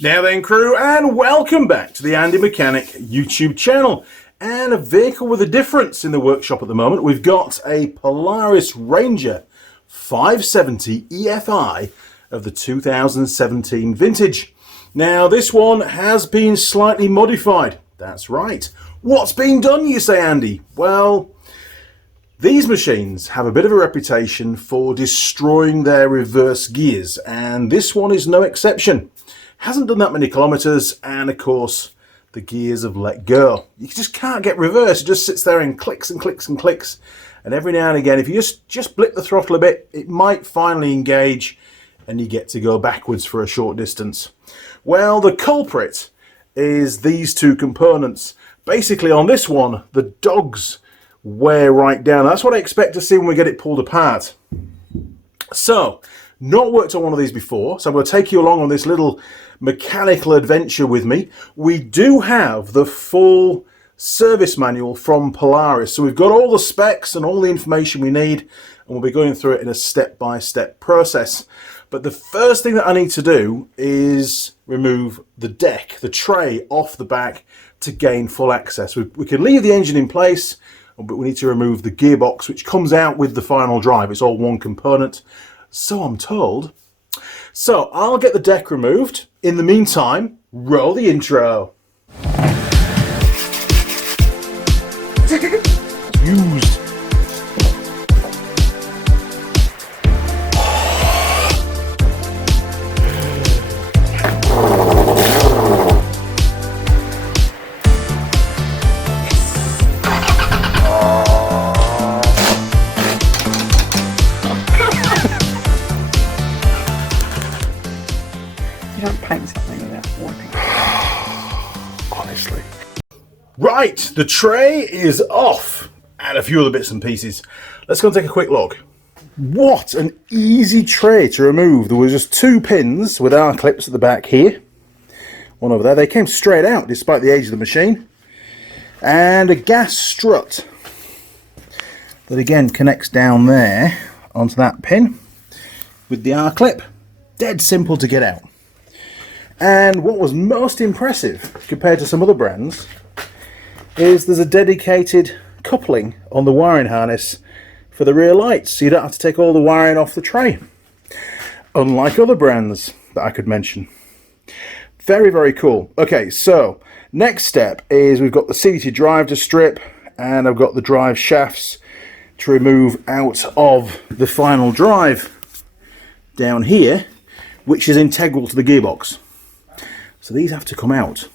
Now then, crew, and welcome back to the Andy Mechanic YouTube channel. And a vehicle with a difference in the workshop at the moment. We've got a Polaris Ranger 570 EFI of the 2017 vintage. Now, this one has been slightly modified. That's right. What's been done, you say, Andy? Well, these machines have a bit of a reputation for destroying their reverse gears, and this one is no exception. Hasn't done that many kilometers, and of course the gears have let go. You just can't get reverse. It just sits there and clicks and clicks and clicks, and every now and again, if you just blip the throttle a bit, it might finally engage and you get to go backwards for a short distance. Well, the culprit is these two components. Basically, on this one, the dogs wear right down. That's what I expect to see when we get it pulled apart. So, not worked on one of these before, so I'm going to take you along on this little mechanical adventure with me. We do have the full service manual from Polaris, so we've got all the specs and all the information we need, and we'll be going through it in a step-by-step process. But the first thing that I need to do is remove the deck, the tray, off the back to gain full access. We can leave the engine in place, but we need to remove the gearbox, which comes out with the final drive. It's all one component, so I'm told. So I'll get the deck removed. In the meantime, roll the intro. Used. Honestly. Right, the tray is off and a few other bits and pieces. Let's go and take a quick look. What an easy tray to remove. There was just two pins with our clips at the back here. One over there. They came straight out despite the age of the machine. And a gas strut that again connects down there onto that pin with the R clip. Dead simple to get out. And what was most impressive compared to some other brands is there's a dedicated coupling on the wiring harness for the rear lights, so you don't have to take all the wiring off the tray, unlike other brands that I could mention. Very, very cool. Okay, so next step is we've got the CVT drive to strip, and I've got the drive shafts to remove out of the final drive down here, which is integral to the gearbox. So these have to come out.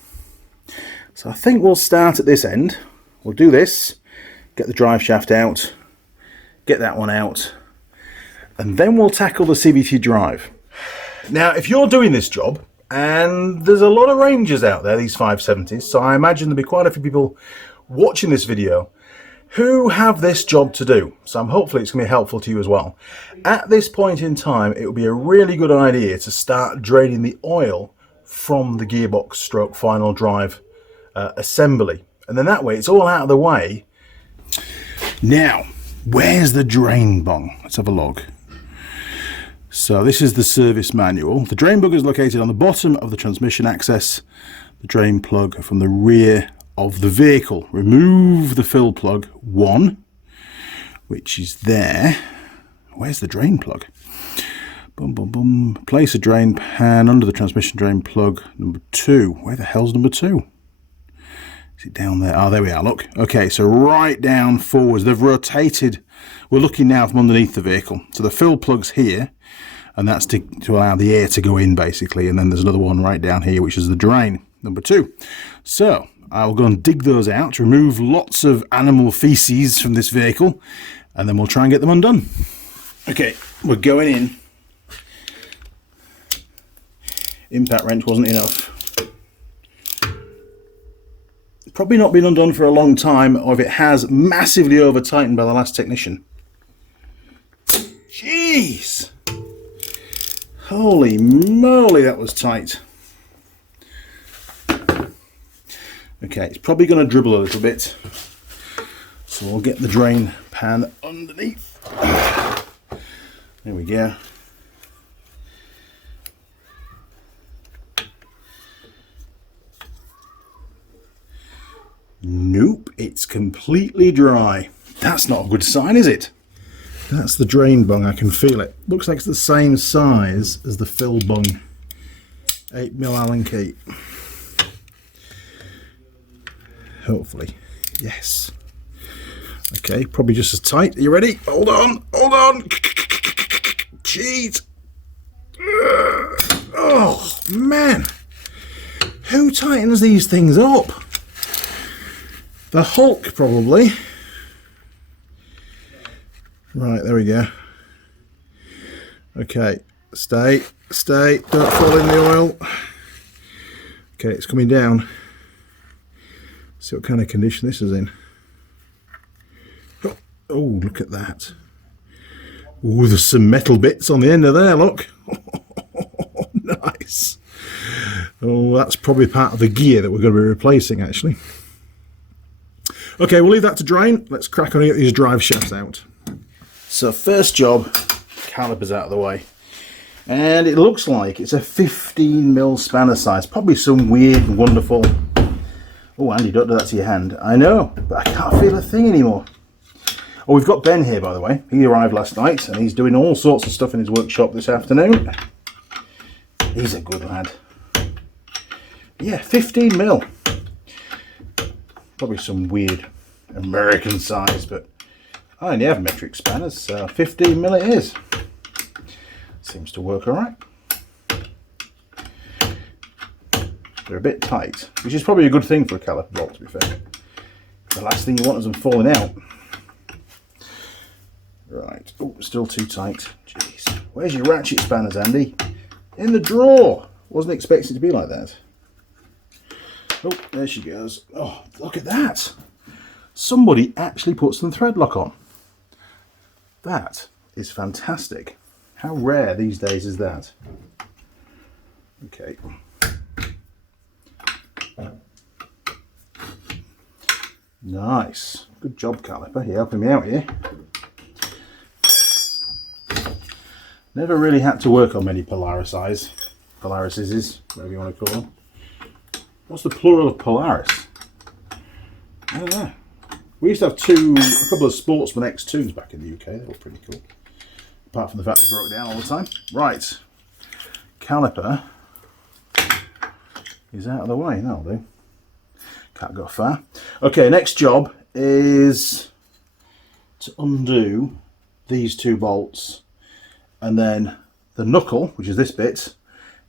So I think we'll start at this end. We'll do this, get the drive shaft out, get that one out, and then we'll tackle the CVT drive. Now, if you're doing this job, and there's a lot of Rangers out there, these 570s, so I imagine there'll be quite a few people watching this video who have this job to do. So hopefully it's going to be helpful to you as well. At this point in time, it would be a really good idea to start draining the oil from the gearbox stroke final drive assembly, and then that way it's all out of the way. Now, where's the drain bung? Let's have a look. So this is the service manual. The drain bung is located on the bottom of the transmission axis. The drain plug from the rear of the vehicle. Remove the fill plug 1, which is there. Where's the drain plug? Boom, boom, boom. Place a drain pan under the transmission drain plug number 2. Where the hell's number 2? Is it down there? Oh, there we are, look. Okay, so right down forwards. They've rotated. We're looking now from underneath the vehicle. So the fill plug's here, and that's to allow the air to go in, basically. And then there's another one right down here, which is the drain, number 2. So I'll go and dig those out to remove lots of animal feces from this vehicle, and then we'll try and get them undone. Okay, we're going in. Impact wrench wasn't enough. Probably not been undone for a long time, or if it has, massively over tightened by the last technician. Jeez! Holy moly, that was tight. Okay, it's probably going to dribble a little bit, so we'll get the drain pan underneath. There we go. It's completely dry. That's not a good sign, is it? That's the drain bung, I can feel it. Looks like it's the same size as the fill bung. 8mm Allen key. Hopefully. Yes. Okay, probably just as tight. Are you ready? Hold on, hold on. Jeez. Oh, man. Who tightens these things up? The Hulk, probably. Right, there we go. Okay, stay, don't fall in the oil. Okay, it's coming down. See what kind of condition this is in. Oh, look at that. Oh, there's some metal bits on the end of there, look. Nice. Oh, that's probably part of the gear that we're going to be replacing, actually. Okay, we'll leave that to drain. Let's crack on and get these drive shafts out. So first job, calipers out of the way. And it looks like it's a 15mm spanner size. Probably some weird and wonderful... Oh, Andy, don't do that to your hand. I know, but I can't feel a thing anymore. Oh, we've got Ben here, by the way. He arrived last night, and he's doing all sorts of stuff in his workshop this afternoon. He's a good lad. Yeah, 15mm. Probably some weird American size, but I only have metric spanners, so 15mm it is. Seems to work all right. They're a bit tight, which is probably a good thing for a caliper bolt, to be fair. The last thing you want is them falling out. Right, oh, still too tight. Jeez. Where's your ratchet spanners, Andy? In the drawer. Wasn't expecting it to be like that. Oh, there she goes. Oh, look at that. Somebody actually put some thread lock on. That is fantastic. How rare these days is that? Okay. Nice. Good job, caliper. You're helping me out here. Never really had to work on many Polarises, whatever you want to call them. What's the plural of Polaris? I don't know. We used to have a couple of Sportsman X2s back in the UK. They were pretty cool. Apart from the fact they broke down all the time. Right. Caliper is out of the way. That'll do. Can't go far. Okay, next job is to undo these two bolts. And then the knuckle, which is this bit,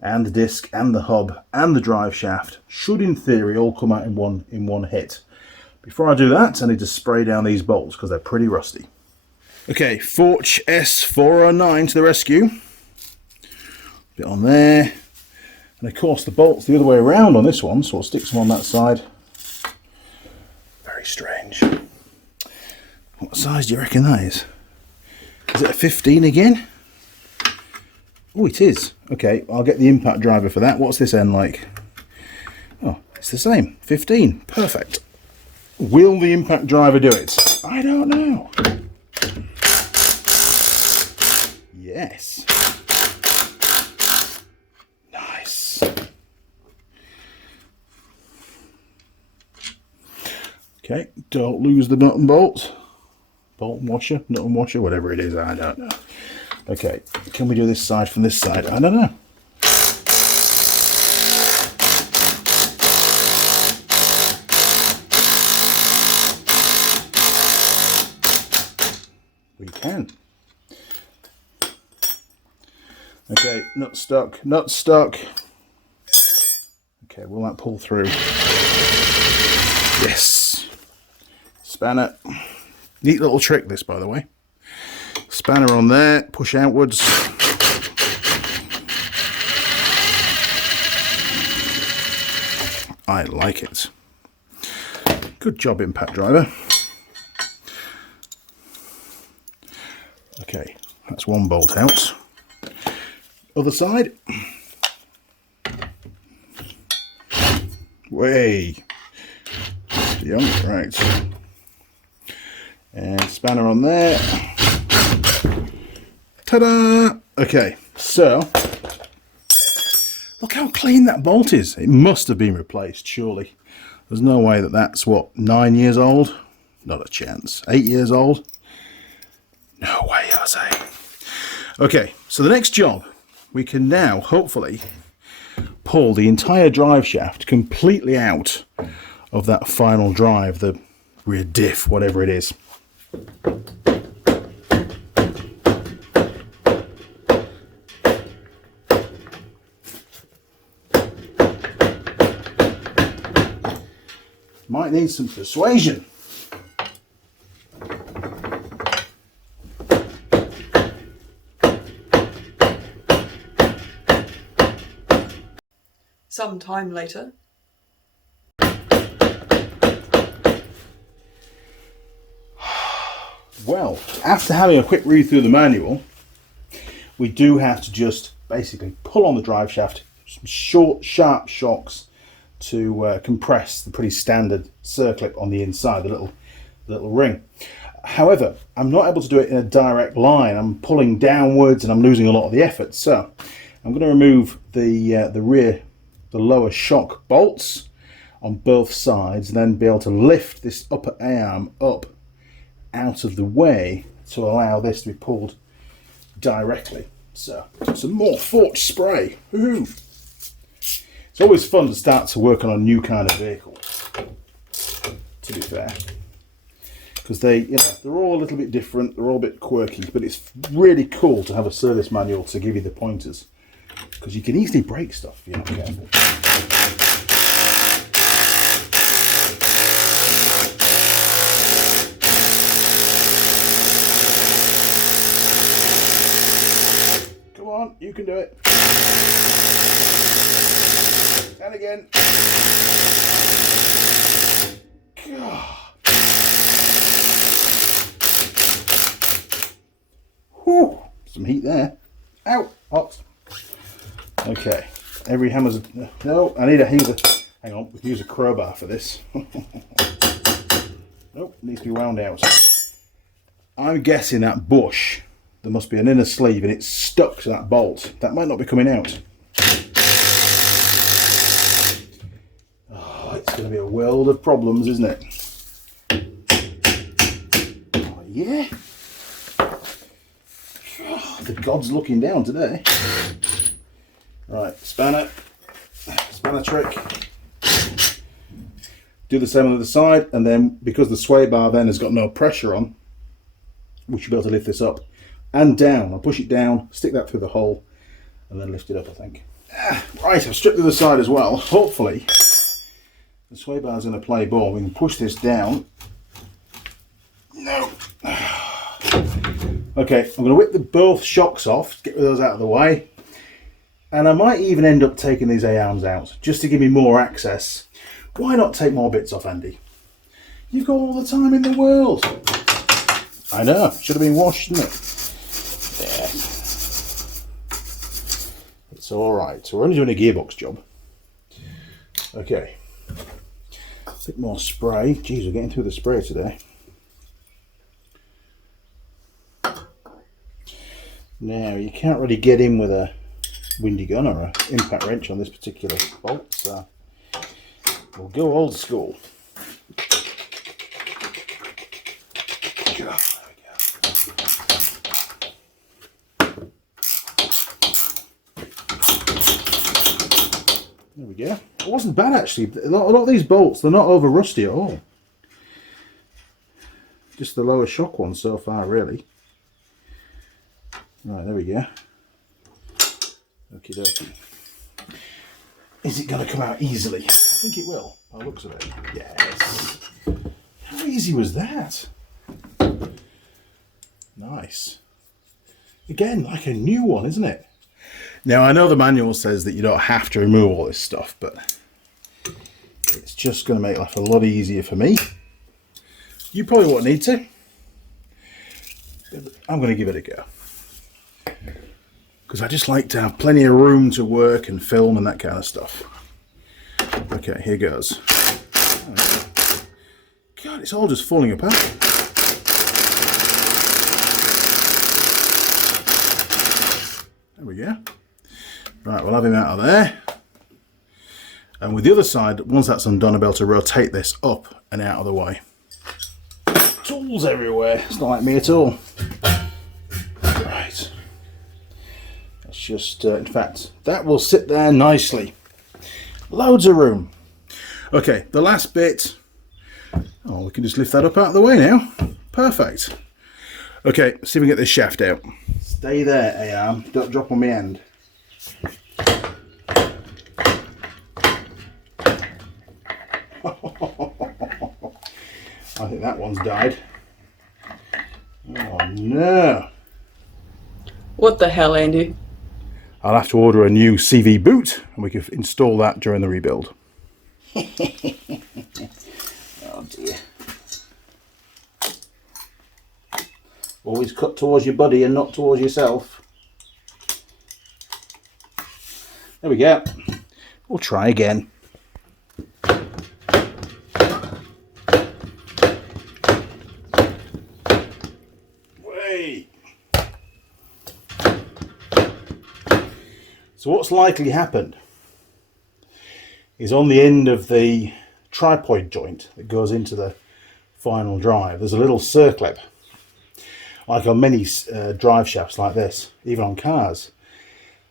and the disc, and the hub, and the drive shaft should, in theory, all come out in one hit. Before I do that, I need to spray down these bolts because they're pretty rusty. Okay, Forge S409 to the rescue. Bit on there. And of course the bolt's the other way around on this one, so I'll stick some on that side. Very strange. What size do you reckon that is? Is it a 15 again? Oh, it is. Okay, I'll get the impact driver for that. What's this end like? Oh, it's the same. 15. Perfect. Will the impact driver do it? I don't know. Yes. Nice. Okay, don't lose the nut and bolt. Bolt and washer, nut and washer, whatever it is, I don't know. Okay, can we do this side from this side? I don't know. We can. Okay, nut stuck, nut stuck. Okay, will that pull through? Yes. Spanner. Neat little trick this, by the way. Spanner on there, push outwards. I like it. Good job, impact driver. Okay, that's one bolt out. Other side. Way. Beyond, right. And spanner on there. Ta-da! Okay, so look how clean that bolt is. It must have been replaced, surely. There's no way that that's, what, 9 years old? Not a chance. 8 years old? No way, Jose. Okay, so the next job, we can now hopefully pull the entire drive shaft completely out of that final drive, the rear diff, whatever it is. Might need some persuasion. Some time later. Well, after having a quick read through the manual, we do have to just basically pull on the drive shaft, some short, sharp shocks to compress the pretty standard circlip on the inside, the little ring. However, I'm not able to do it in a direct line. I'm pulling downwards and I'm losing a lot of the effort. So I'm going to remove the lower shock bolts on both sides, and then be able to lift this upper A-arm up out of the way to allow this to be pulled directly. So some more forged spray. Woohoo! It's always fun to start to work on a new kind of vehicle, to be fair, because they're all a little bit different, they're all a bit quirky, but it's really cool to have a service manual to give you the pointers, because you can easily break stuff if you're not careful. Come on, you can do it. And again. God. Whew. Some heat there. Ow. Hot. Okay. Every hammer's... No, I need a heater. Hang on, we can use a crowbar for this. Nope, needs to be wound out. I'm guessing that bush, there must be an inner sleeve and it's stuck to that bolt. That might not be coming out. Oh, it's going to be a world of problems, isn't it? Oh, yeah. Oh, the god's looking down today. Right, spanner trick. Do the same on the other side, and then because the sway bar then has got no pressure on, we should be able to lift this up and down. I'll push it down, stick that through the hole, and then lift it up, I think. Right, I've stripped the other side as well. Hopefully, the sway bar is going to play ball. We can push this down. No. Okay, I'm going to whip both shocks off, get those out of the way. And I might even end up taking these A-arms out, just to give me more access. Why not take more bits off, Andy? You've got all the time in the world. I know, should have been washed, shouldn't it? Yeah. It's alright, so we're only doing a gearbox job. Okay. A bit more spray. Jeez, we're getting through the spray today. Now, you can't really get in with a windy gun or an impact wrench on this particular bolt, so we'll go old school. There we go. It wasn't bad actually. A lot of these bolts, they're not over rusty at all. Just the lower shock ones so far, really. Right, there we go. Okie dokie. Is it going to come out easily? I think it will, by the looks of it. Yes. How easy was that? Nice. Again, like a new one, isn't it? Now, I know the manual says that you don't have to remove all this stuff, but it's just going to make life a lot easier for me. You probably won't need to. I'm going to give it a go. Because I just like to have plenty of room to work and film and that kind of stuff. Okay, here goes. God, it's all just falling apart. There we go. Right, we'll have him out of there. And with the other side, once that's undone, I'll be able to rotate this up and out of the way. tools everywhere. It's not like me at all. Right. Let's just, in fact, that will sit there nicely. Loads of room. Okay, the last bit. Oh, we can just lift that up out of the way now. Perfect. Okay, let's see if we can get this shaft out. Stay there, A-arm. Don't drop on my end. I think that one's died. Oh no. What the hell, Andy? I'll have to order a new CV boot and we can install that during the rebuild. Oh dear. Always cut towards your buddy and not towards yourself. There we go. We'll try again. So what's likely happened is on the end of the tripod joint that goes into the final drive, there's a little circlip, like on many drive shafts like this, even on cars.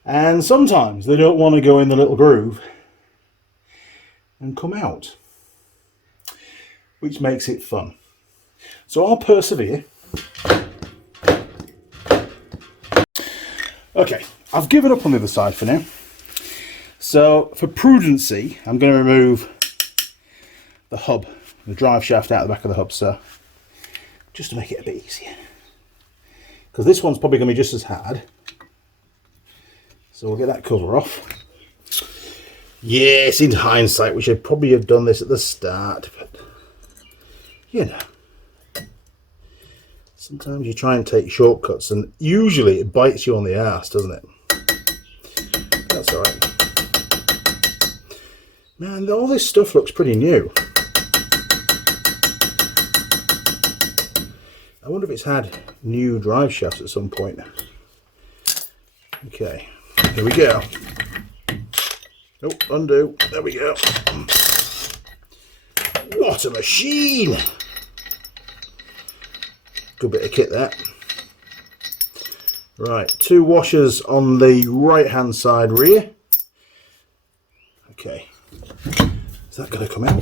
And sometimes they don't want to go in the little groove and come out, which makes it fun. So I'll persevere. Okay, I've given up on the other side for now. So for prudency, I'm going to remove the hub, the drive shaft out of the back of the hub, so just to make it a bit easier. Because this one's probably going to be just as hard. So we'll get that cover off. Yes, in hindsight, we should probably have done this at the start, but you know. Sometimes you try and take shortcuts and usually it bites you on the arse, doesn't it? That's alright. Man, all this stuff looks pretty new. I wonder if it's had new drive shafts at some point. Okay, here we go. Oh, undo. There we go. What a machine! Good bit of kit there. Right, 2 washers on the right hand side rear. Okay, is that going to come out?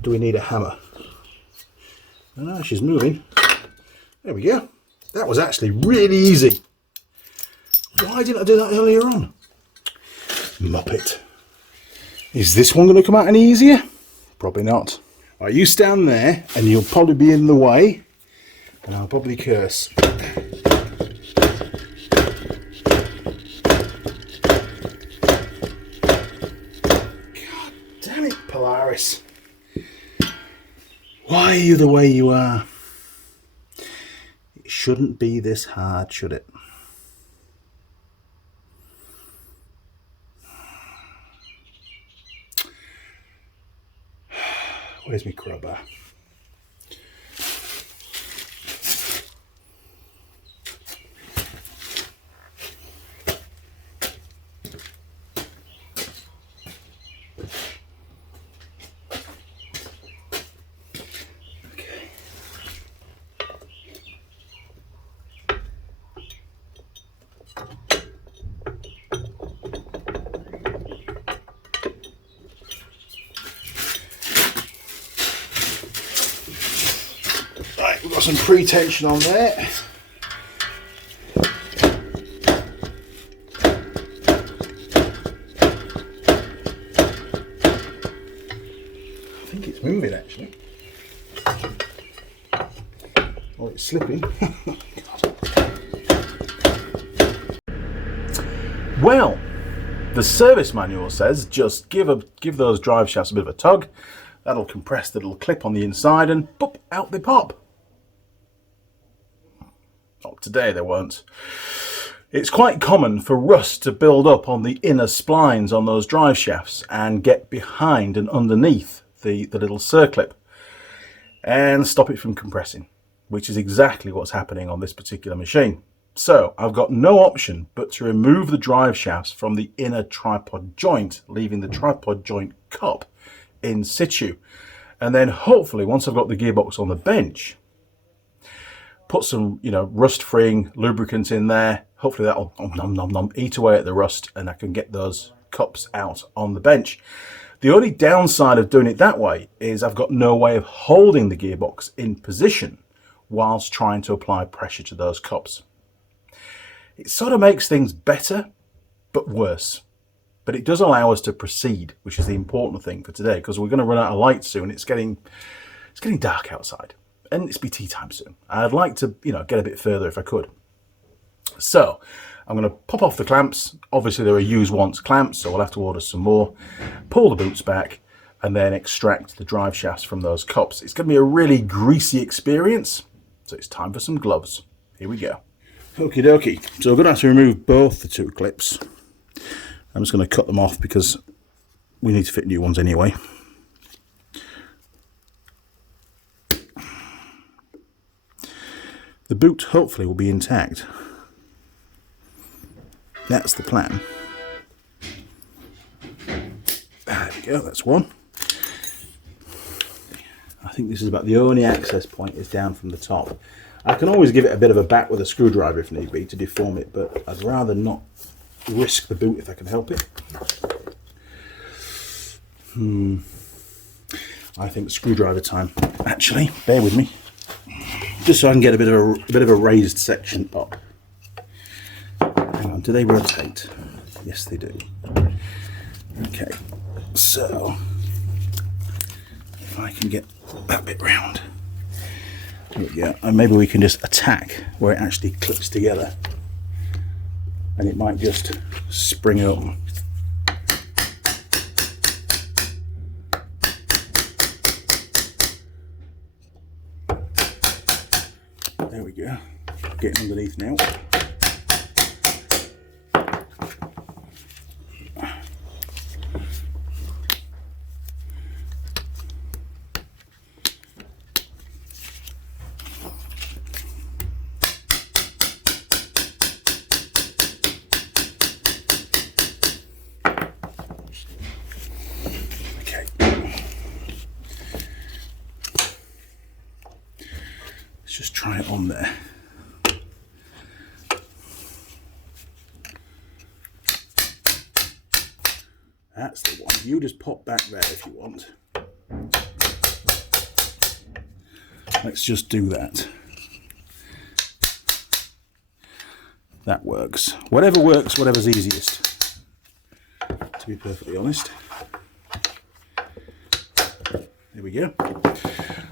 Do we need a hammer? No, she's moving. There we go. That was actually really easy. Why didn't I do that earlier on? Muppet. Is this one going to come out any easier? Probably not. Right, you stand there and you'll probably be in the way. And I'll probably curse. God damn it, Polaris. Why are you the way you are? It shouldn't be this hard, should it? Where's my crowbar? Right, we've got some pre-tension on there. I think it's moving actually. Oh, it's slipping. Well, the service manual says just give those drive shafts a bit of a tug. That'll compress the little clip on the inside and boop, out they pop. Not today, they won't. It's quite common for rust to build up on the inner splines on those drive shafts and get behind and underneath the little circlip and stop it from compressing, which is exactly what's happening on this particular machine. So I've got no option but to remove the drive shafts from the inner tripod joint, leaving the tripod joint cup in situ. And then hopefully once I've got the gearbox on the bench, put some, rust-freeing lubricant in there. Hopefully that'll eat away at the rust and I can get those cups out on the bench. The only downside of doing it that way is I've got no way of holding the gearbox in position whilst trying to apply pressure to those cups. It sort of makes things better, but worse. But it does allow us to proceed, which is the important thing for today, because we're going to run out of light soon. It's getting dark outside, and it's be tea time soon. I'd like to, get a bit further if I could. So I'm going to pop off the clamps. Obviously, there are use once clamps, so we'll have to order some more. Pull the boots back, and then extract the drive shafts from those cups. It's going to be a really greasy experience, so it's time for some gloves. Here we go. Okie dokie. So I'm going to have to remove both the two clips. I'm just going to cut them off because we need to fit new ones anyway. The boot hopefully will be intact. That's the plan. There we go, that's one. I think this is about the only access point is down from the top. I can always give it a bit of a back with a screwdriver if need be to deform it, but I'd rather not risk the boot if I can help it. I think screwdriver time. Actually, bear with me, just so I can get a bit of a raised section up. Hang on, do they rotate? Yes, they do. Okay, so if I can get that bit round, there we go, and maybe we can just attack where it actually clips together. And it might just spring open. There we go. Getting underneath now. Just try it on there. That's the one. You just pop back there if you want. Let's just do that. That works. Whatever works, whatever's easiest, to be perfectly honest. There we go.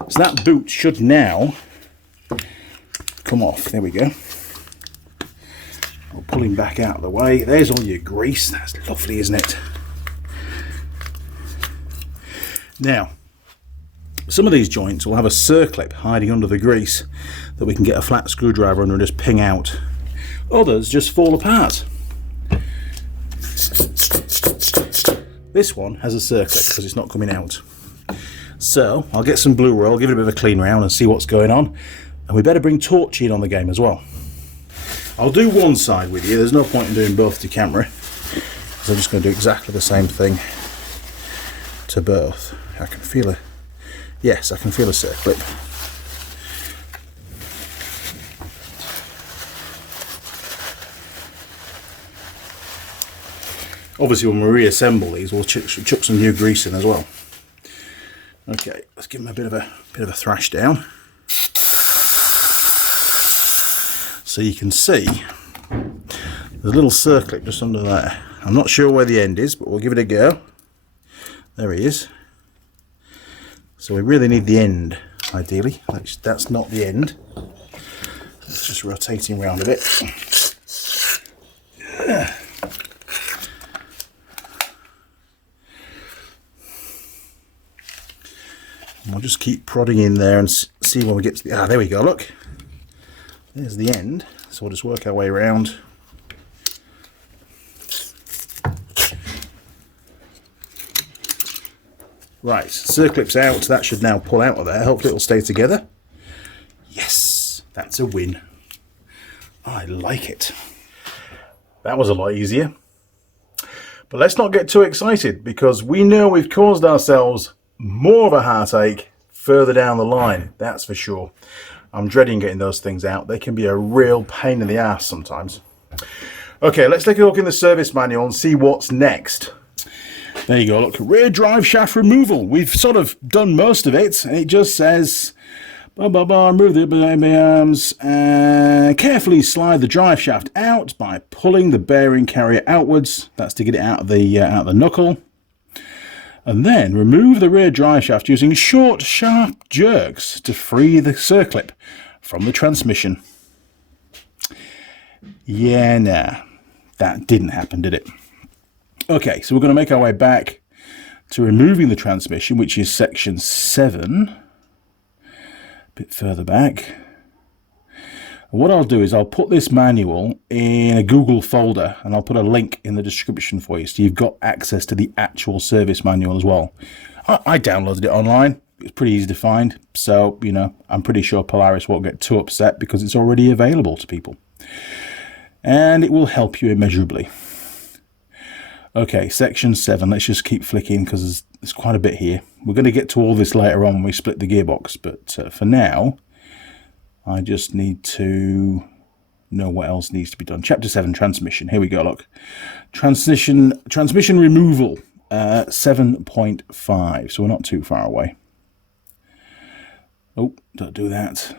So that boot should now come off. There we go. I'll pull him back out of the way. There's all your grease. That's lovely, isn't it? Now, some of these joints will have a circlip hiding under the grease that we can get a flat screwdriver under and just ping out. Others just fall apart. This one has a circlip because it's not coming out. So I'll get some blue roll, give it a bit of a clean round and see what's going on. And we better bring Torchy in on the game as well. I'll do one side with you. There's no point in doing both to camera, because I'm just going to do exactly the same thing to both. I can feel a... Yes, I can feel a circlip. Obviously when we reassemble these, we'll chuck some new grease in as well. Okay, let's give them a bit of a thrash down. So you can see there's a little circlip just under there. I'm not sure where the end is, but we'll give it a go. There he is. So we really need the end, ideally. That's not the end. Let's just rotate him around a bit. And we'll just keep prodding in there and see when we get to the... Ah, there we go, look. There's the end. So we'll just work our way around. Right, circlip's out. That should now pull out of there. Hopefully it'll stay together. Yes, that's a win. I like it. That was a lot easier. But let's not get too excited, because we know we've caused ourselves more of a heartache further down the line, that's for sure. I'm dreading getting those things out. They can be a real pain in the ass sometimes. Okay, let's take a look in the service manual and see what's next. There you go, look, rear drive shaft removal. We've sort of done most of it, and it just says, remove the arms, and carefully slide the drive shaft out by pulling the bearing carrier outwards. That's to get it out of the knuckle. And then remove the rear drive shaft using short, sharp jerks to free the circlip from the transmission. Yeah, nah, that didn't happen, did it? Okay, so we're going to make our way back to removing the transmission, which is section 7. A bit further back. And what I'll do is I'll put this manual in a Google folder, and I'll put a link in the description for you, so you've got access to the actual service manual as well. I downloaded it online. It's pretty easy to find, so, you know, I'm pretty sure Polaris won't get too upset because it's already available to people. And it will help you immeasurably. Okay, section 7, let's just keep flicking because there's quite a bit here. We're going to get to all this later on when we split the gearbox, but for now, I just need to know what else needs to be done. Chapter 7, transmission. Here we go, look. Transmission removal, 7.5, so we're not too far away. Oh, don't do that.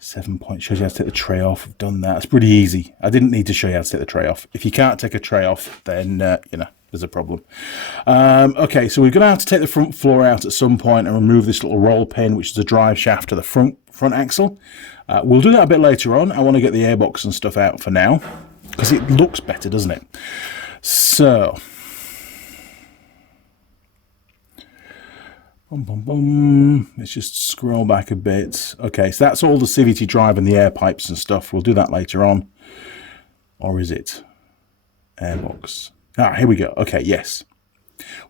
7 point, shows you how to take the tray off. We've done that. It's pretty easy. I didn't need to show you how to take the tray off. If you can't take a tray off, then, you know, there's a problem. Okay, so we're going to have to take the front floor out at some point and remove this little roll pin, which is the drive shaft to the front axle. We'll do that a bit later on. I want to get the airbox and stuff out for now, because it looks better, doesn't it? So, let's just scroll back a bit. Okay, so that's all the CVT drive and the air pipes and stuff. We'll do that later on. Or is it airbox? Ah, here we go. Okay, yes.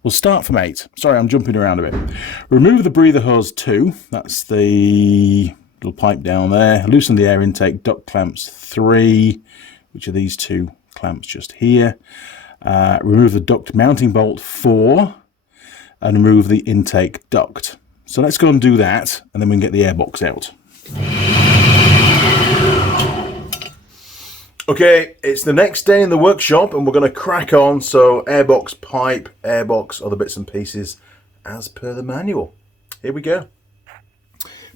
We'll start from 8. Sorry, I'm jumping around a bit. Remove the breather hose 2. That's the little pipe down there. Loosen the air intake duct clamps 3, which are these 2 clamps just here. Remove the duct mounting bolt 4. And remove the intake duct. So let's go and do that, and then we can get the airbox out. Okay, it's the next day in the workshop, and we're going to crack on. So airbox pipe, airbox, other bits and pieces, as per the manual. Here we go.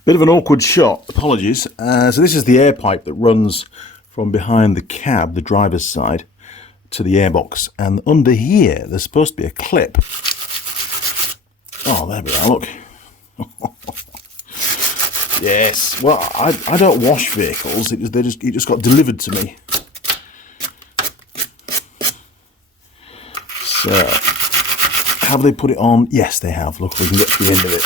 Bit of an awkward shot, apologies. So this is the air pipe that runs from behind the cab, the driver's side, to the airbox. And under here, there's supposed to be a clip. Oh, there we are, look. Yes, well, I don't wash vehicles, it just got delivered to me. So, have they put it on? Yes, they have. Look, we can get to the end of it.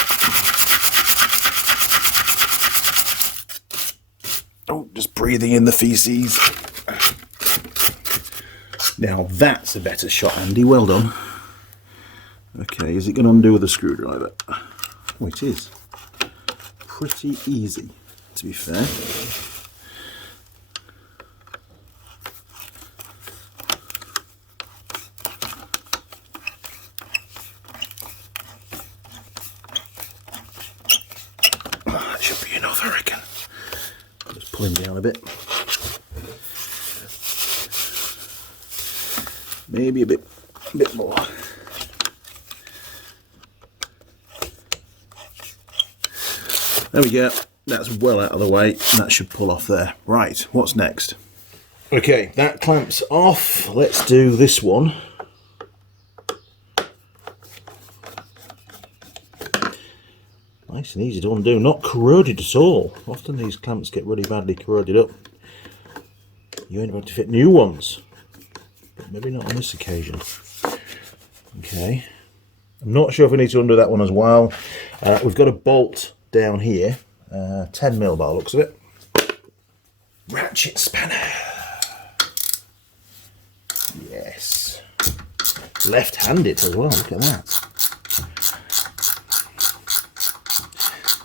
Oh, just breathing in the feces. Now that's a better shot, Andy, well done. Okay, is it going to undo with a screwdriver? Oh, it is. Pretty easy, to be fair. Oh, that should be enough, I reckon. Just pull him down a bit. Maybe a bit more. There we go, that's well out of the way, and that should pull off there. Right, what's next? Okay, that clamps off. Let's do this one. Nice and easy to undo, not corroded at all. Often these clamps get really badly corroded up. You ain't about to fit new ones, but maybe not on this occasion. Okay, I'm not sure if I need to undo that one as well. We've got a bolt down here, 10mm by the looks of it. Ratchet spanner. Yes. Left-handed as well, look at that.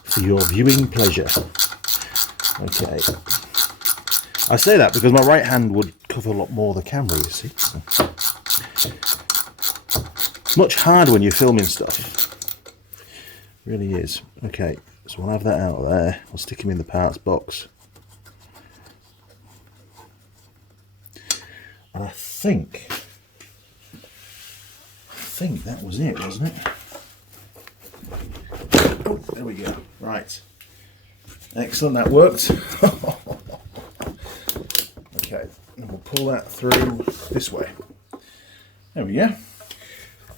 For your viewing pleasure. Okay. I say that because my right hand would cover a lot more of the camera, you see. So. It's much harder when you're filming stuff. It really is. Okay, so we'll have that out of there. I'll stick him in the parts box. And I think that was it, wasn't it? Oh, there we go. Right. Excellent, that worked. Okay, and we'll pull that through this way. There we go.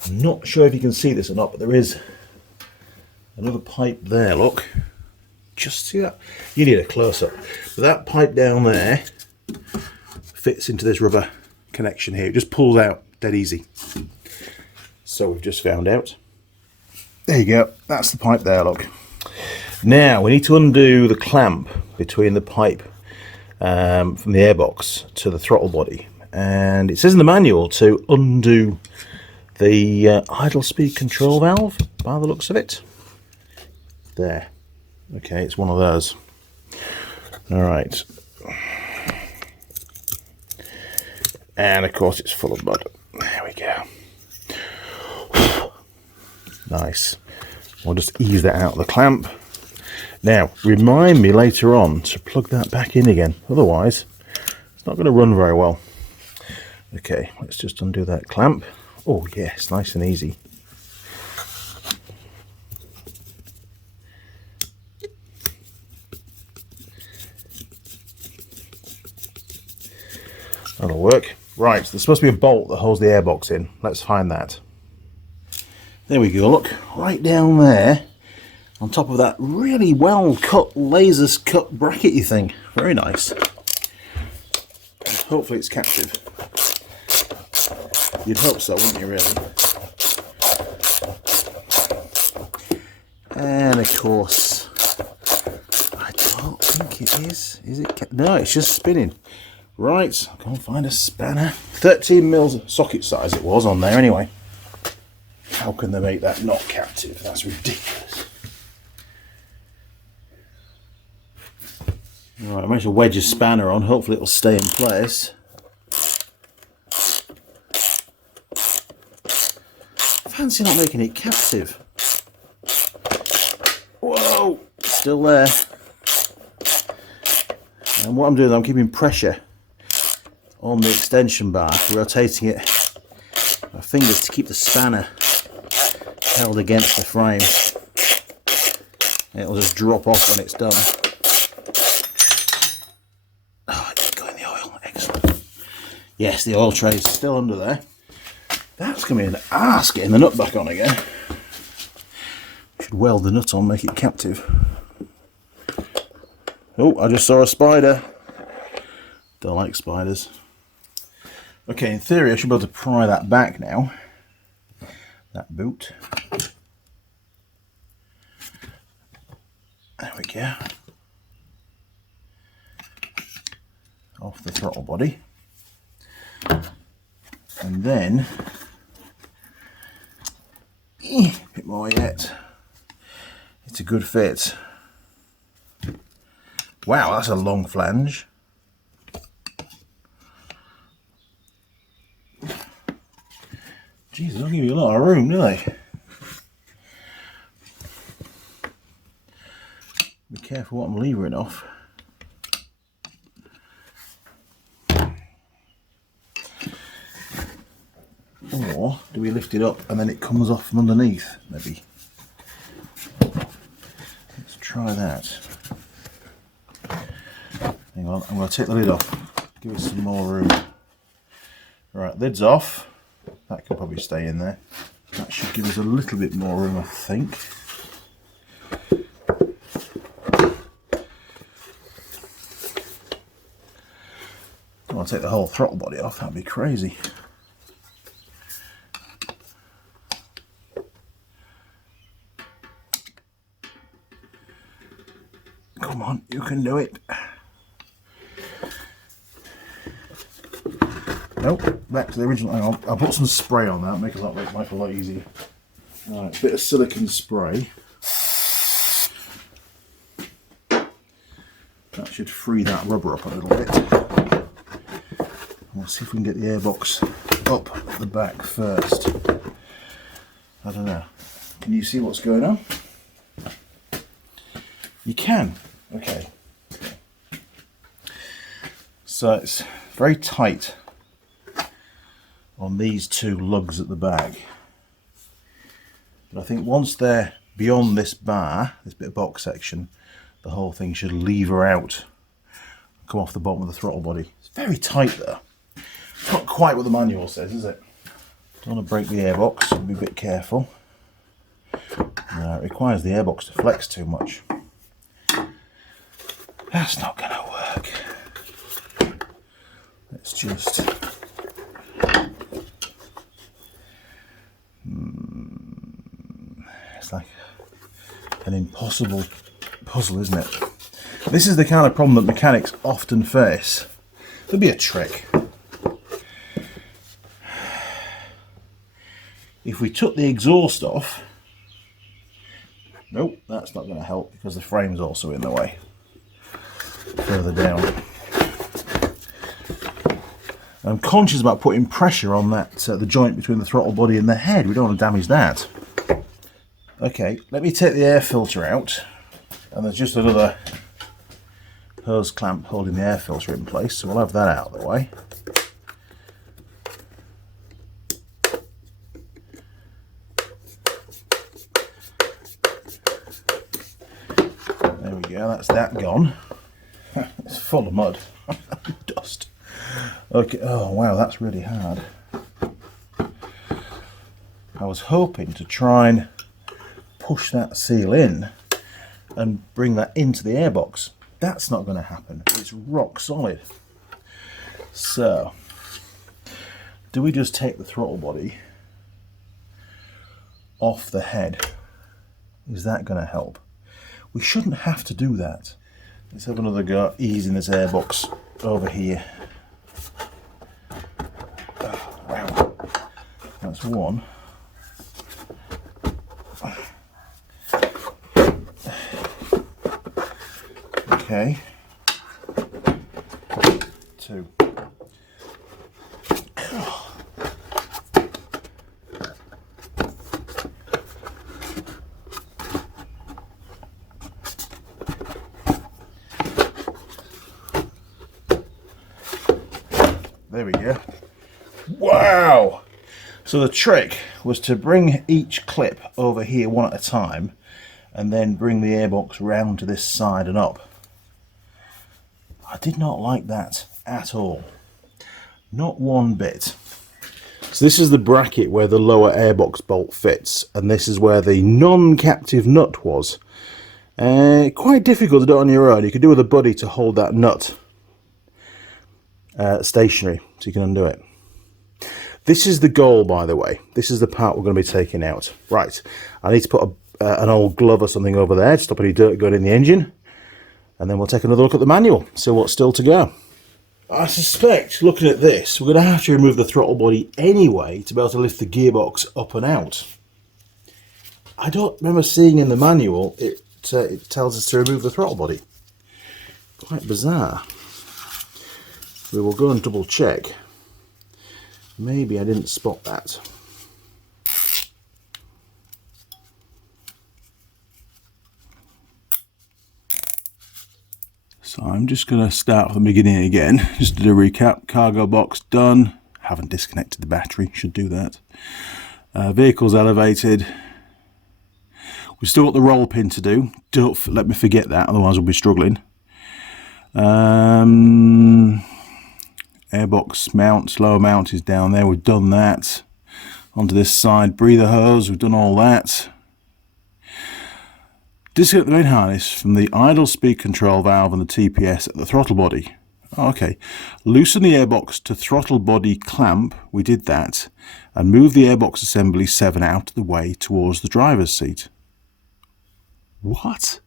I'm not sure if you can see this or not, but there is another pipe there, look. Just see that? You need a close-up. But that pipe down there fits into this rubber connection here. It just pulls out dead easy. So we've just found out. There you go. That's the pipe there, look. Now we need to undo the clamp between the pipe from the airbox to the throttle body. And it says in the manual to undo the idle speed control valve by the looks of it. There. Okay, it's one of those. All right. And of course it's full of mud. There we go. Nice. I'll just ease that out of the clamp. Now, remind me later on to plug that back in again. Otherwise, it's not going to run very well. Okay, let's just undo that clamp. Oh yes, nice and easy. That'll work. Right, so there's supposed to be a bolt that holds the airbox in. Let's find that. There we go, look, right down there, on top of that really well cut, lasers cut brackety thing. Very nice. And hopefully it's captive. You'd hope so, wouldn't you, really? And of course, I don't think it is. Is it? No, it's just spinning. Right, I'll go and find a spanner. 13 mils socket size it was on there anyway. How can they make that not captive? That's ridiculous. Right, I managed to wedge a spanner on. Hopefully it'll stay in place. Fancy not making it captive. Whoa, still there. And what I'm doing, I'm keeping pressure on the extension bar, rotating it with my fingers to keep the spanner held against the frame. It'll just drop off when it's done. Oh, it didn't go in the oil. Excellent. Yes, the oil tray is still under there. That's going to be an arse getting the nut back on again. Should weld the nut on, make it captive. Oh, I just saw a spider. Don't like spiders. Okay, in theory I should be able to pry that back now. That boot. There we go. Off the throttle body. And then, a bit more yet. It's a good fit. Wow, that's a long flange. Jeez, they don't give you a lot of room, do they? Be careful what I'm levering off. Or do we lift it up and then it comes off from underneath, maybe? Let's try that. Hang on, I'm going to take the lid off. Give it some more room. Right, lid's off. That could probably stay in there. That should give us a little bit more room, I think. I'll take the whole throttle body off, that'd be crazy. Come on, you can do it. Nope, back to the original. Hang on, I'll put some spray on that, make life a lot easier. Alright, bit of silicone spray. That should free that rubber up a little bit. We'll see if we can get the airbox up the back first. I don't know. Can you see what's going on? You can. Okay. So it's very tight on these two lugs at the back. But I think once they're beyond this bar, this bit of box section, the whole thing should lever out, come off the bottom of the throttle body. It's very tight there. It's not quite what the manual says, is it? Don't want to break the airbox, so be a bit careful. No, it requires the airbox to flex too much. That's not going to work. Let's just... It's like an impossible puzzle, isn't it? This is the kind of problem that mechanics often face. There'd be a trick. If we took the exhaust off... Nope, that's not going to help because the frame's also in the way. Further down. I'm conscious about putting pressure on that the joint between the throttle body and the head. We don't want to damage that. Okay, let me take the air filter out. And there's just another hose clamp holding the air filter in place, so we'll have that out of the way. There we go, that's that gone. It's full of mud. Dust. Okay, oh wow, that's really hard. I was hoping to try and push that seal in and bring that into the airbox. That's not going to happen. It's rock solid. So, do we just take the throttle body off the head? Is that going to help? We shouldn't have to do that. Let's have another go easing this airbox over here. Oh, wow. That's one. Okay. Two. There we go. Wow! So the trick was to bring each clip over here one at a time and then bring the airbox round to this side and up. I did not like that at all. Not one bit. So this is the bracket where the lower airbox bolt fits, and this is where the non-captive nut was. Quite difficult to do it on your own. You could do with a buddy to hold that nut stationary so you can undo it. This is the goal, by the way. This is the part we're going to be taking out. Right, I need to put an old glove or something over there to stop any dirt going in the engine, and then we'll take another look at the manual, see what's still to go. I suspect, looking at this, we're going to have to remove the throttle body anyway to be able to lift the gearbox up and out. I don't remember seeing in the manual it tells us to remove the throttle body. Quite bizarre. We will go and double check. Maybe I didn't spot that. So I'm just going to start from the beginning again, just to do a recap. Cargo box done. Haven't disconnected the battery, should do that. Vehicle's elevated. We've still got the roll pin to do. Don't let me forget that, otherwise we'll be struggling. Airbox mount, lower mount is down there. We've done that. Onto this side, breather hose, we've done all that. Disconnect the main harness from the idle speed control valve and the TPS at the throttle body. Okay. Loosen the airbox to throttle body clamp. We did that. And move the airbox assembly 7 out of the way towards the driver's seat. What?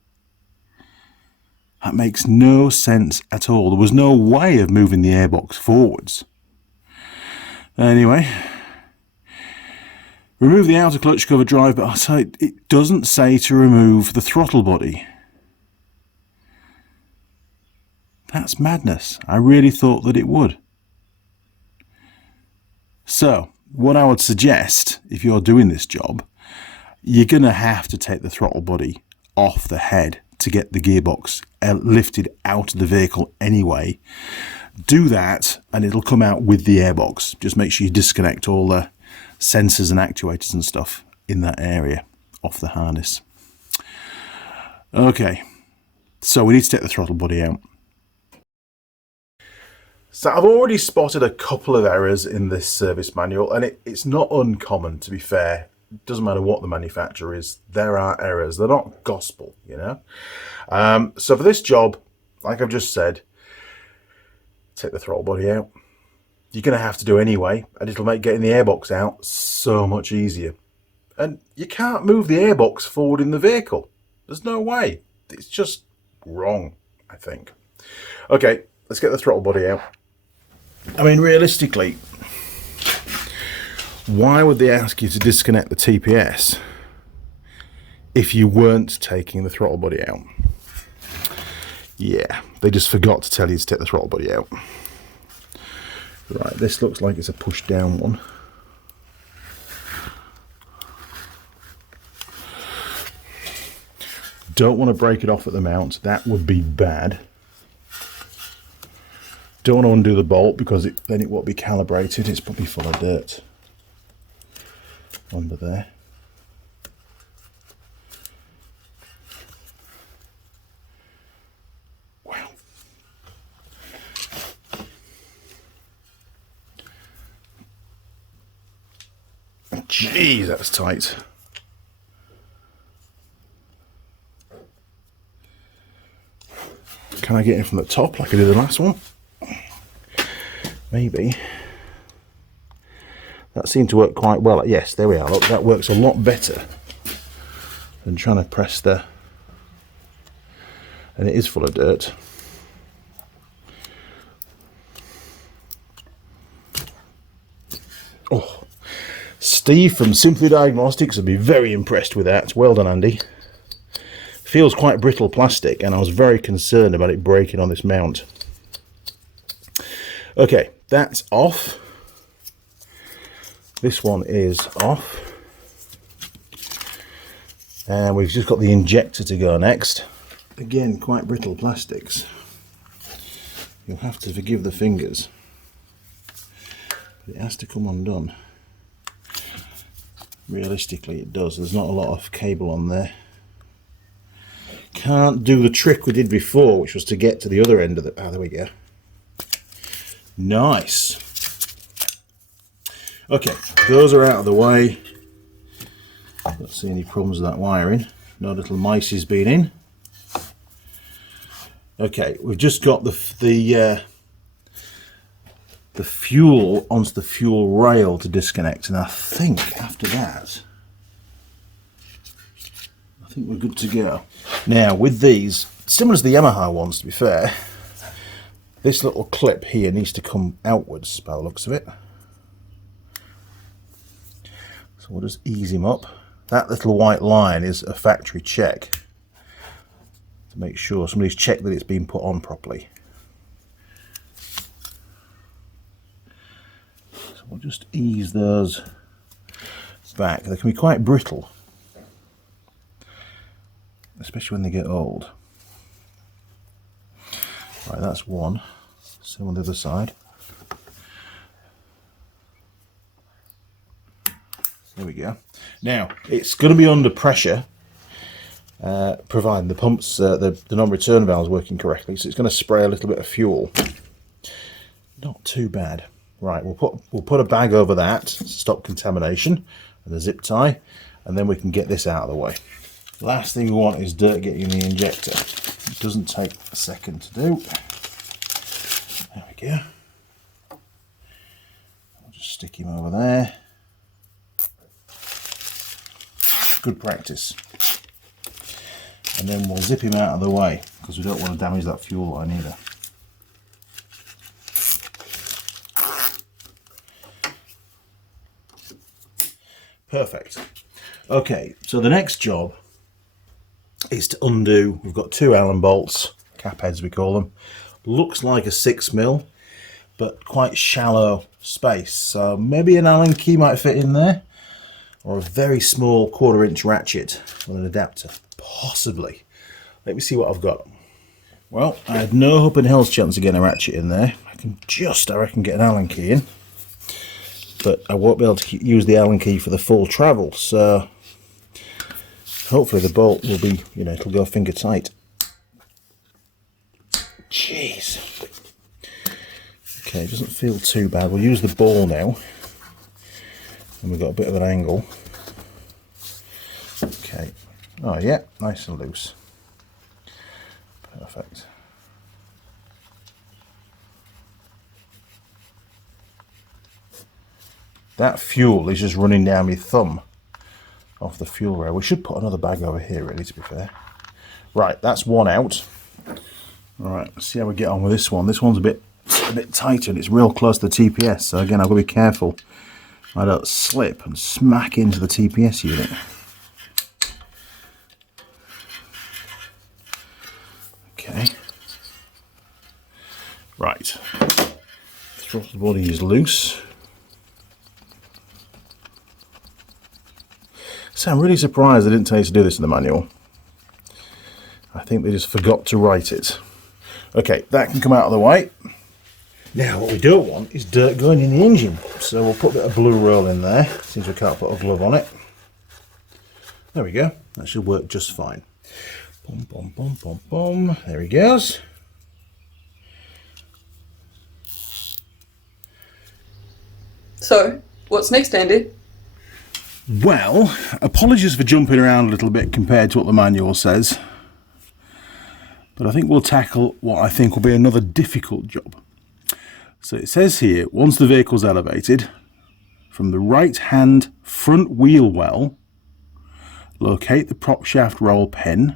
That makes no sense at all. There was no way of moving the airbox forwards. Anyway. Remove the outer clutch cover drive, but it doesn't say to remove the throttle body. That's madness. I really thought that it would. So, what I would suggest, if you're doing this job, you're going to have to take the throttle body off the head to get the gearbox lifted out of the vehicle anyway. Do that and it'll come out with the airbox. Just make sure you disconnect all the sensors and actuators and stuff in that area off the harness. Okay, so we need to take the throttle body out. So I've already spotted a couple of errors in this service manual, and it's not uncommon, to be fair. It doesn't matter what the manufacturer is, there are errors. They're not gospel, you know. So for this job, like I've just said, take the throttle body out. You're going to have to do anyway, and it'll make getting the airbox out so much easier. And you can't move the airbox forward in the vehicle. There's no way. It's just wrong, I think. Okay, let's get the throttle body out. I mean, realistically, why would they ask you to disconnect the TPS if you weren't taking the throttle body out? Yeah, they just forgot to tell you to take the throttle body out. Right, this looks like it's a push down one. Don't want to break it off at the mount, that would be bad. Don't want to undo the bolt because then it won't be calibrated. It's probably full of dirt under there. Wow. Jeez, that's tight. Can I get in from the top like I did the last one? Maybe. That seemed to work quite well. Yes, there we are. Look, that works a lot better than trying to press the... And it is full of dirt. Oh, Steve from Simply Diagnostics would be very impressed with that. Well done, Andy. Feels quite brittle plastic, and I was very concerned about it breaking on this mount. Okay, that's off. This one is off. And we've just got the injector to go next. Again, quite brittle plastics. You'll have to forgive the fingers. But it has to come undone. Realistically, it does. There's not a lot of cable on there. Can't do the trick we did before, which was to get to the other end of the... Ah, there we go. Nice. Okay, those are out of the way. Don't see any problems with that wiring. No little mice has been in. Okay, we've just got the fuel onto the fuel rail to disconnect, and I think after that, I think we're good to go. Now, with these, similar to the Yamaha ones, to be fair, this little clip here needs to come outwards by the looks of it. So we'll just ease him up. That little white line is a factory check to make sure somebody's checked that it's been put on properly. So we'll just ease those back. They can be quite brittle, especially when they get old. Right, that's one. Same on the other side. There we go. Now, it's going to be under pressure, providing the pumps, the non-return valve is working correctly, so it's going to spray a little bit of fuel. Not too bad. Right, we'll put a bag over that to stop contamination, and a zip tie, and then we can get this out of the way. Last thing we want is dirt getting in the injector. It doesn't take a second to do. There we go. I'll just stick him over there. Good practice. And then we'll zip him out of the way because we don't want to damage that fuel line either. Perfect. Okay, so the next job is to undo. We've got two Allen bolts, cap heads we call them. Looks like a 6mm, but quite shallow space. So maybe an Allen key might fit in there, or a very small 1/4" ratchet with an adapter, possibly. Let me see what I've got. Well, I had no hope in hell's chance of getting a ratchet in there. I can just, I reckon, get an Allen key in, but I won't be able to use the Allen key for the full travel, so hopefully the bolt will be, you know, it'll go finger tight. Jeez. Okay, it doesn't feel too bad. We'll use the ball now. And we've got a bit of an angle. Okay. Oh yeah, nice and loose. Perfect. That fuel is just running down my thumb off the fuel rail. We should put another bag over here, really, to be fair. Right, that's one out. All right, let's see how we get on with this one. This one's a bit tighter and it's real close to the TPS, so again I've got to be careful I don't slip and smack into the TPS unit. Okay. Right. Throttle body is loose. So I'm really surprised they didn't tell you to do this in the manual. I think they just forgot to write it. Okay, that can come out of the way. Now what we don't want is dirt going in the engine, so we'll put a bit of blue roll in there, since we can't put a glove on it. There we go, that should work just fine. Boom, boom, boom, boom, boom. There he goes. So, what's next, Andy? Well, apologies for jumping around a little bit compared to what the manual says, but I think we'll tackle what I think will be another difficult job. So it says here, once the vehicle's elevated, from the right hand front wheel well, locate the prop shaft roll pin,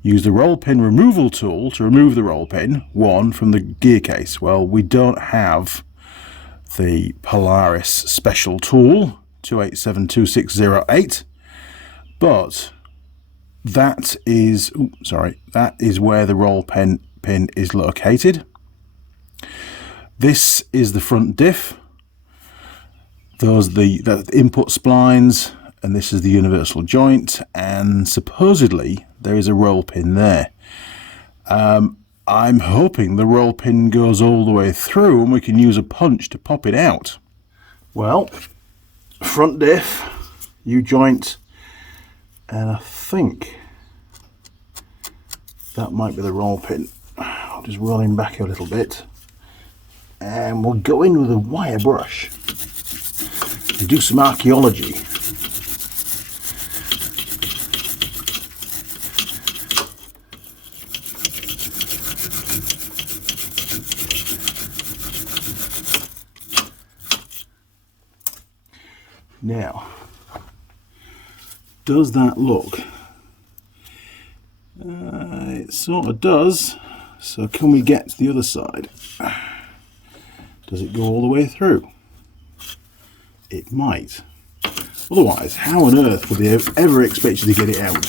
use the roll pin removal tool to remove the roll pin, one, from the gear case. Well, we don't have the Polaris special tool, 2872608, but that is, that is where the roll pin is located. This is the front diff. Those are the input splines, and this is the universal joint, and supposedly there is a roll pin there. I'm hoping the roll pin goes all the way through and we can use a punch to pop it out. Well, front diff, U-joint, and I think that might be the roll pin. I'll just roll him back a little bit, and we'll go in with a wire brush and do some archaeology. Now, does that look? It sort of does. So can we get to the other side? Does it go all the way through? It might. Otherwise, how on earth would they ever expect you to get it out?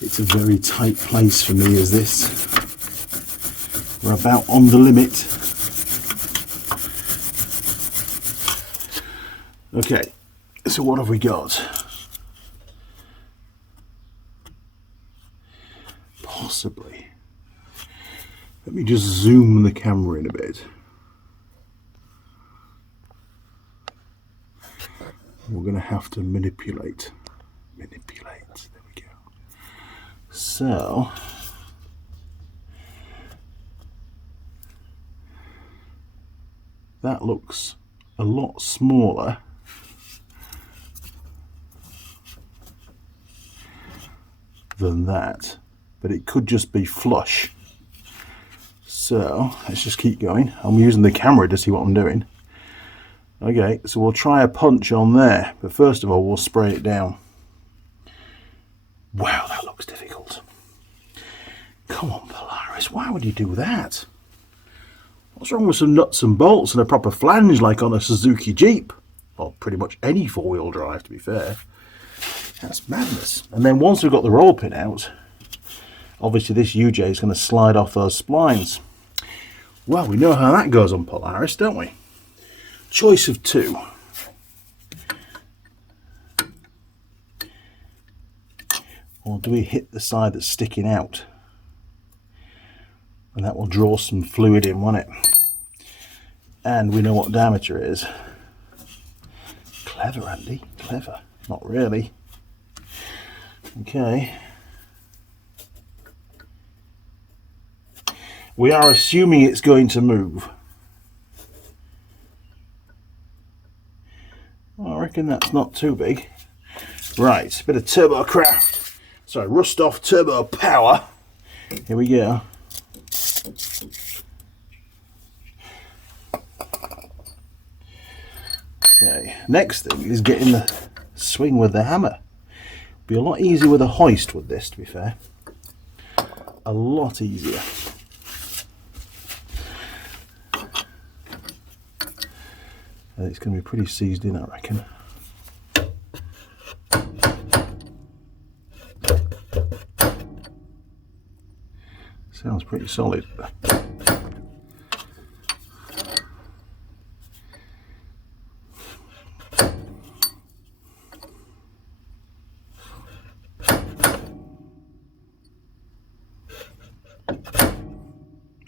It's a very tight place for me as this. We're about on the limit. Okay, so what have we got? Possibly. Let me just zoom the camera in a bit. We're going to have to manipulate. There we go. So, that looks a lot smaller than that, but it could just be flush. So let's just keep going. I'm using the camera to see what I'm doing. Okay, so we'll try a punch on there, but first of all we'll spray it down. Wow, that looks difficult. Come on, Polaris, why would you do that? What's wrong with some nuts and bolts and a proper flange like on a Suzuki Jeep? Well, pretty much any four-wheel drive, to be fair. That's madness. And then once we've got the roll pin out, Obviously this UJ is going to slide off those splines. Well, we know how that goes on Polaris, don't we? Choice of two. Or do we hit the side that's sticking out? And that will draw some fluid in, won't it? And we know what diameter it is. Clever, Andy, clever. Not really. Okay. We are assuming it's going to move. I reckon that's not too big. Right, bit of turbo craft. Sorry, rust off turbo power. Here we go. Okay, next thing is getting the swing with the hammer. Be a lot easier with a hoist with this, to be fair. A lot easier. It's going to be pretty seized in, I reckon. Sounds pretty solid.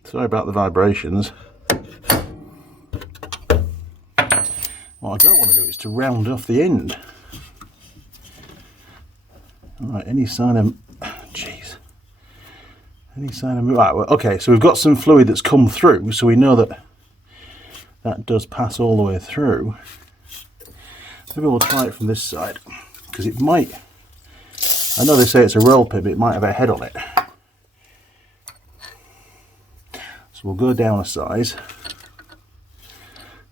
Sorry about the vibrations. What I don't want to do is to round off the end. Alright, any sign of... Jeez. Any sign of... Right, well, okay, so we've got some fluid that's come through, so we know that that does pass all the way through. Maybe we'll try it from this side, because it might... I know they say it's a roll pin, but it might have a head on it. So we'll go down a size.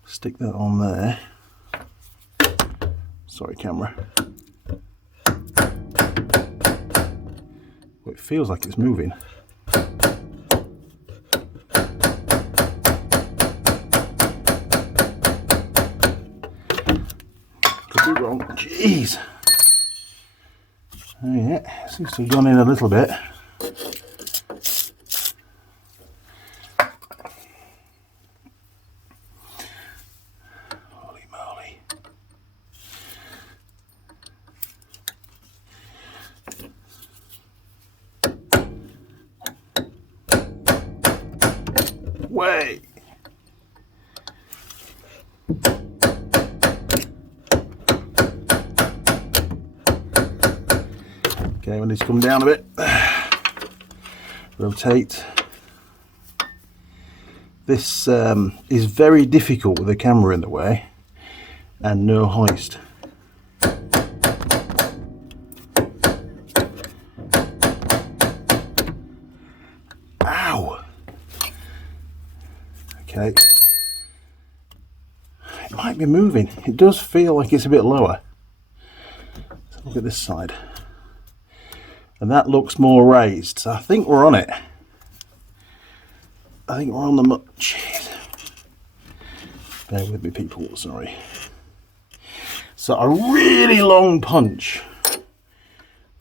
Stick that on there. Sorry, camera. Well, it feels like it's moving. Could be wrong. Jeez. Oh yeah, seems to have gone in a little bit. Holy moly. Way. Okay, we need to come down a bit. Rotate. This is very difficult with the camera in the way and no hoist. Ow! Okay. It might be moving. It does feel like it's a bit lower. Let's look at this side. And that looks more raised, so I think we're on it. I think we're on the... Jeez. Bear with me, people, sorry. So a really long punch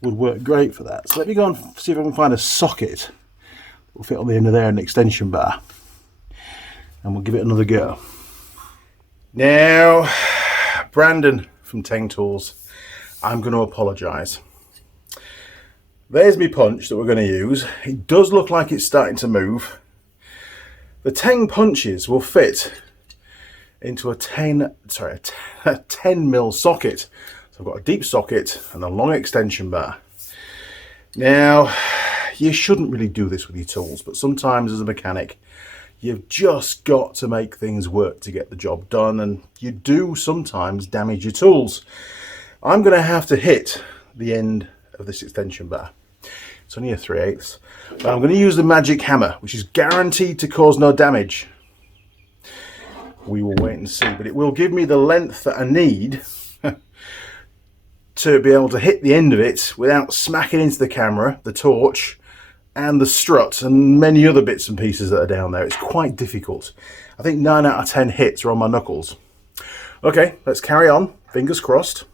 would work great for that. So let me go and see if I can find a socket that will fit on the end of there, an extension bar. And we'll give it another go. Now, Brandon from Teng Tools, I'm going to apologise. There's my punch that we're going to use. It does look like it's starting to move. The Teng punches will fit into a 10 mil socket. So I've got a deep socket and a long extension bar. Now, you shouldn't really do this with your tools, but sometimes as a mechanic, you've just got to make things work to get the job done, and you do sometimes damage your tools. I'm going to have to hit the end of this extension bar. It's only a 3/8, but I'm going to use the magic hammer, which is guaranteed to cause no damage. We will wait and see, but it will give me the length that I need to be able to hit the end of it without smacking into the camera, the torch, and the strut, and many other bits and pieces that are down there. It's quite difficult. I think 9 out of 10 hits are on my knuckles. Okay, let's carry on. Fingers crossed.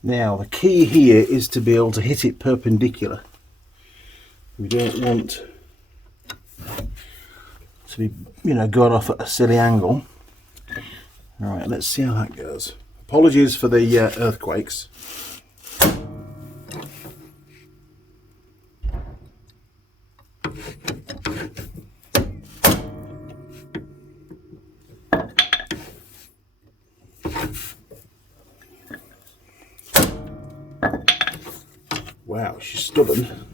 Now, the key here is to be able to hit it perpendicular. We don't want to be, going off at a silly angle. All right, let's see how that goes. Apologies for the earthquakes. Wow, she's stubborn.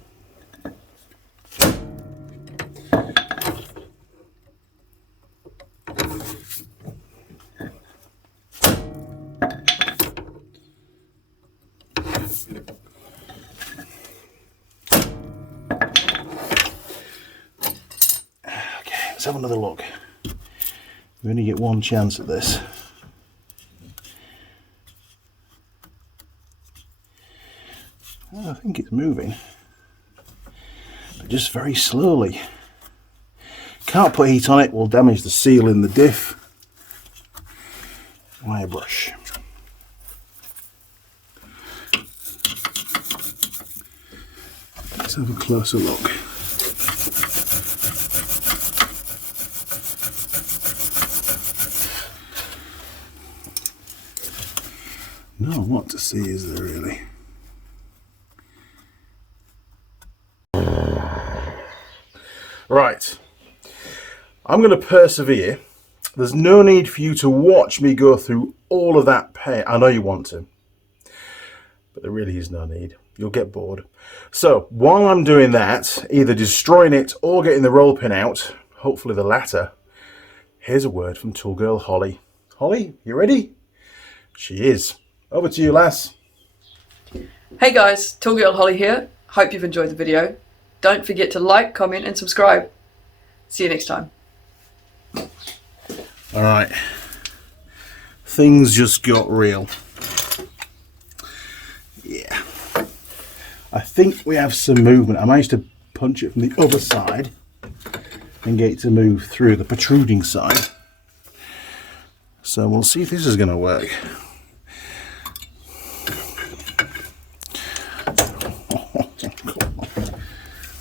Let's have another look. We only get one chance at this. Oh, I think it's moving, but just very slowly. Can't put heat on it, will damage the seal in the diff. Wire brush. Let's have a closer look. Not what to see, is there really? Right, I'm going to persevere. There's no need for you to watch me go through all of that pain. I know you want to, but there really is no need. You'll get bored. So while I'm doing that, either destroying it or getting the roll pin out, hopefully the latter, here's a word from Tool Girl Holly. Holly, you ready? She is. Over to you, lass. Hey guys, Tool Girl Holly here. Hope you've enjoyed the video. Don't forget to like, comment and subscribe. See you next time. Alright. Things just got real. Yeah. I think we have some movement. I managed to punch it from the other side and get it to move through the protruding side. So we'll see if this is going to work.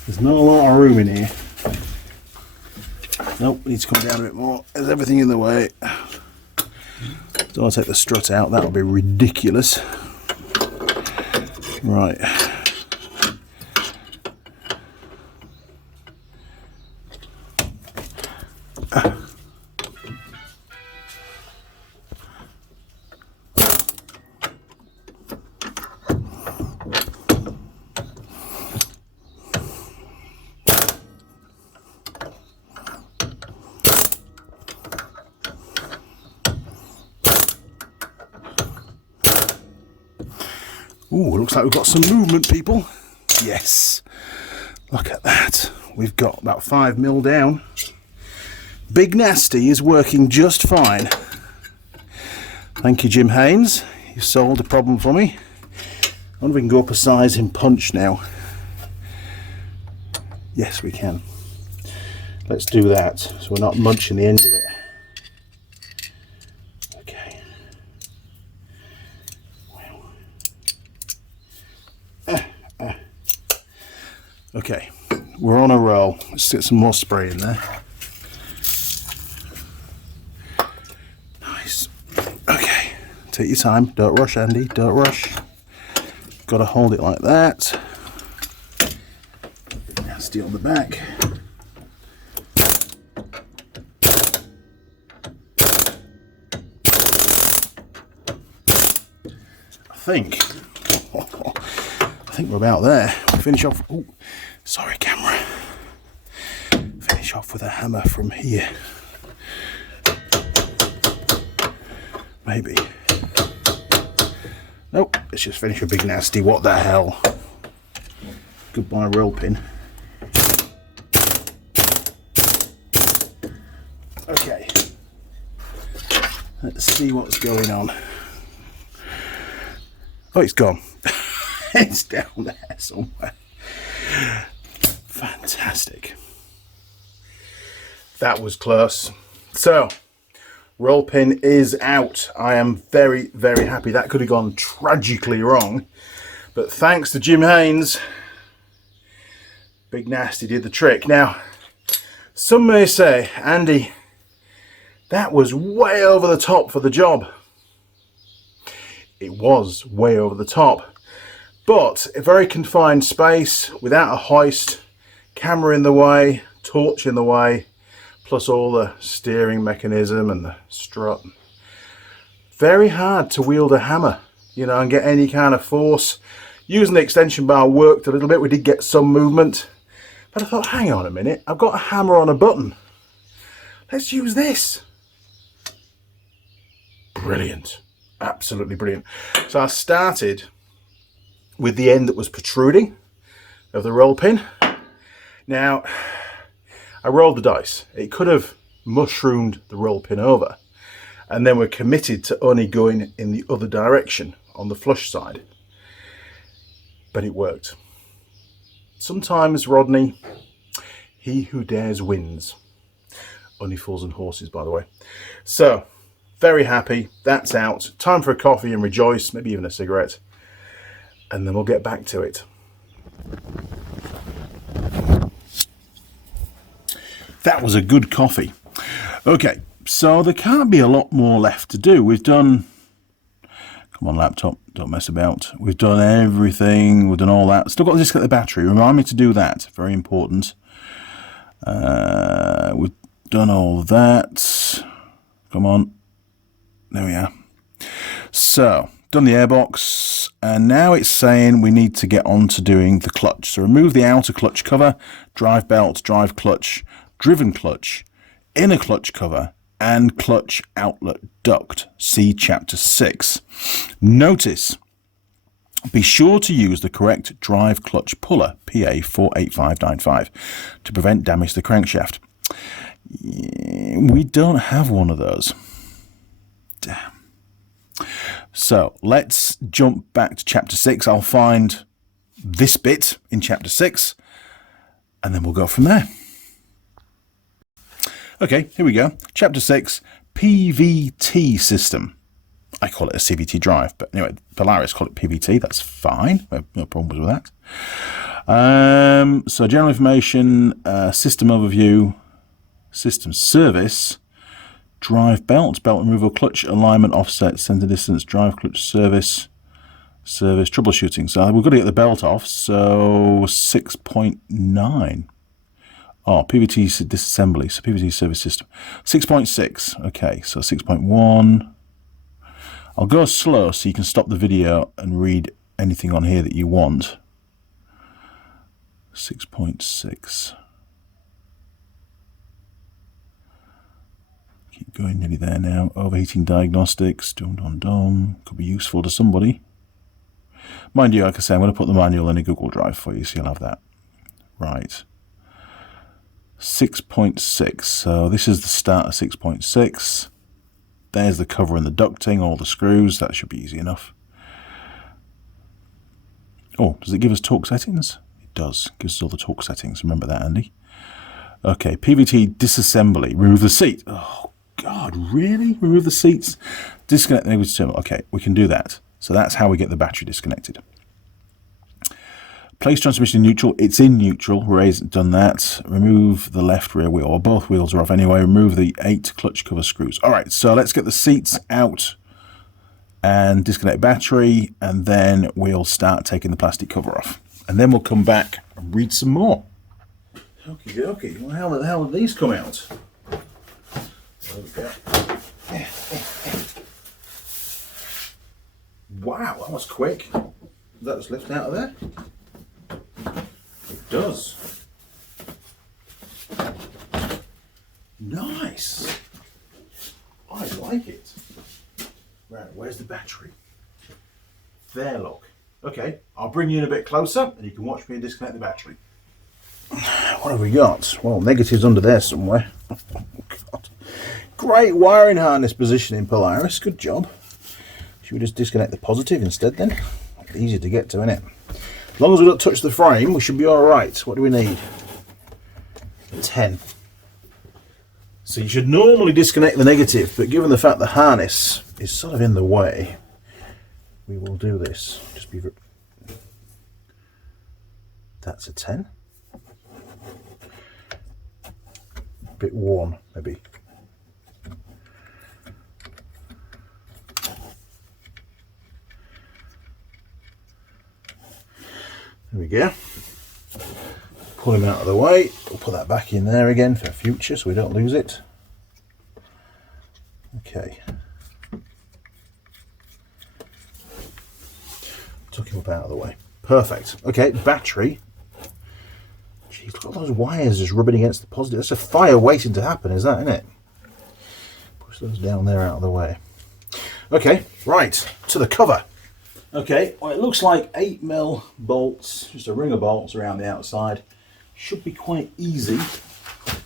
There's not a lot of room in here. Nope, needs to come down a bit more. There's everything in the way. Don't want to take the strut out, that would be ridiculous. Right. Ooh, looks like we've got some movement, people. Yes. Look at that. We've got about 5 mil down. Big Nasty is working just fine. Thank you, Jim Haynes. You solved the problem for me. I wonder if we can go up a size in punch now. Yes, we can. Let's do that, so we're not munching the end of it. Okay. Okay, we're on a roll. Let's get some more spray in there. Nice. Okay, take your time. Don't rush, Andy. Don't rush. Got to hold it like that. Nasty on the back. I think we're about there. We'll finish off. Oh, sorry, camera. Finish off with a hammer from here. Maybe. Nope. Let's just finish a Big Nasty. What the hell? Goodbye, roll pin. Okay. Let's see what's going on. Oh, it's gone. It's down there somewhere. Fantastic. That was close. So, roll pin is out. I am very, very happy. That could have gone tragically wrong. But thanks to Jim Haynes, Big Nasty did the trick. Now, some may say, Andy, that was way over the top for the job. It was way over the top, but a very confined space without a hoist, camera in the way, torch in the way, plus all the steering mechanism and the strut. Very hard to wield a hammer, you know, and get any kind of force. Using the extension bar worked a little bit. We did get some movement, but I thought, hang on a minute, I've got a hammer on a button. Let's use this. Brilliant. Absolutely brilliant. So I started with the end that was protruding of the roll pin. Now, I rolled the dice. It could have mushroomed the roll pin over, and then we're committed to only going in the other direction on the flush side. But it worked. Sometimes, Rodney, he who dares wins. Only fools and horses, by the way. So, very happy. That's out. Time for a coffee and rejoice, maybe even a cigarette. And then we'll get back to it. That was a good coffee. Okay, so there can't be a lot more left to do. We've done... Come on, laptop, don't mess about. We've done everything. We've done all that. Still got to disconnect the battery. Remind me to do that. Very important. We've done all that. Come on. There we are. So, done the airbox, and now it's saying we need to get on to doing the clutch. So remove the outer clutch cover, drive belt, drive clutch, driven clutch, inner clutch cover, and clutch outlet duct. See Chapter 6. Notice, be sure to use the correct drive clutch puller, PA 48595, to prevent damage to the crankshaft. We don't have one of those. Damn. So let's jump back to Chapter 6. I'll find this bit in Chapter 6, and then we'll go from there. Okay, here we go. Chapter 6, PVT system. I call it a CVT drive, but anyway, Polaris call it PVT. That's fine. No problems with that. So general information, system overview, system service, drive belt, belt removal, clutch alignment, offset, center distance, drive clutch service, troubleshooting. So we've got to get the belt off. So 6.9. Oh, PVT disassembly. So PVT service system. 6.6. Okay, so 6.1. I'll go slow so you can stop the video and read anything on here that you want. 6.6. Keep going, nearly there now. Overheating diagnostics. Could be useful to somebody. Mind you, like I say, I'm going to put the manual in a Google Drive for you, so you'll have that. Right. 6.6. So this is the start of 6.6. There's the cover and the ducting, all the screws. That should be easy enough. Oh, does it give us torque settings? It does. It gives us all the torque settings. Remember that, Andy. Okay, PVT disassembly. Remove the seat. Oh, God, really? Remove the seats? Disconnect the negative terminal. Okay, we can do that. So that's how we get the battery disconnected. Place transmission in neutral. It's in neutral. Ray's done that. Remove the left rear wheel, or both wheels are off anyway. Remove the 8 clutch cover screws. All right, so let's get the seats out and disconnect battery, and then we'll start taking the plastic cover off. And then we'll come back and read some more. Okay. Well, how the hell did these come out? There we go. Wow, that was quick. Did that just lift out of there? It does. Nice. I like it. Right, where's the battery? There, look. Okay, I'll bring you in a bit closer and you can watch me disconnect the battery. What have we got? Well, negative's under there somewhere. Oh, God. Great wiring harness position in Polaris. Good job. Should we just disconnect the positive instead then? Easy to get to, isn't it? As long as we don't touch the frame, we should be all right. What do we need? 10. So you should normally disconnect the negative, but given the fact the harness is sort of in the way, we will do this. Just be. That's a 10. Ep.1 maybe. There we go. Pull him out of the way. We'll put that back in there again for future so we don't lose it. Okay. Took him up out of the way. Perfect. Okay, battery. Jeez, look at those wires just rubbing against the positive. That's a fire waiting to happen, is that, isn't it? Push those down there out of the way. Okay, right, to the cover. Okay, well, it looks like 8mm bolts, just a ring of bolts around the outside. Should be quite easy as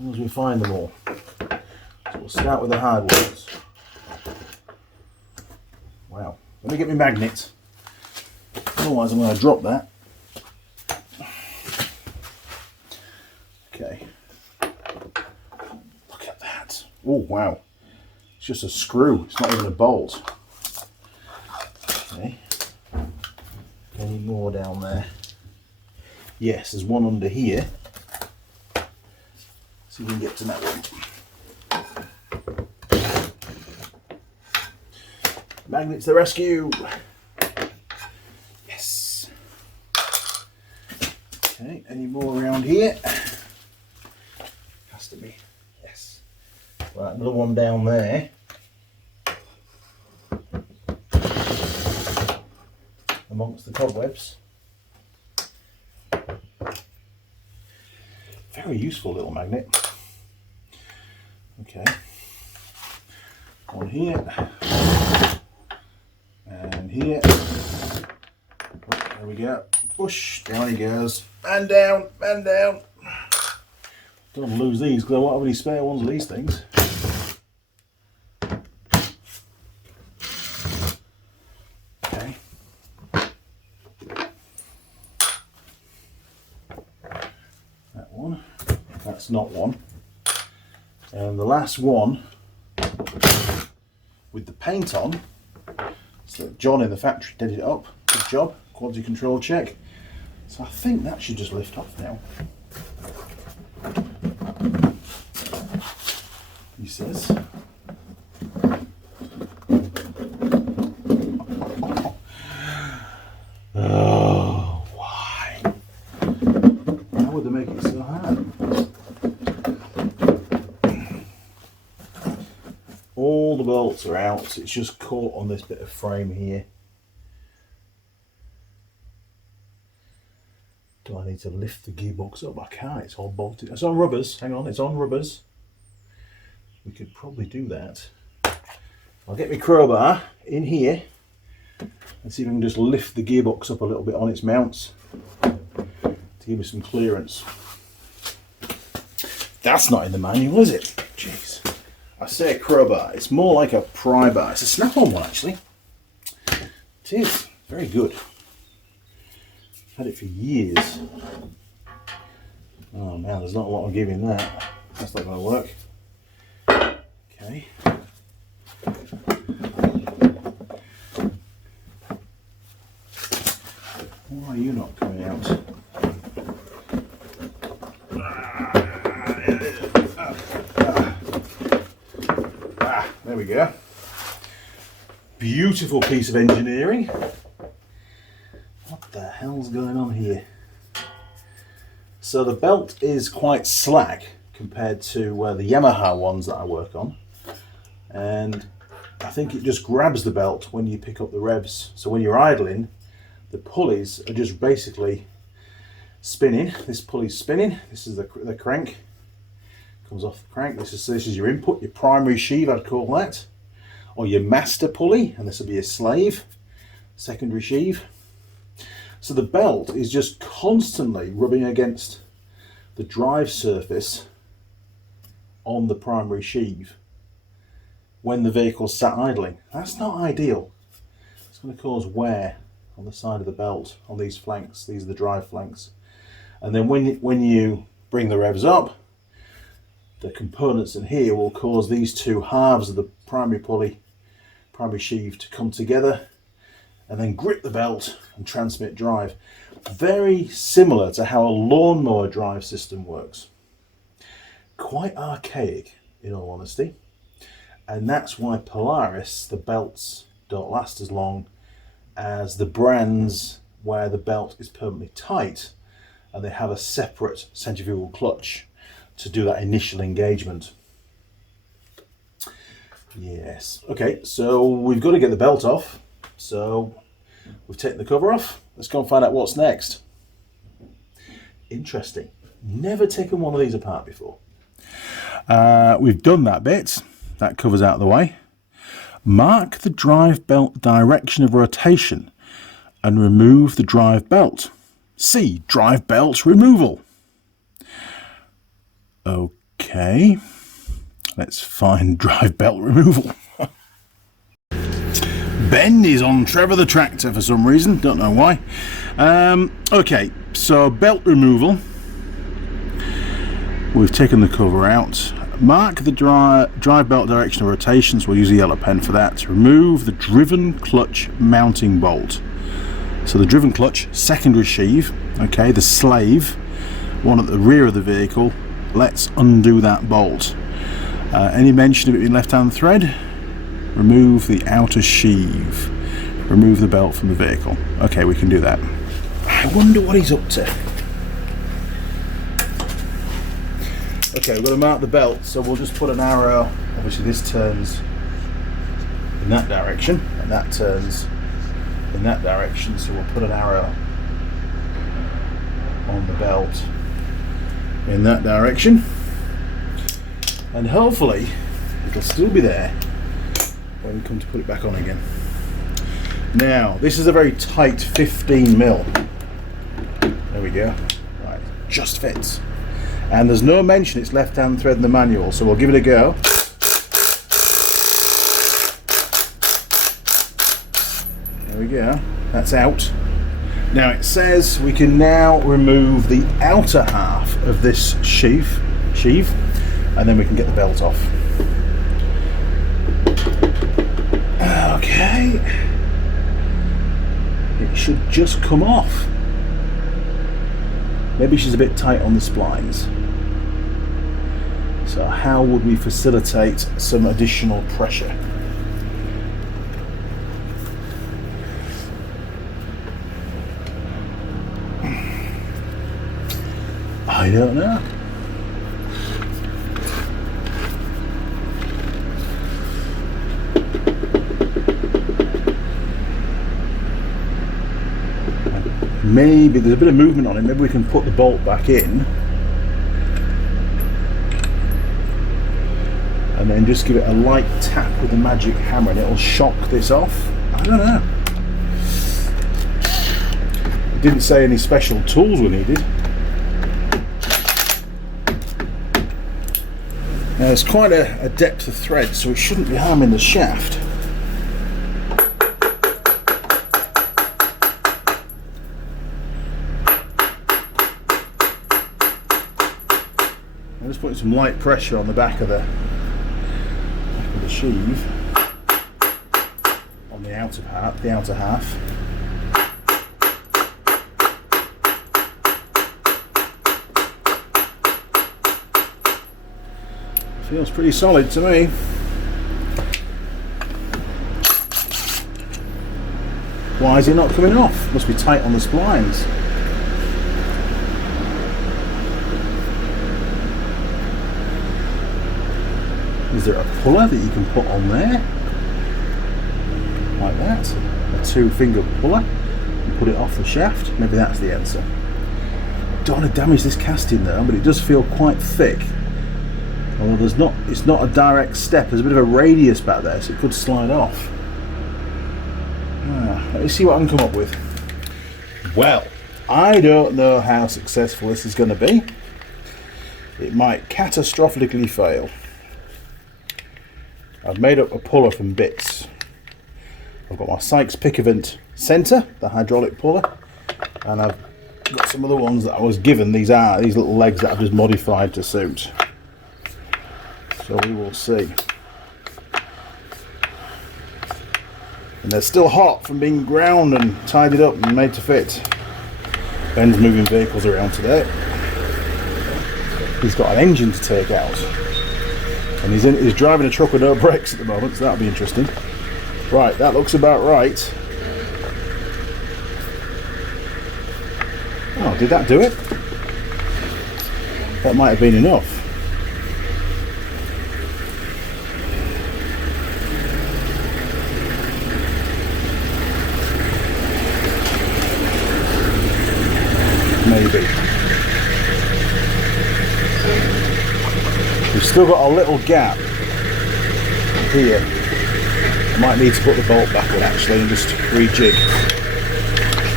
long as we find them all. So we'll start with the hard ones. Wow, let me get my magnet. Otherwise I'm going to drop that. Okay. Look at that. Oh wow. It's just a screw. It's not even a bolt. Okay. Any more down there? Yes, there's one under here. See if we can get to that one. Magnet to the rescue. Yes. Okay, any more around here? Has to be. Yes. Right, another one down there. Amongst the cobwebs. Very useful little magnet. Okay. One here. And here. Oh, there we go. Push. Down he goes. Man down. Man down. Don't want to lose these because I won't have any spare ones of these things. Okay. That one. That's not one. And the last one with the paint on. So John in the factory did it up. Good job. Quality control check. So I think that should just lift off now. He says. Oh, why? Why would they make it so hard? All the bolts are out, so it's just caught on this bit of frame here. Do I need to lift the gearbox up? I can't, it's all bolted. It's on rubbers, hang on, it's on rubbers. We could probably do that. I'll get my crowbar in here and see if I can just lift the gearbox up a little bit on its mounts to give me some clearance. That's not in the manual, is it? Jeez. I say a crowbar, it's more like a pry bar. It's a snap-on one actually. It is, very good. I've had it for years. Oh man, there's not a lot of giving that. That's not going to work. Okay. Why are you not coming out? There we go. Beautiful piece of engineering. What the hell's going on here? So the belt is quite slack compared to the Yamaha ones that I work on. And I think it just grabs the belt when you pick up the revs. So when you're idling, the pulleys are just basically spinning. This pulley's spinning. This is the crank. Comes off the crank. This is your input, your primary sheave, I'd call that, or your master pulley, and this will be a slave, secondary sheave. So the belt is just constantly rubbing against the drive surface on the primary sheave when the vehicle's sat idling. That's not ideal. It's going to cause wear on the side of the belt on these flanks. These are the drive flanks. And then when you bring the revs up, the components in here will cause these two halves of the primary pulley, primary sheave to come together and then grip the belt and transmit drive. Very similar to how a lawnmower drive system works. quite archaic, in all honesty. And that's why Polaris, the belts don't last as long as the brands where the belt is permanently tight and they have a separate centrifugal clutch to do that initial engagement. Yes. Okay, so we've got to get the belt off. So we've taken the cover off. Let's go and find out what's next. Interesting. Never taken one of these apart before. We've done that bit. That covers out of the way. Mark the drive belt direction of rotation and remove the drive belt. See drive belt removal. Okay. Let's find drive belt removal. Ben is on Trevor the Tractor for some reason, don't know why. Okay, so belt removal. We've taken the cover out. Mark the drive belt direction of rotation, so we'll use a yellow pen for that. Remove the driven clutch mounting bolt. So the driven clutch, secondary sheave, okay, the slave, one at the rear of the vehicle. Let's undo that bolt. Any mention of it being left-hand thread? Remove the outer sheave. Remove the belt from the vehicle. Okay, we can do that. I wonder what he's up to. Okay, we're going to mark the belt, so we'll just put an arrow. Obviously this turns in that direction, and that turns in that direction, so we'll put an arrow on the belt in that direction. And hopefully it'll still be there when we come to put it back on again. Now, this is a very tight 15mm. There we go. Right, just fits. And there's no mention it's left-hand thread in the manual, so we'll give it a go. There we go. That's out. Now it says we can now remove the outer half of this sheave, and then we can get the belt off. Okay. It should just come off. Maybe she's a bit tight on the splines. So how would we facilitate some additional pressure? I don't know. Maybe there's a bit of movement on it. Maybe we can put the bolt back in and then just give it a light tap with the magic hammer and it'll shock this off. I don't know. It didn't say any special tools were needed. Now it's quite a depth of thread, so it shouldn't be harming the shaft. I'm just putting some light pressure on the back of the sheave, on the outer part, the outer half. Feels pretty solid to me. Why is it not coming off? Must be tight on the splines. Is there a puller that you can put on there? Like that? A 2-finger puller? And put it off the shaft? Maybe that's the answer. Don't want to damage this casting though, but it does feel quite thick. Although it's not a direct step, there's a bit of a radius back there, so it could slide off. Let me see what I can come up with. Well, I don't know how successful this is going to be. It might catastrophically fail. I've made up a puller from bits. I've got my Sykes Pickavant centre, the hydraulic puller, and I've got some other ones that I was given. These little legs that I've just modified to suit. So we will see. And they're still hot from being ground and tidied up and made to fit. Ben's moving vehicles around today. he's got an engine to take out. And he's driving a truck with no brakes at the moment, so that'll be interesting. Right, that looks about right. Oh, did that do it? That might have been enough. Maybe. We've still got a little gap here. I might need to put the bolt back on actually and just rejig.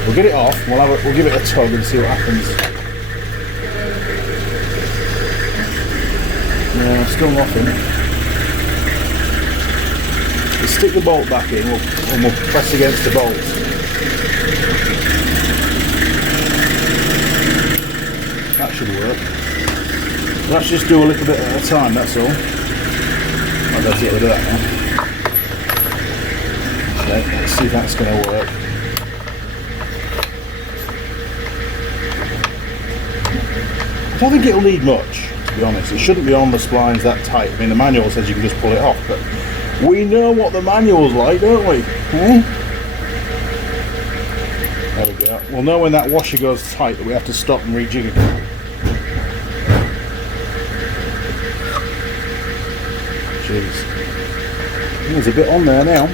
We'll get it off. We'll give it a tug and see what happens. No, still nothing. We'll stick the bolt back in and we'll press against the bolt. That should work. Let's just do a little bit at a time, that's all. I'll go see how we do that now. Okay, let's see if that's going to work. I don't think it'll need much, to be honest. It shouldn't be on the splines that tight. I mean, the manual says you can just pull it off, but we know what the manual's like, don't we? Eh? There we go. We'll know when that washer goes tight that we have to stop and rejig it. Jeez. There's a bit on there now.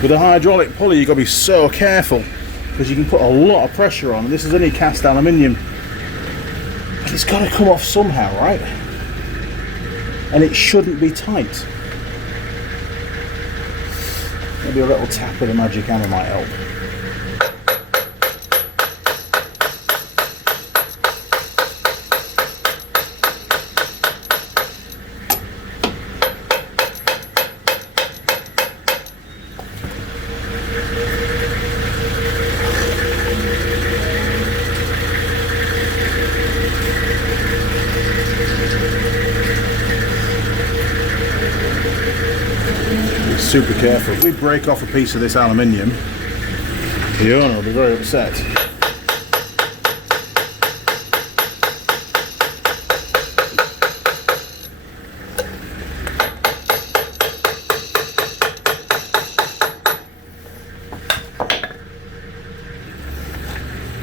With a hydraulic pulley you've got to be so careful because you can put a lot of pressure on, and this is only cast aluminium. But it's got to come off somehow, right? And it shouldn't be tight. Maybe a little tap with a magic hammer might help. Super careful. If we break off a piece of this aluminium, the owner will be very upset.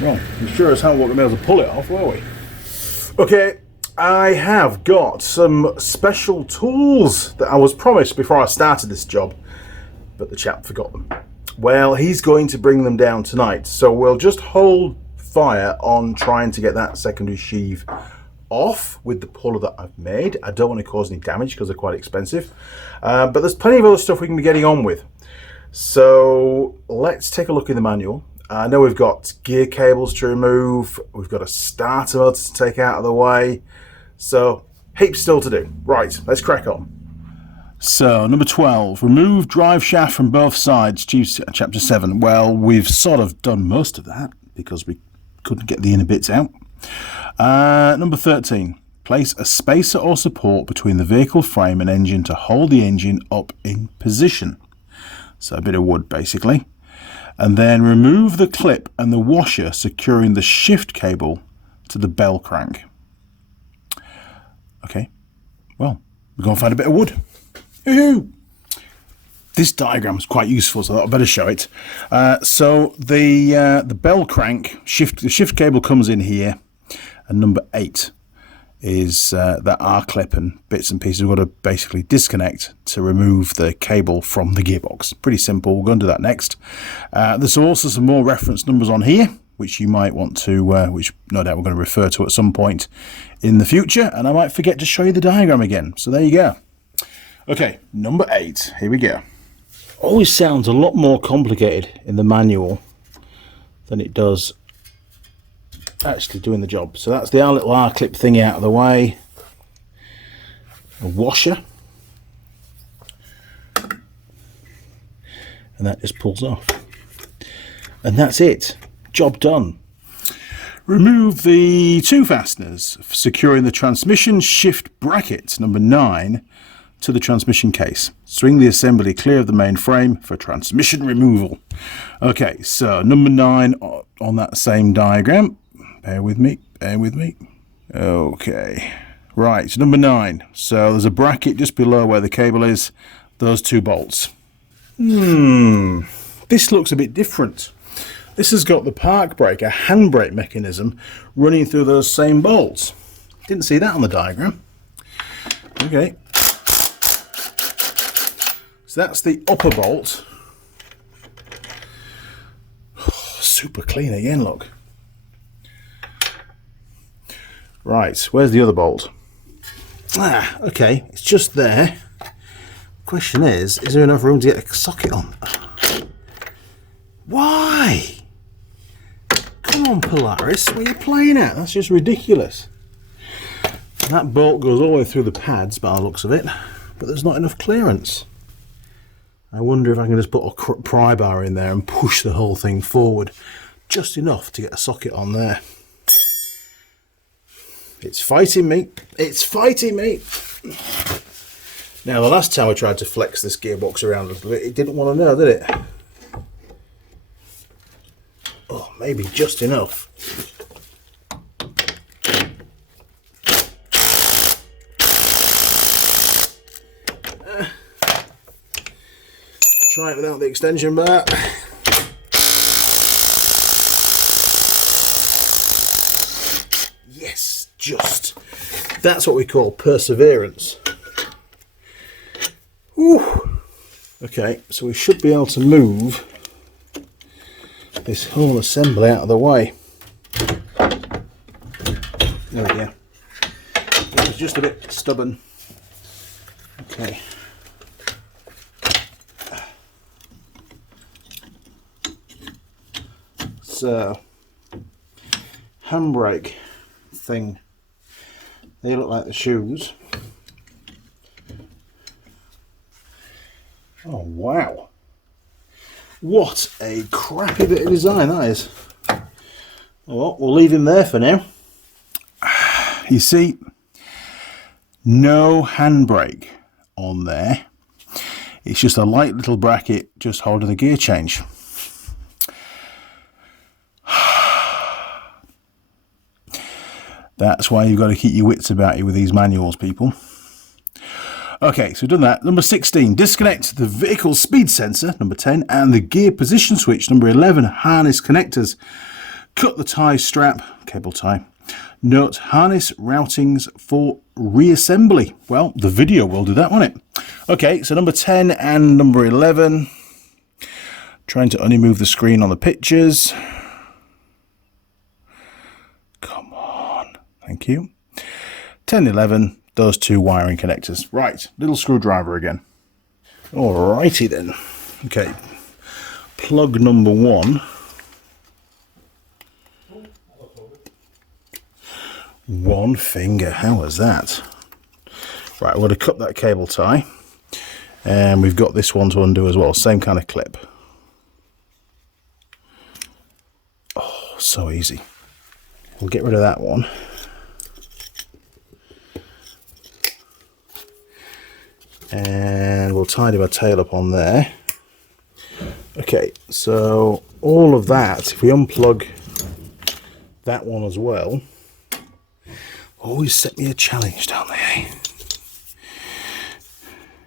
Well, I'm sure as hell we're going to be able to pull it off, were we? Okay. I have got some special tools that I was promised before I started this job, but the chap forgot them. Well, he's going to bring them down tonight, so we'll just hold fire on trying to get that secondary sheave off with the puller that I've made. I don't want to cause any damage because they're quite expensive, but there's plenty of other stuff we can be getting on with. So let's take a look in the manual. I know we've got gear cables to remove, we've got a starter motor to take out of the way, so heaps still to do. Right, let's crack on. So, number 12, remove drive shaft from both sides, chapter 7. Well, we've sort of done most of that because we couldn't get the inner bits out. Number 13, place a spacer or support between the vehicle frame and engine to hold the engine up in position. So a bit of wood basically. And then remove the clip and the washer securing the shift cable to the bell crank. Okay, well, we're going to find a bit of wood. Yoo-hoo! This diagram is quite useful, so I better show it. So the bell crank, the shift cable comes in here, and number 8 is that R-clip and bits and pieces we've got to basically disconnect to remove the cable from the gearbox. Pretty simple. We're going to do that next. There's also some more reference numbers on here, which you might want to, which no doubt we're going to refer to at some point in the future, and I might forget to show you the diagram again. So there you go. Okay, number 8. Here we go. Always sounds a lot more complicated in the manual than it does actually doing the job. So that's the little R-clip thing out of the way. A washer. And that just pulls off. And that's it. Job done. Remove the 2 fasteners securing the transmission shift bracket, number 9, to the transmission case. Swing the assembly clear of the main frame for transmission removal. Okay, so number 9 on that same diagram. Bear with me, bear with me. Okay, right, number 9. So there's a bracket just below where the cable is, those 2 bolts. This looks a bit different. This has got the park brake, a handbrake mechanism, running through those same bolts. Didn't see that on the diagram. Okay. So that's the upper bolt. Oh, super clean again, look. Right, where's the other bolt? Ah, okay, it's just there. Question is there enough room to get a socket on? Why? Come on, Polaris, what are you playing at? That's just ridiculous. And that bolt goes all the way through the pads by the looks of it, but there's not enough clearance. I wonder if I can just put a pry bar in there and push the whole thing forward just enough to get a socket on there. It's fighting me. It's fighting me. Now, the last time I tried to flex this gearbox around a little bit, it didn't want to know, did it? Oh, maybe just enough. Try it without the extension bar. Yes, just. That's what we call perseverance. Whew. Okay, so we should be able to move this whole assembly out of the way. There we go. It was just a bit stubborn. Okay. So, handbrake thing. They look like the shoes. Oh wow. What a crappy bit of design that is. Well, we'll leave him there for now. You see, no handbrake on there. It's just a light little bracket just holding the gear change. That's why you've got to keep your wits about you with these manuals, people. Okay, so we've done that. Number 16, disconnect the vehicle speed sensor, number 10, and the gear position switch, number 11, harness connectors. Cut the tie strap, cable tie. Note harness routings for reassembly. Well, the video will do that, won't it? Okay, so number 10 and number 11. Trying to only move the screen on the pictures. Come on, thank you. 10, 11. Those 2 wiring connectors. Right, little screwdriver again. Alrighty then. Okay, plug number 1. One finger, how was that? Right, we're going to cut that cable tie. And we've got this one to undo as well, same kind of clip. Oh, so easy. We'll get rid of that one. And we'll tidy my tail up on there. Okay, so all of that, if we unplug that one as well, always set me a challenge down there.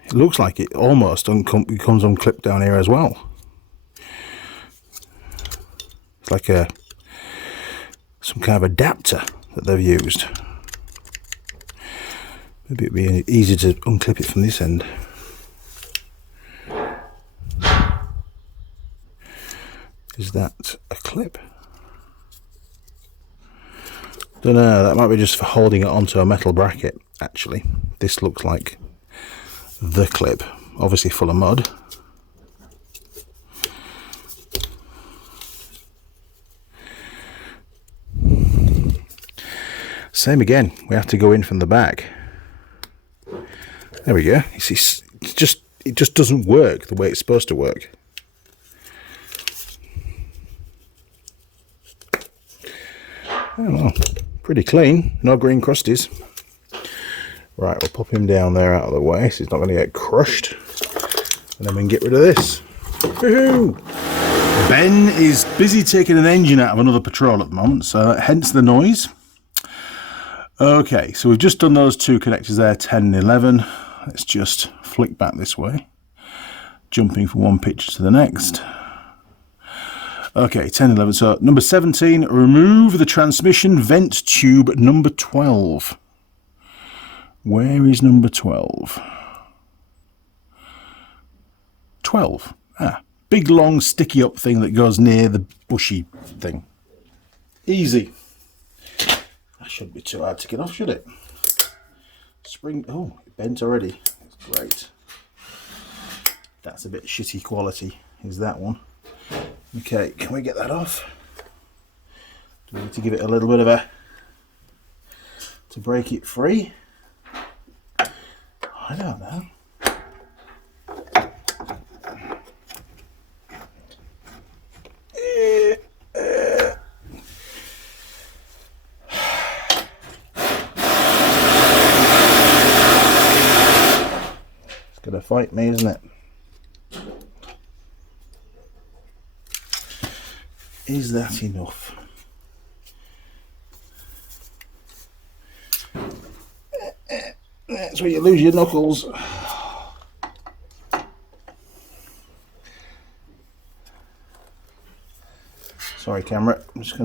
It looks like it almost becomes unclipped down here as well. It's like some kind of adapter that they've used. Maybe it'd be easy to unclip it from this end. Is that a clip? Don't know, that might be just for holding it onto a metal bracket, actually. This looks like the clip, obviously full of mud. Same again, we have to go in from the back. There we go. You see, it just doesn't work the way it's supposed to work. Oh well, pretty clean, no green crusties. Right, we'll pop him down there out of the way so he's not going to get crushed. And then we can get rid of this. Woohoo! Ben is busy taking an engine out of another patrol at the moment, so hence the noise. Okay, so we've just done those two connectors there, 10 and 11. Let's just flick back this way, jumping from one picture to the next. Okay, 10, 11. So number 17, remove the transmission vent tube number 12. Where is number 12? 12. Ah, big long sticky up thing that goes near the bushy thing. Easy. That shouldn't be too hard to get off, should it? Spring. Oh, it bent already. That's great. That's a bit shitty quality, is that one. Okay, can we get that off? Do we need to give it a little bit of a... to break it free? I don't know. It's gonna fight me, isn't it? Is that enough? That's where you lose your knuckles. Sorry, camera. I'm just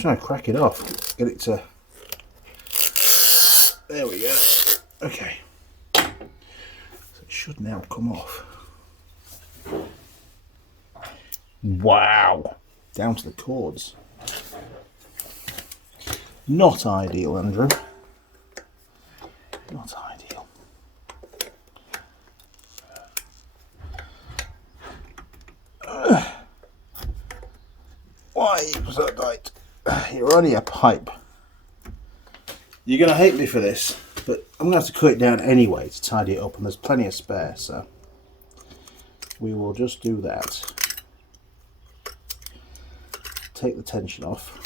trying to crack it off. Get it to. There we go. Okay. So it should now come off. Wow. Down to the cords. Not ideal, Andrew. Not ideal. Why was that tight? You're only a pipe. You're going to hate me for this, but I'm going to have to cut it down anyway to tidy it up, and there's plenty of spare, so we will just do that. Take the tension off.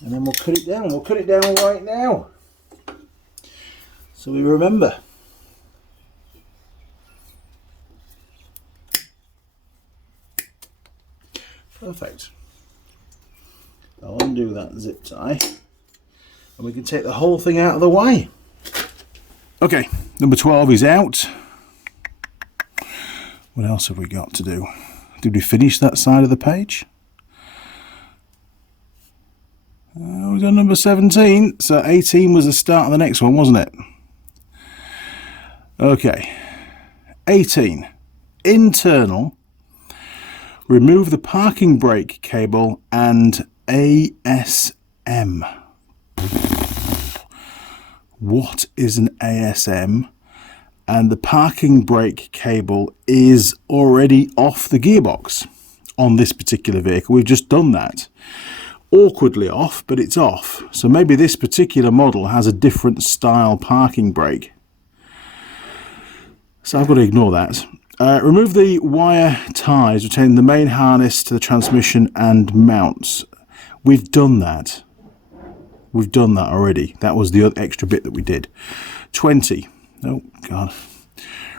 And then we'll cut it down. We'll cut it down right now, so we remember. Perfect. I'll undo that zip tie, and we can take the whole thing out of the way. Okay, number 12 is out. What else have we got to do? Did we finish that side of the page? We've done number 17, so 18 was the start of the next one, wasn't it? Okay, 18. Internal. Remove the parking brake cable and ASM. What is an ASM? And the parking brake cable is already off the gearbox on this particular vehicle. We've just done that. Awkwardly off, but it's off. So maybe this particular model has a different style parking brake. So I've got to ignore that. Remove the wire ties retaining the main harness to the transmission and mounts. We've done that. We've done that already. That was the other extra bit that we did. 20. Oh, God.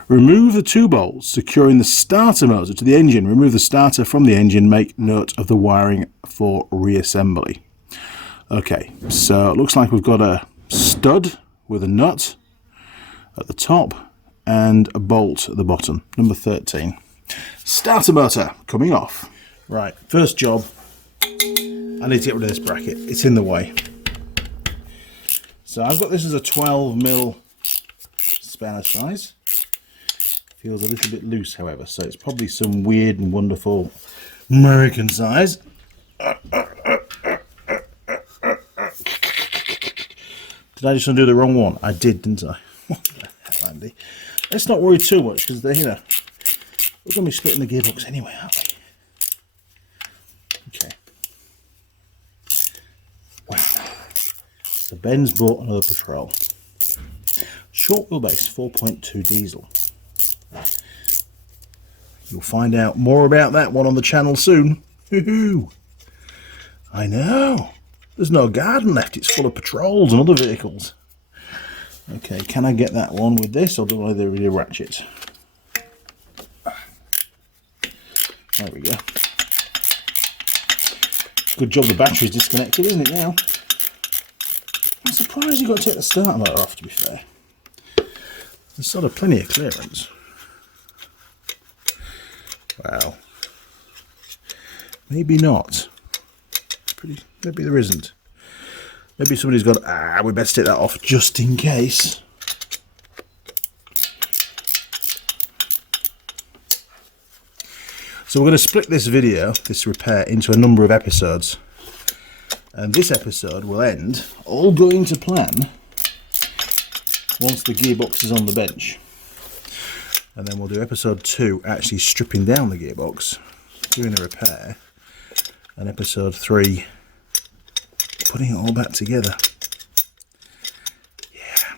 Remove the two bolts securing the starter motor to the engine. Remove the starter from the engine. Make note of the wiring for reassembly. Okay, so it looks like we've got a stud with a nut at the top and a bolt at the bottom. Number 13. Starter motor coming off. Right, first job. I need to get rid of this bracket. It's in the way. So I've got this as a 12mm spanner size. Feels a little bit loose, however, so it's probably some weird and wonderful American size. Did I just undo the wrong one? I did, didn't I? What the hell, Andy? Let's not worry too much, because they're, we're going to be splitting the gearbox anyway, aren't we? Okay. Wow. So Ben's bought another Patrol. Short wheelbase, 4.2 diesel. You'll find out more about that one on the channel soon. Woohoo! I know. There's no garden left. It's full of Patrols and other vehicles. Okay, can I get that one with this, or do I really ratchet? There we go. Good job the battery's disconnected, isn't it now? I'm surprised you've got to take the starter motor off, to be fair. There's sort of plenty of clearance. Well, maybe not. Maybe there isn't. Maybe somebody's got, we best take that off just in case. So we're going to split this video, this repair, into a number of episodes. And this episode will end, all going to plan, once the gearbox is on the bench. And then we'll do episode 2, actually stripping down the gearbox, doing the repair, and episode 3, putting it all back together. Yeah.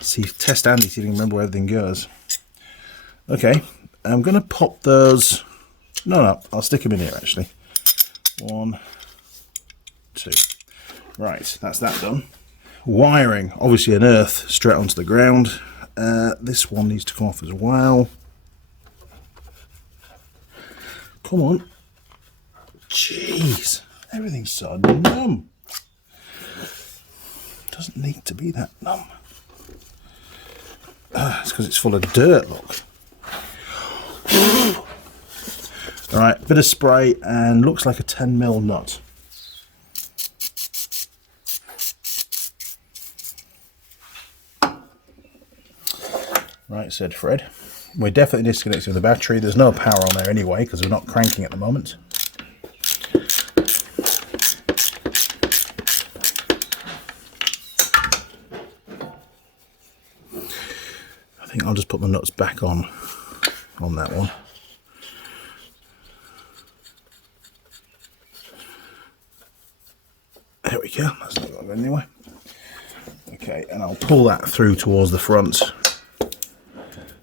See, test Andy, see if you can remember where everything goes. Okay, I'm going to pop those. No, I'll stick them in here actually. 1, 2. Right, that's that done. Wiring, obviously an earth straight onto the ground. This one needs to come off as well. Come on. Jeez, everything's so numb. Doesn't need to be that numb. It's because it's full of dirt, look. Alright, bit of spray and looks like a 10mm nut. Right, said Fred. We're definitely disconnecting the battery. There's no power on there anyway because we're not cranking at the moment. I think I'll just put the nuts back on that one. There we go, that's not going anyway. Okay, and I'll pull that through towards the front.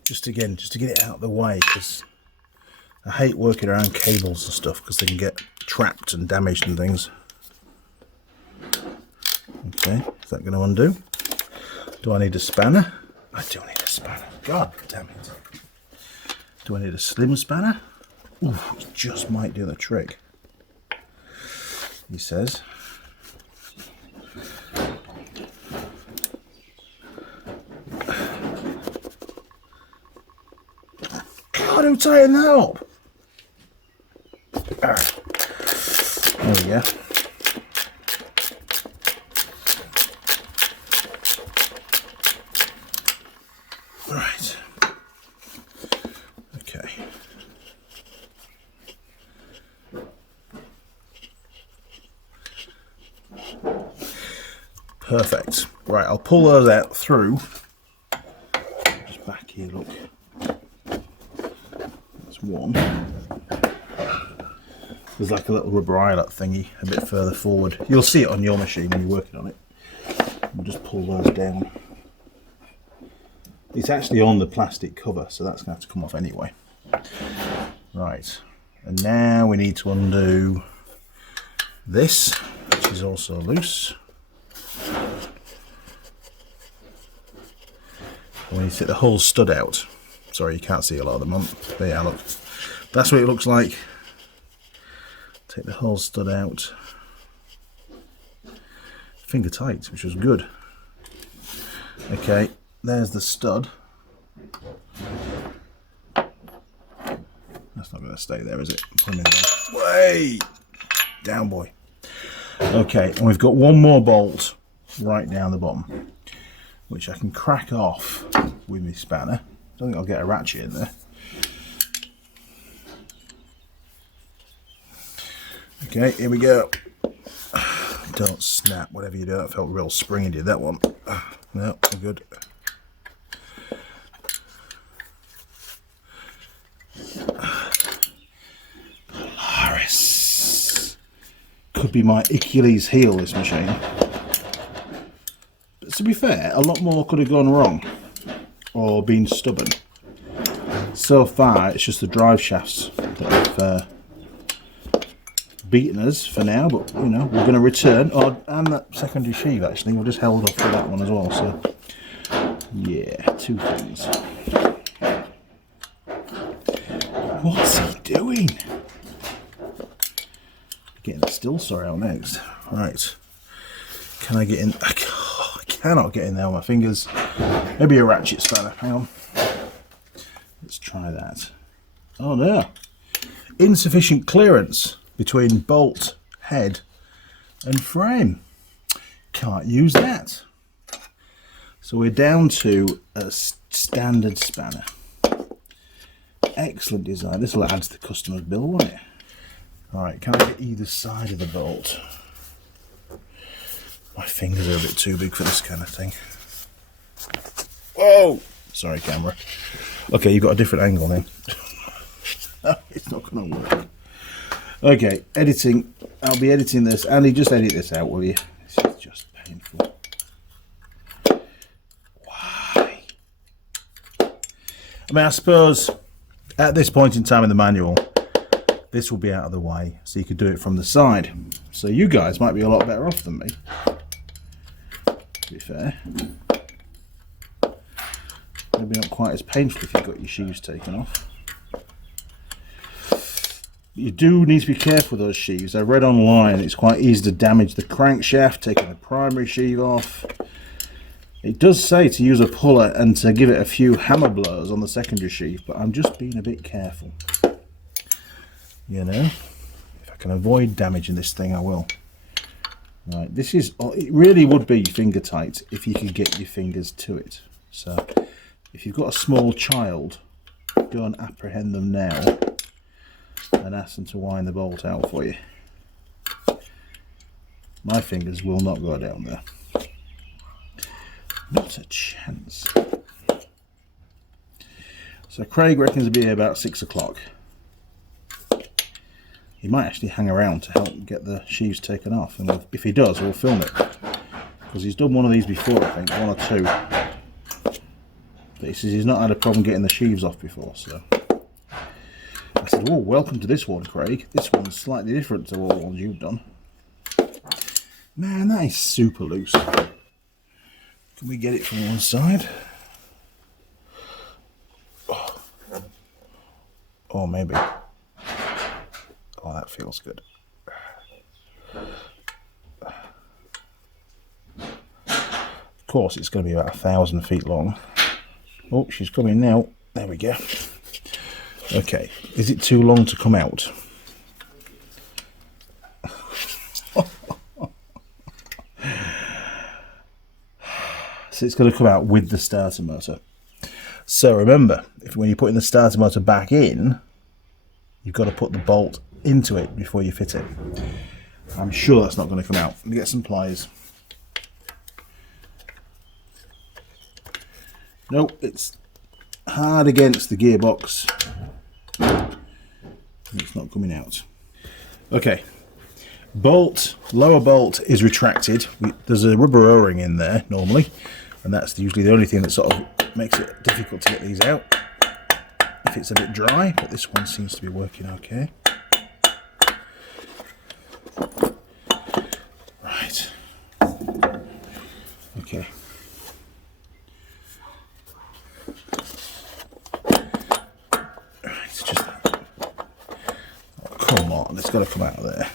Just to get it out of the way, because I hate working around cables and stuff because they can get trapped and damaged and things. Okay, is that going to undo? Do I need a spanner? I do need a spanner. God damn it. Do I need a slim spanner? Ooh, it just might do the trick. He says. God, who tightened that up? There we go. Right. Okay. Perfect. Right, I'll pull those out through. Just back here, look. That's one. There's like a little rubber eyelet thingy a bit further forward. You'll see it on your machine when you're working on it. We'll just pull those down. It's actually on the plastic cover, so that's going to have to come off anyway. Right, and now we need to undo this, which is also loose. We need to take the whole stud out. Sorry, you can't see a lot of them on. There you are, look. That's what it looks like. Take the whole stud out. Finger tight, which was good. Okay, there's the stud. That's not going to stay there, is it? Put him in there. Way down, boy. Okay, and we've got one more bolt right down the bottom, which I can crack off with my spanner. I don't think I'll get a ratchet in there. Okay, here we go. Don't snap, whatever you do. That felt real springy, did that one. No, we're good. Polaris. Could be my Achilles heel, this machine. But to be fair, a lot more could have gone wrong or been stubborn. So far, it's just the drive shafts that have beaten us for now, but you know, we're going to return. And that secondary sheave, actually, we'll just hold off for that one as well. So, yeah, two things. What's he doing? Getting the still saw out next. Right. Can I get in? I cannot get in there with my fingers. Maybe a ratchet spanner. Hang on. Let's try that. Oh no. Insufficient clearance between bolt, head and frame. Can't use that. So we're down to a standard spanner. Excellent design. This will add to the customer's bill, won't it? Alright, can I get either side of the bolt? My fingers are a bit too big for this kind of thing. Whoa! Sorry, camera. Okay, you've got a different angle then. It's not going to work. Okay, editing. I'll be editing this. Andy, just edit this out, will you? This is just painful. Why? I mean, I suppose at this point in time in the manual, this will be out of the way, so you could do it from the side. So you guys might be a lot better off than me, to be fair. Maybe not quite as painful if you've got your sheaves taken off. You do need to be careful with those sheaves. I read online it's quite easy to damage the crankshaft, taking the primary sheave off. It does say to use a puller and to give it a few hammer blows on the secondary sheave, but I'm just being a bit careful. You know, if I can avoid damaging this thing, I will. Right, this is, it really would be finger tight if you could get your fingers to it. So if you've got a small child, go and apprehend them now and ask them to wind the bolt out for you. My fingers will not go down there. Not a chance. So Craig reckons to be here about 6 o'clock. He might actually hang around to help get the sheaves taken off, and if he does, we'll film it. Because he's done one of these before, I think, one or two. But he says he's not had a problem getting the sheaves off before, so. I said, oh, welcome to this one, Craig. This one's slightly different to all the ones you've done. Man, that is super loose. Can we get it from one side? Oh, maybe. Oh, that feels good. Of course, it's going to be about 1,000 feet long. Oh, she's coming now. There we go. Okay, is it too long to come out? So it's going to come out with the starter motor. So remember, when you're putting the starter motor back in, you've got to put the bolt into it before you fit it. I'm sure that's not going to come out. Let me get some pliers. Nope, it's hard against the gearbox. It's not coming out. Okay, bolt, lower bolt is retracted. There's a rubber O-ring in there normally, and that's usually the only thing that sort of makes it difficult to get these out if it's a bit dry, but this one seems to be working okay. Right. Okay. Right, it's just that. Oh, come on, it's got to come out of there.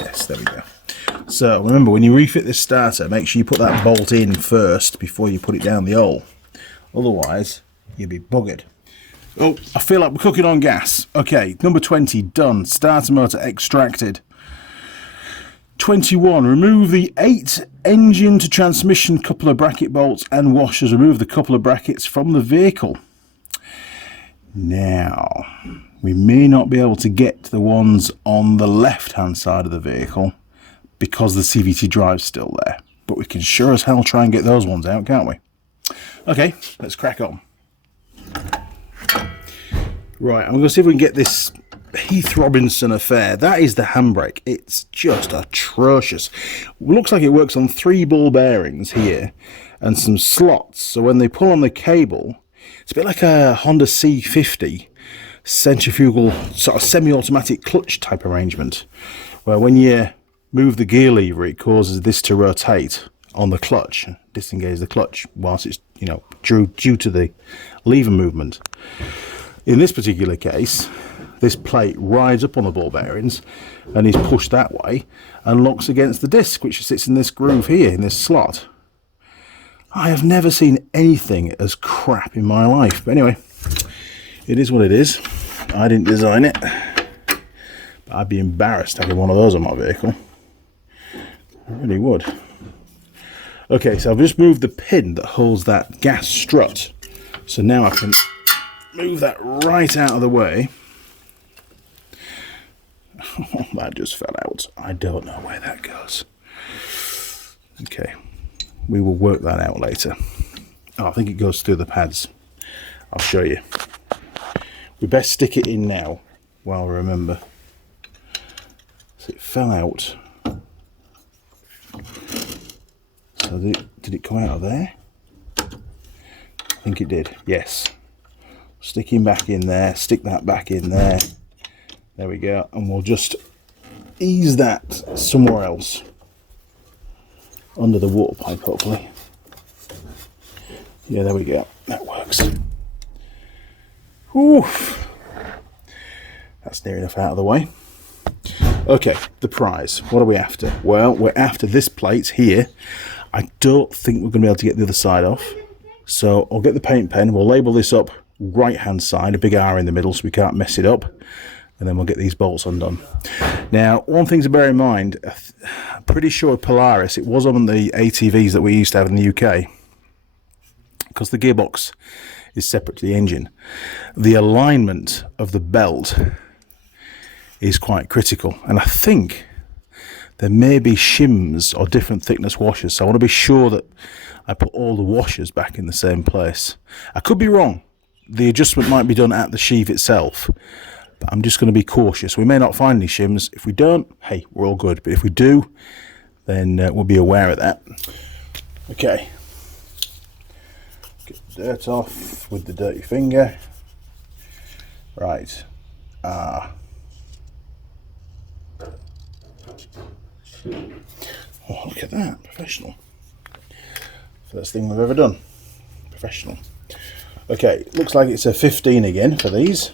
Yes, there we go. So remember, when you refit this starter, make sure you put that bolt in first before you put it down the hole. Otherwise, you'll be buggered. Oh, I feel like we're cooking on gas. Okay, number 20, done. Starter motor extracted. 21, remove the 8 engine to transmission coupler bracket bolts and washers. Remove the coupler brackets from the vehicle. Now, we may not be able to get to the ones on the left-hand side of the vehicle because the CVT drive's still there. But we can sure as hell try and get those ones out, can't we? Okay, let's crack on. Right, I'm going to see if we can get this Heath Robinson affair. That is the handbrake. It's just atrocious. Looks like it works on 3 ball bearings here and some slots. So when they pull on the cable, it's a bit like a Honda C50 centrifugal sort of semi-automatic clutch type arrangement, where when you move the gear lever, it causes this to rotate on the clutch, disengage the clutch whilst it's, you know, due to the lever movement. In this particular case, this plate rides up on the ball bearings and is pushed that way and locks against the disc, which sits in this groove here, in this slot. I have never seen anything as crap in my life. But anyway, it is what it is. I didn't design it. But I'd be embarrassed having one of those on my vehicle. I really would. Okay, so I've just moved the pin that holds that gas strut. So now I can move that right out of the way. Oh, that just fell out. I don't know where that goes. Okay, we will work that out later. Oh, I think it goes through the pads. I'll show you. We best stick it in now while I remember. So it fell out. So did it come out of there? I think it did, yes. Stick him back in there, stick that back in there. There we go, and we'll just ease that somewhere else. Under the water pipe, hopefully. Yeah, there we go, that works. Oof. That's near enough out of the way. Okay, the prize. What are we after? Well, we're after this plate here. I don't think we're going to be able to get the other side off. So I'll get the paint pen. We'll label this up right hand side, a big R in the middle so we can't mess it up. And then we'll get these bolts undone. Now, one thing to bear in mind, I'm pretty sure Polaris, it was on the ATVs that we used to have in the UK. Because the gearbox is separate to the engine. The alignment of the belt is quite critical, and I think there may be shims or different thickness washers, so I want to be sure that I put all the washers back in the same place. I could be wrong. The adjustment might be done at the sheave itself, but I'm just going to be cautious. We may not find any shims. If we don't, hey, we're all good, but if we do, then we'll be aware of that. Okay, get the dirt off with the dirty finger. Right, oh, look at that, professional. First thing we've ever done. Professional. Okay, looks like it's a 15 again for these.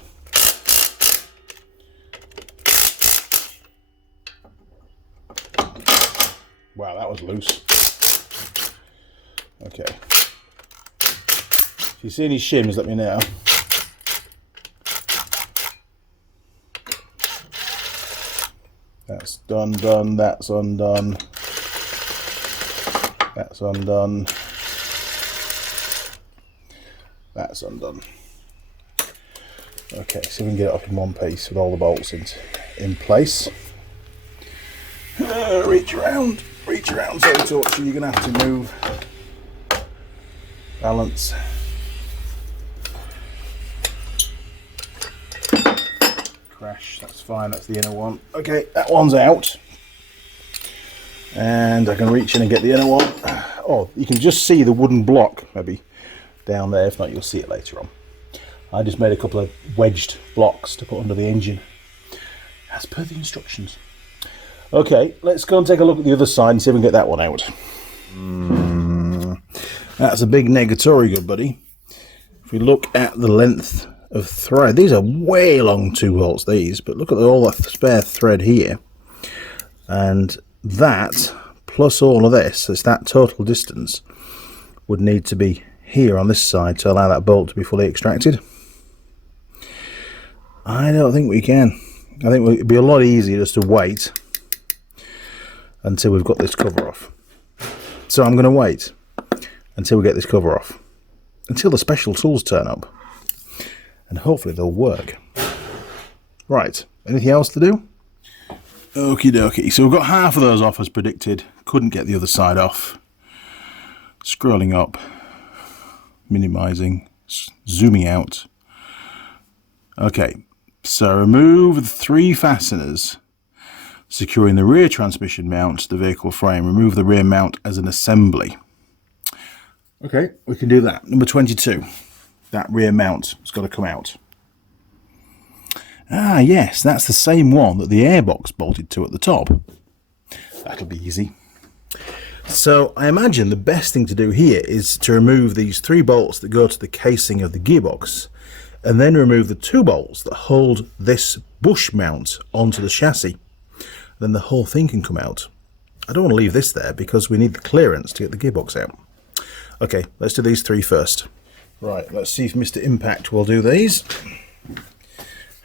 Wow, that was loose. Okay. If you see any shims, let me know. That's done, that's undone. That's undone. That's undone. Okay, so we can get it up in one piece with all the bolts in place. Reach around, so torture, you're going to have to move. Balance. Crash, that's fine, that's the inner one. Okay, that one's out. And I can reach in and get the inner one. Oh, you can just see the wooden block, maybe, down there. If not, you'll see it later on. I just made a couple of wedged blocks to put under the engine, as per the instructions. Okay, let's go and take a look at the other side and see if we can get that one out. That's a big negatory, good buddy. If we look at the length of thread, these are way long 2 bolts, these, but look at all the spare thread here. And that, plus all of this, it's that total distance, would need to be here on this side to allow that bolt to be fully extracted. I don't think we can. I think it'd be a lot easier just to wait until we've got this cover off. So I'm going to wait until we get this cover off, until the special tools turn up, and hopefully they'll work. Right, anything else to do? Okie dokie, so we've got half of those off as predicted. Couldn't get the other side off. Scrolling up, minimizing, zooming out. Okay, so remove the 3 fasteners securing the rear transmission mount to the vehicle frame. Remove the rear mount as an assembly. Okay, we can do that. Number 22, that rear mount has got to come out. Ah yes, that's the same one that the Airbox bolted to at the top. That'll be easy. So I imagine the best thing to do here is to remove these 3 bolts that go to the casing of the gearbox and then remove the 2 bolts that hold this bush mount onto the chassis. Then the whole thing can come out. I don't want to leave this there because we need the clearance to get the gearbox out. Okay, let's do these 3 first. Right, let's see if Mr. Impact will do these.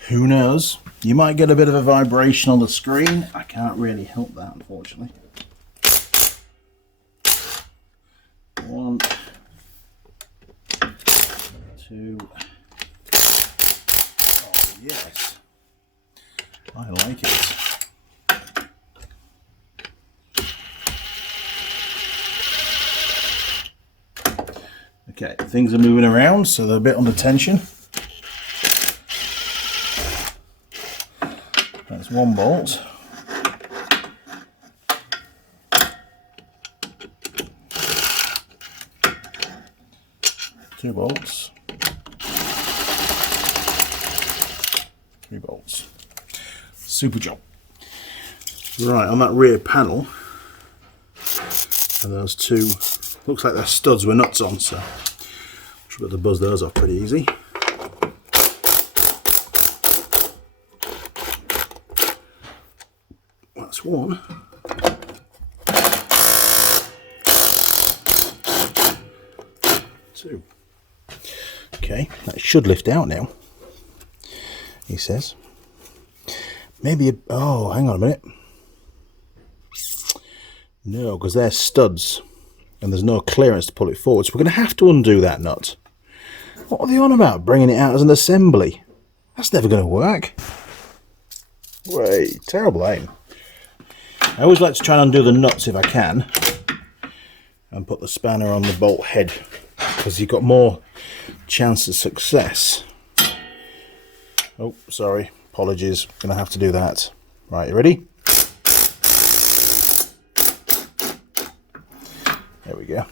Who knows? You might get a bit of a vibration on the screen. I can't really help that, unfortunately. 1, 2. Oh, yes. I like it. Okay, things are moving around, so they're a bit under tension. That's 1 bolt. Two bolts. 3 bolts. Super job. Right, on that rear panel, and those 2, looks like they're studs with nuts on, so should be able to buzz those off pretty easy. That's 1. 2. Okay, that should lift out now, he says. Maybe oh, hang on a minute. No, because they're studs and there's no clearance to pull it forward, so we're going to have to undo that nut. What are they on about, bringing it out as an assembly? That's never going to work. Wait, terrible aim. I always like to try and undo the nuts if I can and put the spanner on the bolt head, because you've got more chance of success. Oh, sorry, apologies, gonna have to do that. Right, you ready? There we go.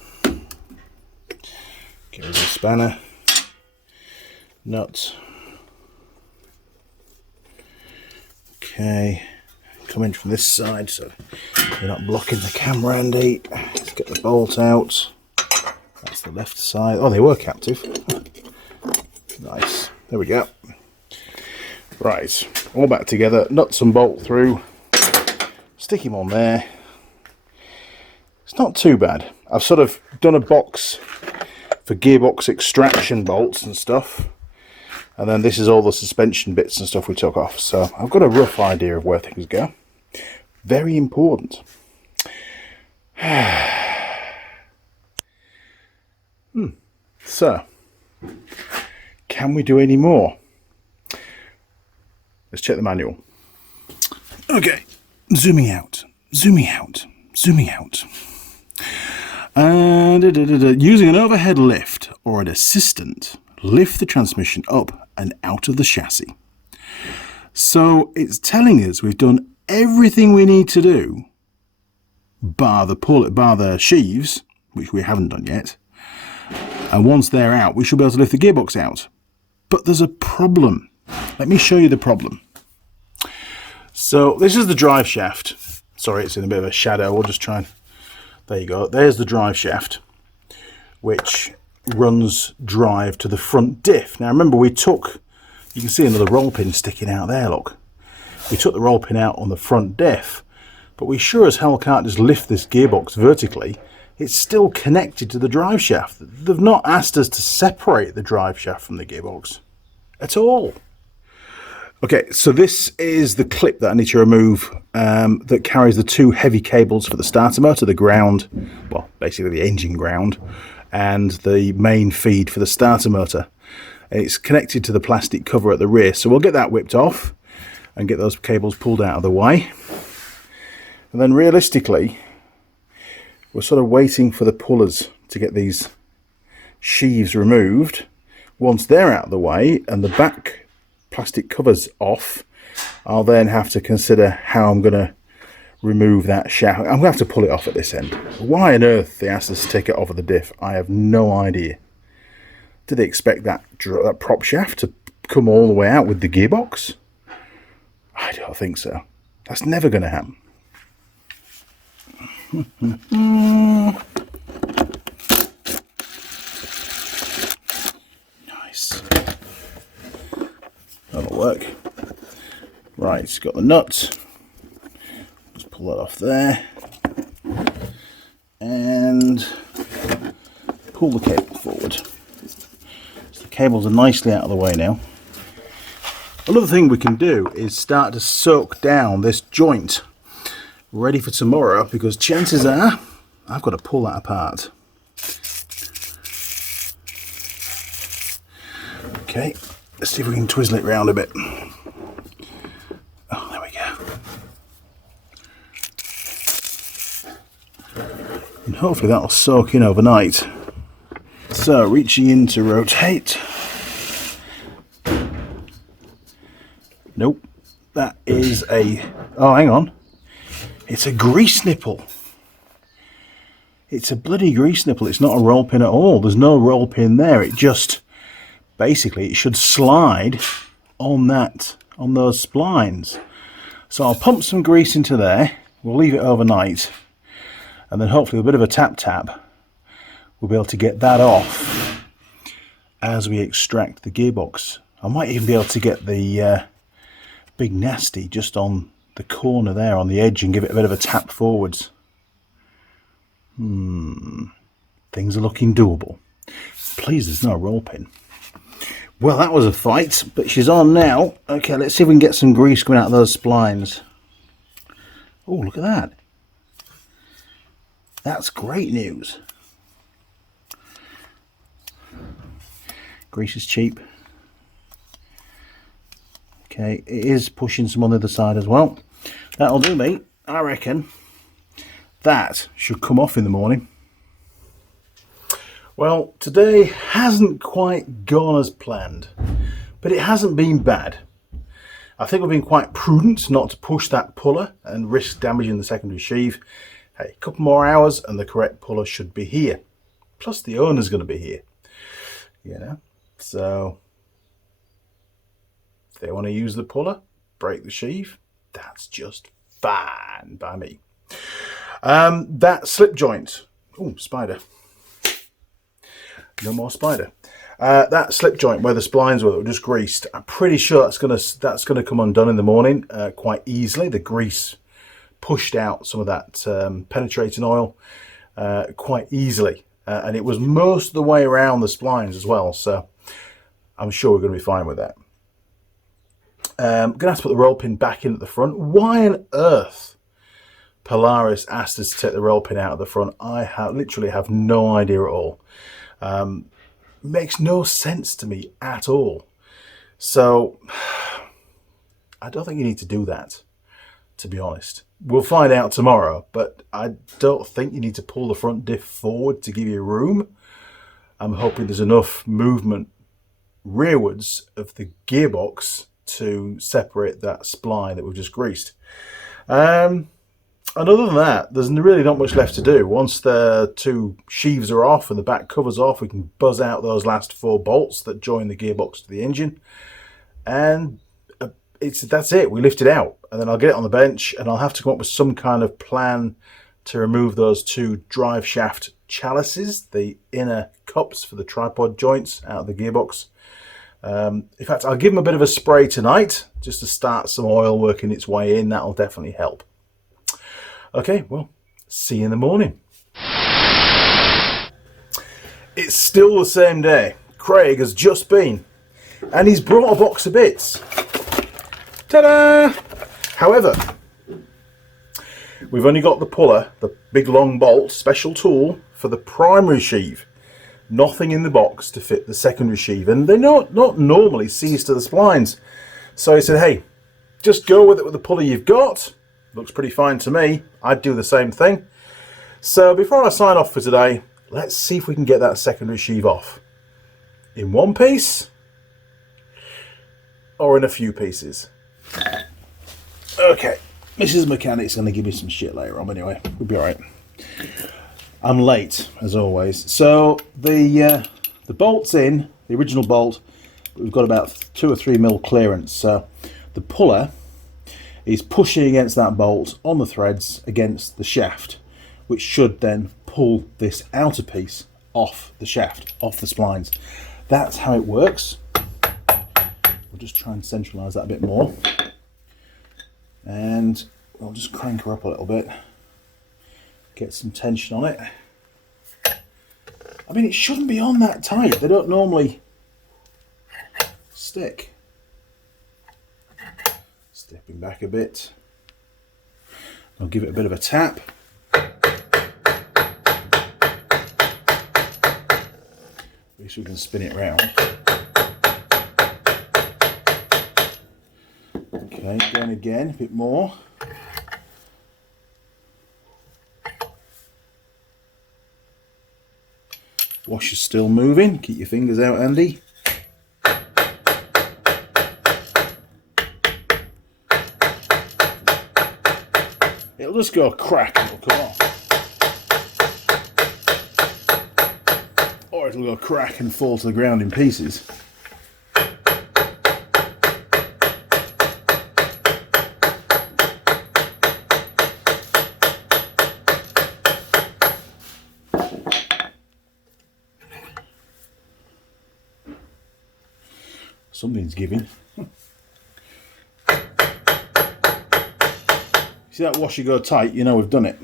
Get rid of the spanner, nut. Okay, come in from this side so you're not blocking the camera, Andy. Let's get the bolt out. That's the left side. Oh, they were captive. Nice. There we go. Right, all back together. Nuts and bolt through. Stick him on there. It's not too bad. I've sort of done a box for gearbox extraction bolts and stuff. And then this is all the suspension bits and stuff we took off. So I've got a rough idea of where things go. Very important. So, can we do any more? Let's check the manual. Okay, zooming out, zooming out, zooming out. Using an overhead lift or an assistant, lift the transmission up and out of the chassis. So it's telling us we've done everything we need to do, bar the sheaves, which we haven't done yet. And once they're out, we should be able to lift the gearbox out. But there's a problem. Let me show you the problem. So this is the drive shaft. Sorry, it's in a bit of a shadow. We'll just try and... There you go. There's the drive shaft, which runs drive to the front diff. Now remember, we took... You can see another roll pin sticking out there, look. We took the roll pin out on the front diff, but we sure as hell can't just lift this gearbox vertically. It's still connected to the drive shaft. They've not asked us to separate the drive shaft from the gearbox at all. Okay, so this is the clip that I need to remove that carries the 2 heavy cables for the starter motor, the ground, well, basically the engine ground, and the main feed for the starter motor. And it's connected to the plastic cover at the rear, so we'll get that whipped off and get those cables pulled out of the way. And then realistically, we're sort of waiting for the pullers to get these sheaves removed. Once they're out of the way and the back plastic covers off, I'll then have to consider how I'm going to remove that shaft. I'm going to have to pull it off at this end. Why on earth they asked us to take it off of the diff, I have no idea. Did they expect that prop shaft to come all the way out with the gearbox? I don't think so. That's never going to happen. Nice. work. Right, it's got the nut. Just pull that off there. And pull the cable forward. So the cables are nicely out of the way now. Another thing we can do is start to soak down this joint ready for tomorrow, because chances are I've got to pull that apart. Okay, let's see if we can twizzle it round a bit. Oh, there we go. And hopefully that'll soak in overnight. So, reaching in to rotate. Nope, that is a... oh, hang on. It's a grease nipple. It's a bloody grease nipple. It's not a roll pin at all. There's no roll pin there. It just... basically, it should slide on those splines. So I'll pump some grease into there. We'll leave it overnight. And then hopefully with a bit of a tap, we'll be able to get that off as we extract the gearbox. I might even be able to get the big nasty just on the corner there, on the edge, and give it a bit of a tap forwards. Things are looking doable. Please, there's no roll pin. Well, that was a fight, but she's on now. Okay, let's see if we can get some grease coming out of those splines. Oh, look at that. That's great news. Grease is cheap. Okay, it is pushing some on the other side as well. That'll do me, I reckon. That should come off in the morning. Well, today hasn't quite gone as planned, but it hasn't been bad. I think we've been quite prudent not to push that puller and risk damaging the secondary sheave. Hey, a couple more hours and the correct puller should be here. Plus the owner's going to be here. You know, so if they want to use the puller, break the sheave, that's just fine by me. That slip joint. Oh, spider. No more spider. That slip joint where the splines were just greased, I'm pretty sure that's gonna come undone in the morning quite easily. The grease pushed out some of that penetrating oil quite easily, and it was most of the way around the splines as well, so I'm sure we're going to be fine with that. I'm going to have to put the roll pin back in at the front. Why on earth Polaris asked us to take the roll pin out of the front, I literally have no idea at all. Makes no sense to me at all. So I don't think you need to do that, to be honest. We'll find out tomorrow, but I don't think you need to pull the front diff forward to give you room. I'm hoping there's enough movement rearwards of the gearbox to separate that spline that we've just greased. And other than that, there's really not much left to do. Once the two sheaves are off and the back cover's off, we can buzz out those last 4 bolts that join the gearbox to the engine. And that's it. We lift it out. And then I'll get it on the bench, and I'll have to come up with some kind of plan to remove those 2 drive shaft chalices, the inner cups for the tripod joints, out of the gearbox. In fact, I'll give them a bit of a spray tonight, just to start some oil working its way in. That'll definitely help. Okay, well, see you in the morning. It's still the same day. Craig has just been, and he's brought a box of bits. Ta-da! However, we've only got the puller, the big long bolt, special tool for the primary sheave. Nothing in the box to fit the secondary sheave, and they're not normally seized to the splines. So he said, hey, just go with it with the puller you've got. Looks pretty fine to me. I'd do the same thing. So before I sign off for today, let's see if we can get that secondary sheave off. In one piece, or in a few pieces. Okay, Mrs. Mechanic's going to give me some shit later on, but anyway, we'll be alright. I'm late, as always. So the bolt's in, the original bolt, we've got about 2 or 3 mil clearance. So the puller is pushing against that bolt on the threads against the shaft, which should then pull this outer piece off the shaft, off the splines. That's how it works. We'll just try and centralise that a bit more. And we'll just crank her up a little bit. Get some tension on it. I mean, it shouldn't be on that tight. They don't normally stick. Stepping back a bit. I'll give it a bit of a tap. At least we can spin it round. Okay, going again, a bit more. Washer's still moving. Keep your fingers out, Andy. It'll just go crack and it'll come off. Or it'll go crack and fall to the ground in pieces. Something's giving. See that washer go tight, you know we've done it.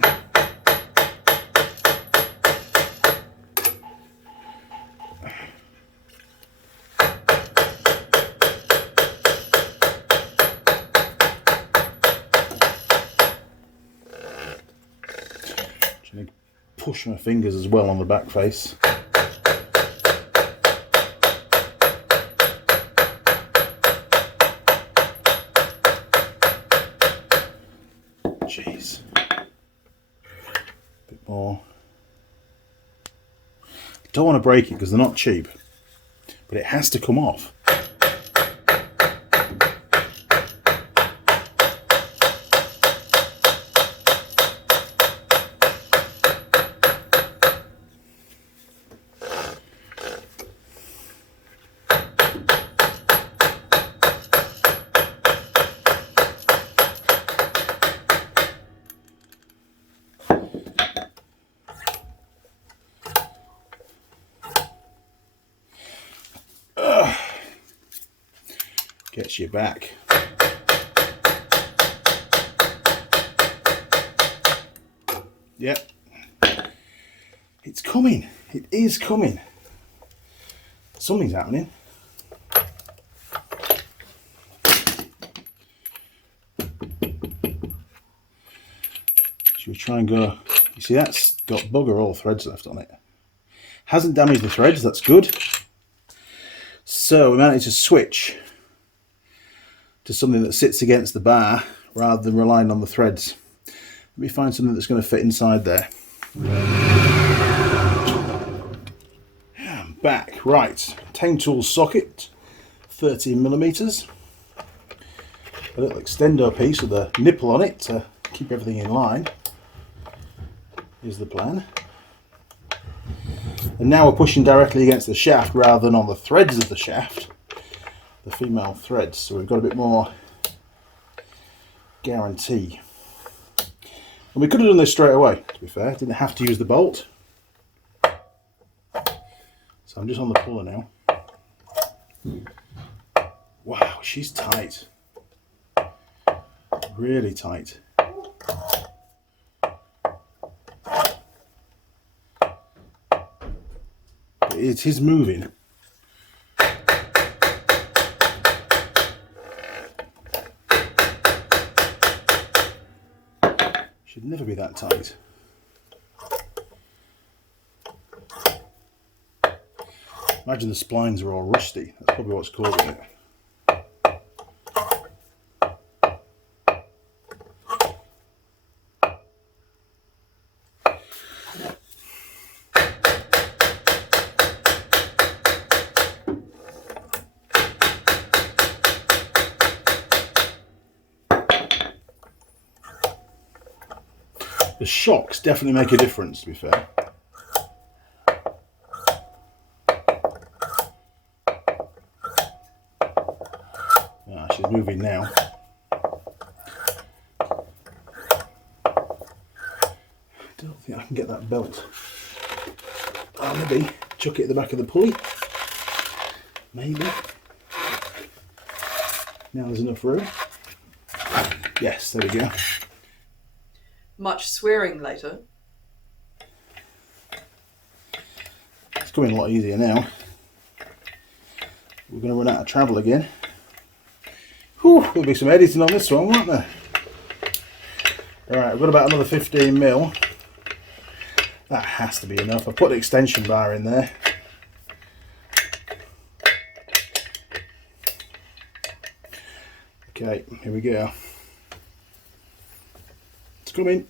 Trying to push my fingers as well on the back face. Jeez. A bit more. Don't want to break it because they're not cheap, but it has to come off. Gets you back. Yep. It's coming. It is coming. Something's happening. Should we try and go? You see, that's got bugger all threads left on it. Hasn't damaged the threads, that's good. So we managed to switch to something that sits against the bar rather than relying on the threads. Let me find something that's going to fit inside there. I'm back. Right, Tang tool socket, 13mm. A little extendo piece with a nipple on it to keep everything in line. Here's the plan. And now we're pushing directly against the shaft rather than on the threads of the shaft. The female threads, so we've got a bit more guarantee. And we could have done this straight away, to be fair. Didn't have to use the bolt. So I'm just on the puller now. Wow, she's tight. Really tight. It is moving. Should never be that tight. Imagine the splines are all rusty. That's probably what's causing it. The shocks definitely make a difference, to be fair. Ah, she's moving now. I don't think I can get that belt. Oh, maybe chuck it at the back of the pulley. Maybe. Now there's enough room. Yes, there we go. Much swearing later. It's coming a lot easier now. We're going to run out of travel again. Whew, there'll be some editing on this one, won't there? Alright, we've got about another 15mm. That has to be enough. I put the extension bar in there. Okay, here we go. It's coming.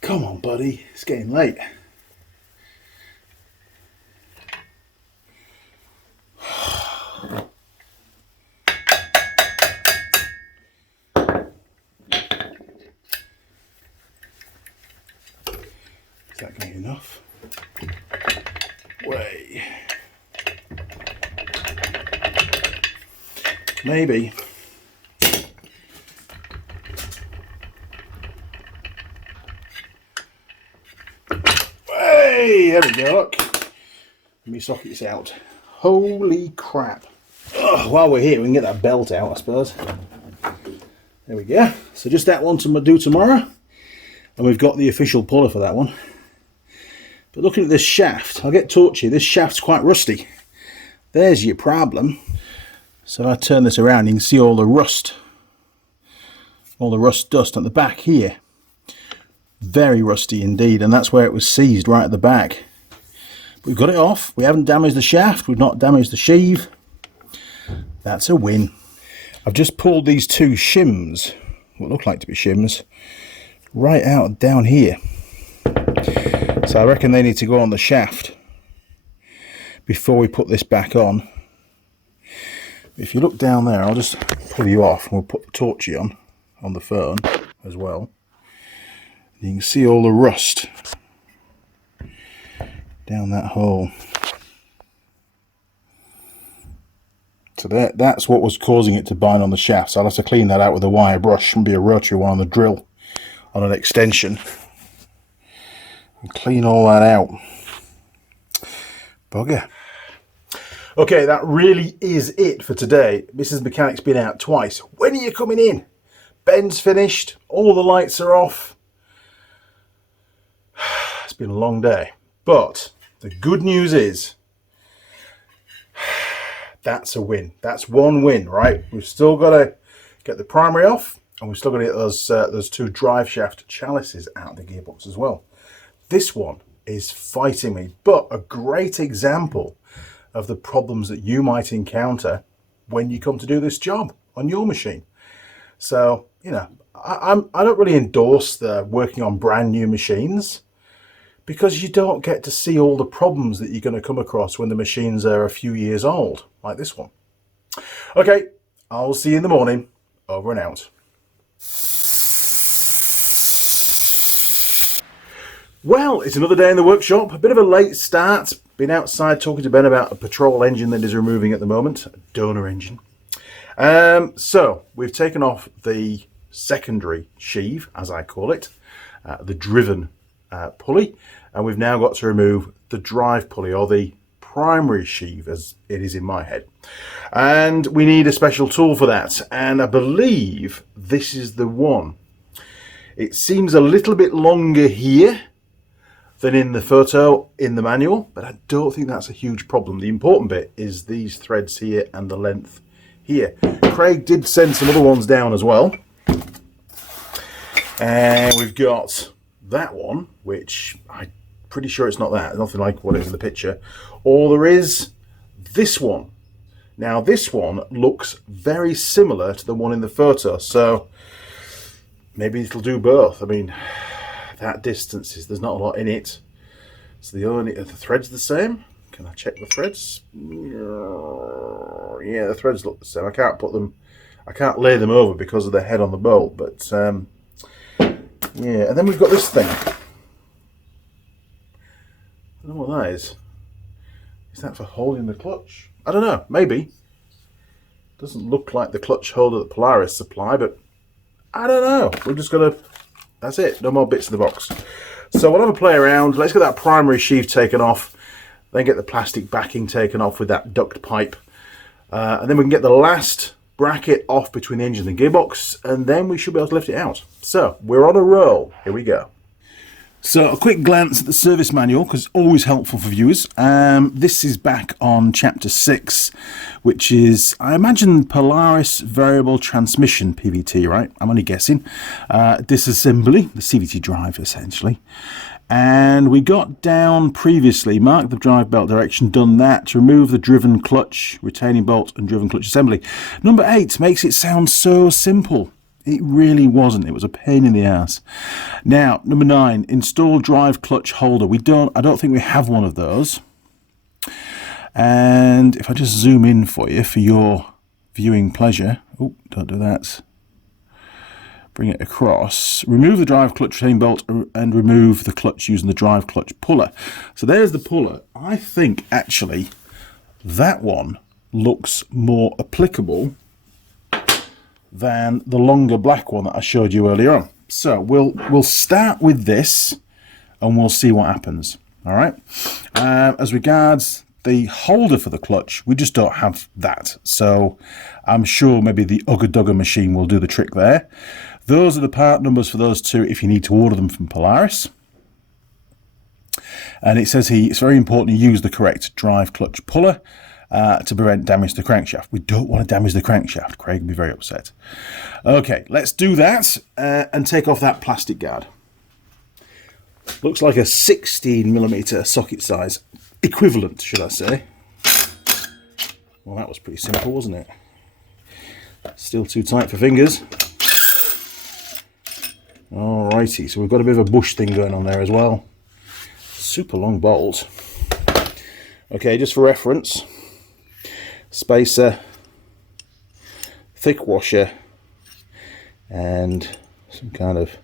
Come on, buddy. It's getting late. Is that going to be enough? Way. Maybe. Hey, there we go, look. Let me sockets out. Holy crap. Oh, while we're here, we can get that belt out, I suppose. There we go. So just that one to do tomorrow. And we've got the official puller for that one. But looking at this shaft, I'll get torchy. This shaft's quite rusty. There's your problem. So if I turn this around, you can see all the rust dust at the back here. Very rusty indeed, and that's where it was seized, right at the back. But we've got it off. We haven't damaged the shaft. We've not damaged the sheave. That's a win. I've just pulled these two shims, what look like to be shims, right out down here. So I reckon they need to go on the shaft before we put this back on. If you look down there, I'll just pull you off and we'll put the torchy on the phone as well. You can see all the rust down that hole. So that's what was causing it to bind on the shaft. So I'll have to clean that out with a wire brush and be a rotary one on the drill on an extension. And clean all that out. Bugger. Okay, that really is it for today. Mrs. Mechanic's been out twice. When are you coming in? Ben's finished. All the lights are off. It's been a long day. But the good news is that's a win. That's one win, right? We've still got to get the primary off, and we've still got to get those two drive shaft chalices out of the gearbox as well. This one is fighting me, but a great example of the problems that you might encounter when you come to do this job on your machine. So, you know, I don't really endorse the working on brand new machines, because you don't get to see all the problems that you're going to come across when the machines are a few years old, like this one. Okay, I'll see you in the morning. Over and out. Well, it's another day in the workshop. A bit of a late start. Been outside talking to Ben about a patrol engine that is removing at the moment, a donor engine. So we've taken off the secondary sheave, as I call it, the driven pulley, and we've now got to remove the drive pulley, or the primary sheave as it is in my head. And we need a special tool for that, and I believe this is the one. It seems a little bit longer here than in the photo in the manual, but I don't think that's a huge problem. The important bit is these threads here and the length here. Craig did send some other ones down as well, and we've got that one, which I'm pretty sure it's not that. It's nothing like what is in the picture. Or there is this one. Now this one looks very similar to the one in the photo, so maybe it'll do both. I mean, that distance is, there's not a lot in it, so the threads the same. Can I check the threads? Yeah, the threads look the same. I can't lay them over because of the head on the bolt, but yeah. And then we've got this thing. I don't know what that is. Is that for holding the clutch? I don't know, maybe. Doesn't look like the clutch holder that Polaris supply, but I don't know. We're just gonna, that's it, no more bits in the box. So we'll have a play around. Let's get that primary sheave taken off, then get the plastic backing taken off with that duct pipe, and then we can get the last bracket off between the engine and the gearbox, and then we should be able to lift it out. So we're on a roll. Here we go. So a quick glance at the service manual, because it's always helpful for viewers. This is back on chapter 6, which is, I imagine, Polaris variable transmission PVT, right? I'm only guessing. Disassembly, the CVT drive essentially. And we got down previously, mark the drive belt direction, done that, to remove the driven clutch, retaining bolt and driven clutch assembly. Number 8 makes it sound so simple. It really wasn't. It was a pain in the ass. Now, number 9, install drive clutch holder. I don't think we have one of those. And if I just zoom in for you for your viewing pleasure. Oh, don't do that. Bring it across. Remove the drive clutch retaining bolt and remove the clutch using the drive clutch puller. So there's the puller. I think actually that one looks more applicable than the longer black one that I showed you earlier on. So we'll start with this and we'll see what happens. All right. As regards the holder for the clutch, we just don't have that. So I'm sure maybe the Ugga Dugga machine will do the trick there. Those are the part numbers for those two if you need to order them from Polaris. And it says here it's very important to use the correct drive clutch puller to prevent damage to the crankshaft. We don't want to damage the crankshaft. Craig will be very upset. Okay, let's do that and take off that plastic guard. Looks like a 16mm socket size equivalent, should I say. Well, that was pretty simple, wasn't it? Still too tight for fingers. Alrighty, so we've got a bit of a bush thing going on there as well. Super long bolt. Okay, just for reference, spacer, thick washer, and some kind of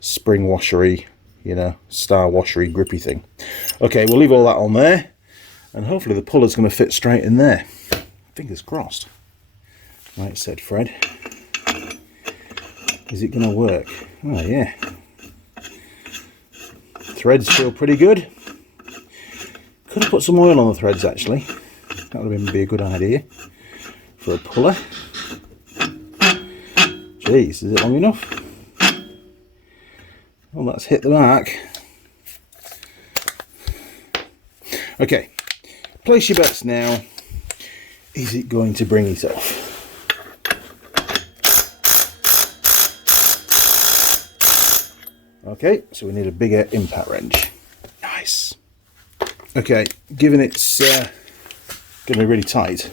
spring washery, you know, star washery grippy thing. Okay, we'll leave all that on there, and hopefully the puller's going to fit straight in there. Fingers crossed. Right said Fred. Is it going to work? Oh yeah. Threads feel pretty good. Could have put some oil on the threads actually. That would be a good idea for a puller. Jeez, is it long enough? Well, let's hit the mark. Okay, place your bets now. Is it going to bring it off? Okay, so we need a bigger impact wrench. Nice. Okay, given it's going to be really tight,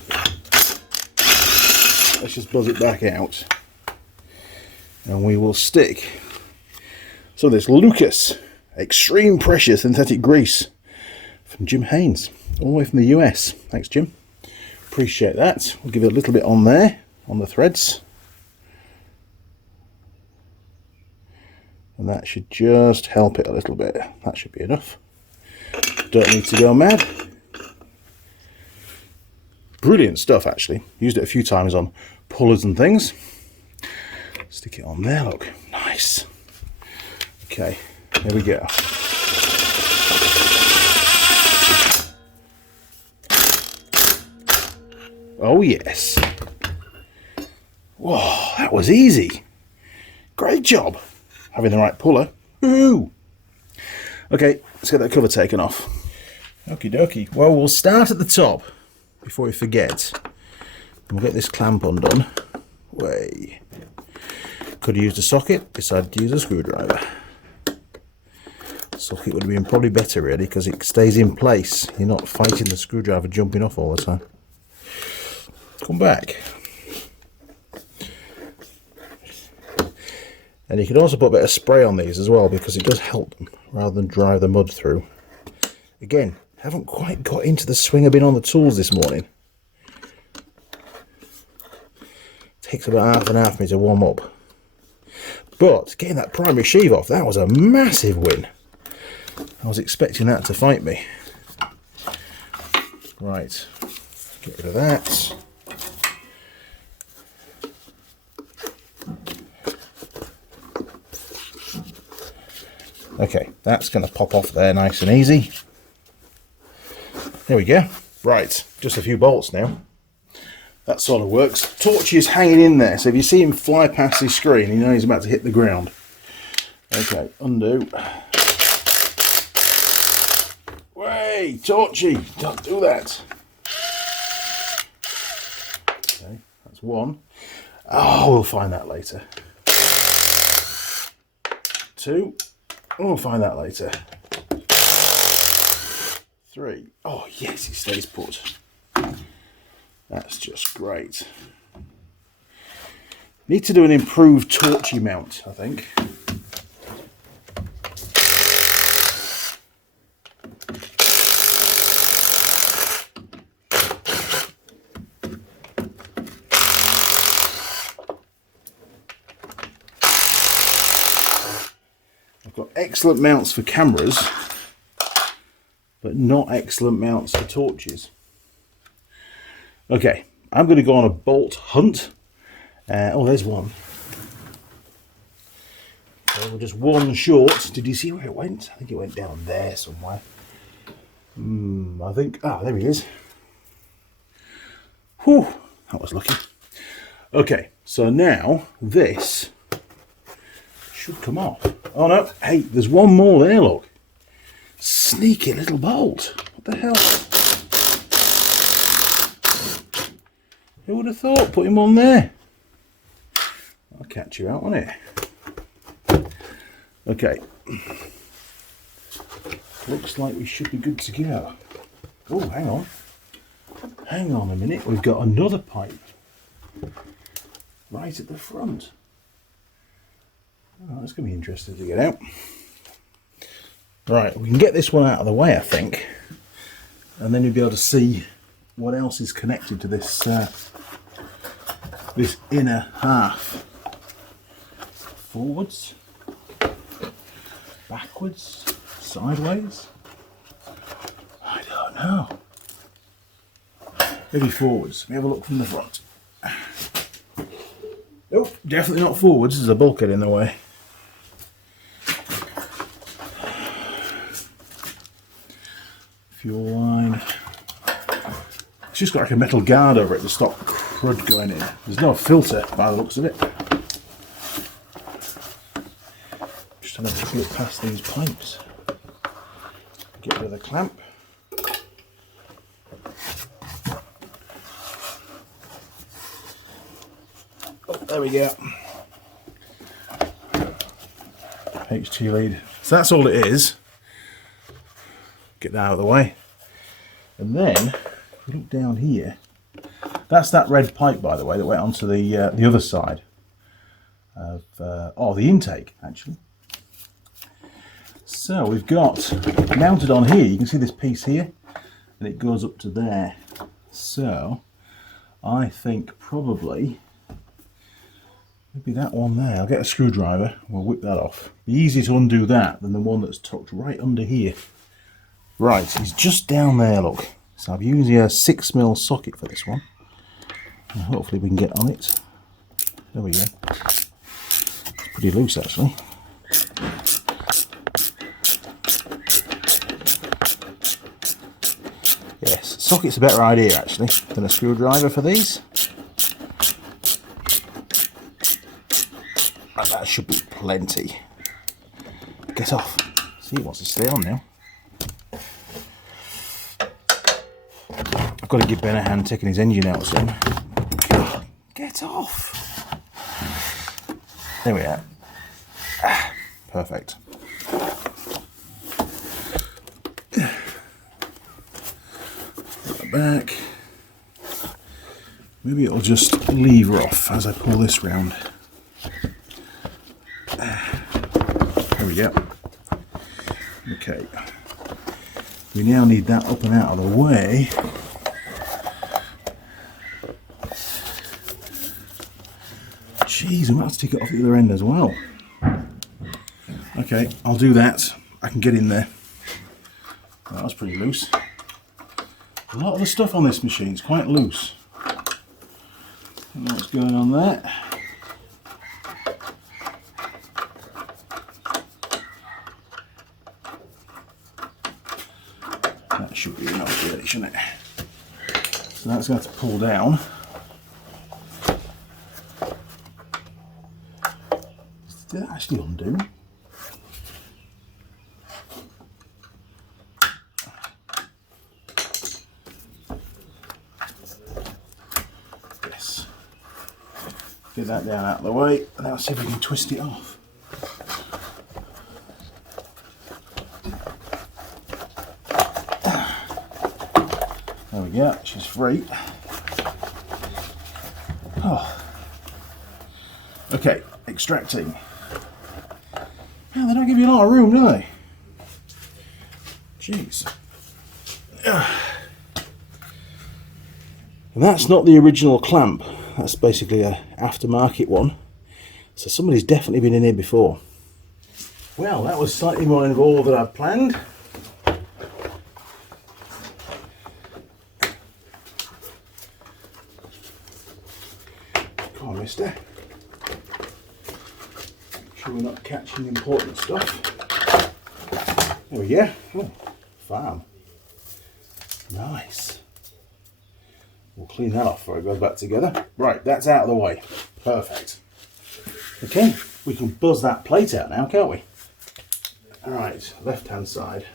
let's just buzz it back out. And we will stick some of this Lucas extreme pressure synthetic grease from Jim Haynes, all the way from the US. Thanks, Jim. Appreciate that. We'll give it a little bit on there, on the threads. And that should just help it a little bit. That should be enough. Don't need to go mad. Brilliant stuff, actually. Used it a few times on pullers and things. Stick it on there, look. Nice. Okay, here we go. Oh, yes. Whoa, that was easy. Great job. Having the right puller. Woohoo! Okay, let's get that cover taken off. Okie dokie. Well, we'll start at the top before we forget. We'll get this clamp undone. Way. Could have used a socket, decided to use a screwdriver. Socket would have been probably better really because it stays in place. You're not fighting the screwdriver jumping off all the time. Come back. And you can also put a bit of spray on these as well because it does help them rather than drive the mud through. Again, haven't quite got into the swing of being on the tools this morning. Takes about half an hour for me to warm up. But getting that primary sheave off, that was a massive win. I was expecting that to fight me. Right, get rid of that. Okay, that's going to pop off there nice and easy. There we go. Right, just a few bolts now. That sort of works. Torch is hanging in there, so if you see him fly past his screen, you know he's about to hit the ground. Okay, undo. Way, Torchy, don't do that. Okay, that's one. Oh, we'll find that later. Two. We'll find that later. Three. Oh, yes, it stays put. That's just great. Need to do an improved Torchy mount, I think. I've got excellent mounts for cameras, but not excellent mounts for torches. Okay, I'm going to go on a bolt hunt. Oh, there's one. So we're just one short. Did you see where it went? I think it went down there somewhere. I think... Ah, there he is. Whew, that was lucky. Okay, so now this should come off. Oh no, hey, there's one more there, look. Sneaky little bolt. What the hell? Who would have thought? Put him on there. I'll catch you out on it. Okay. Looks like we should be good to go. Oh, hang on. Hang on a minute. We've got another pipe right at the front. Oh, that's going to be interesting to get out. Right, we can get this one out of the way, I think. And then you'll be able to see what else is connected to this this inner half. Forwards, backwards, sideways. I don't know. Maybe forwards. Let me have a look from the front. Nope, definitely not forwards. There's a bulkhead in the way. Fuel line. It's just got like a metal guard over it to stop crud going in. There's no filter by the looks of it. Just trying to look past these pipes. Get rid of the clamp. Oh, there we go. HT lead. So that's all it is. Get that out of the way. And then, if we look down here, that's that red pipe, by the way, that went onto the other side of, the intake, actually. So we've got, mounted on here, you can see this piece here, and it goes up to there. So, I think probably, maybe that one there. I'll get a screwdriver, we'll whip that off. Be easier to undo that than the one that's tucked right under here. Right, he's just down there, look. So I've used a 6mm socket for this one. And hopefully we can get on it. There we go. It's pretty loose, actually. Yes, socket's a better idea, actually, than a screwdriver for these. And that should be plenty. Get off. See, it wants to stay on now. I've got to give Ben a hand taking his engine out soon. God, get off! There we are. Perfect. Put that back. Maybe it'll just lever off as I pull this round. There we go. Okay. We now need that up and out of the way. Jeez, I might have to take it off the other end as well. Okay, I'll do that. I can get in there. Oh, that was pretty loose. A lot of the stuff on this machine is quite loose. Don't know what's going on there. really, shouldn't it? So that's going to have to pull down. Did that actually undo? Yes. Get that down out of the way, and now see if we can twist it off. There we go, she's free. Oh. Okay, extracting. Oh, they don't give you a lot of room, do they? Jeez. And that's not the original clamp. That's basically an aftermarket one. So somebody's definitely been in here before. Well, that was slightly more involved than I'd planned. Come on, mister. Make sure we're not catching important stuff. There we go. Oh, farm. Nice. We'll clean that off before it goes back together. Right, that's out of the way. Perfect. Okay, we can buzz that plate out now, can't we? Alright, left hand side.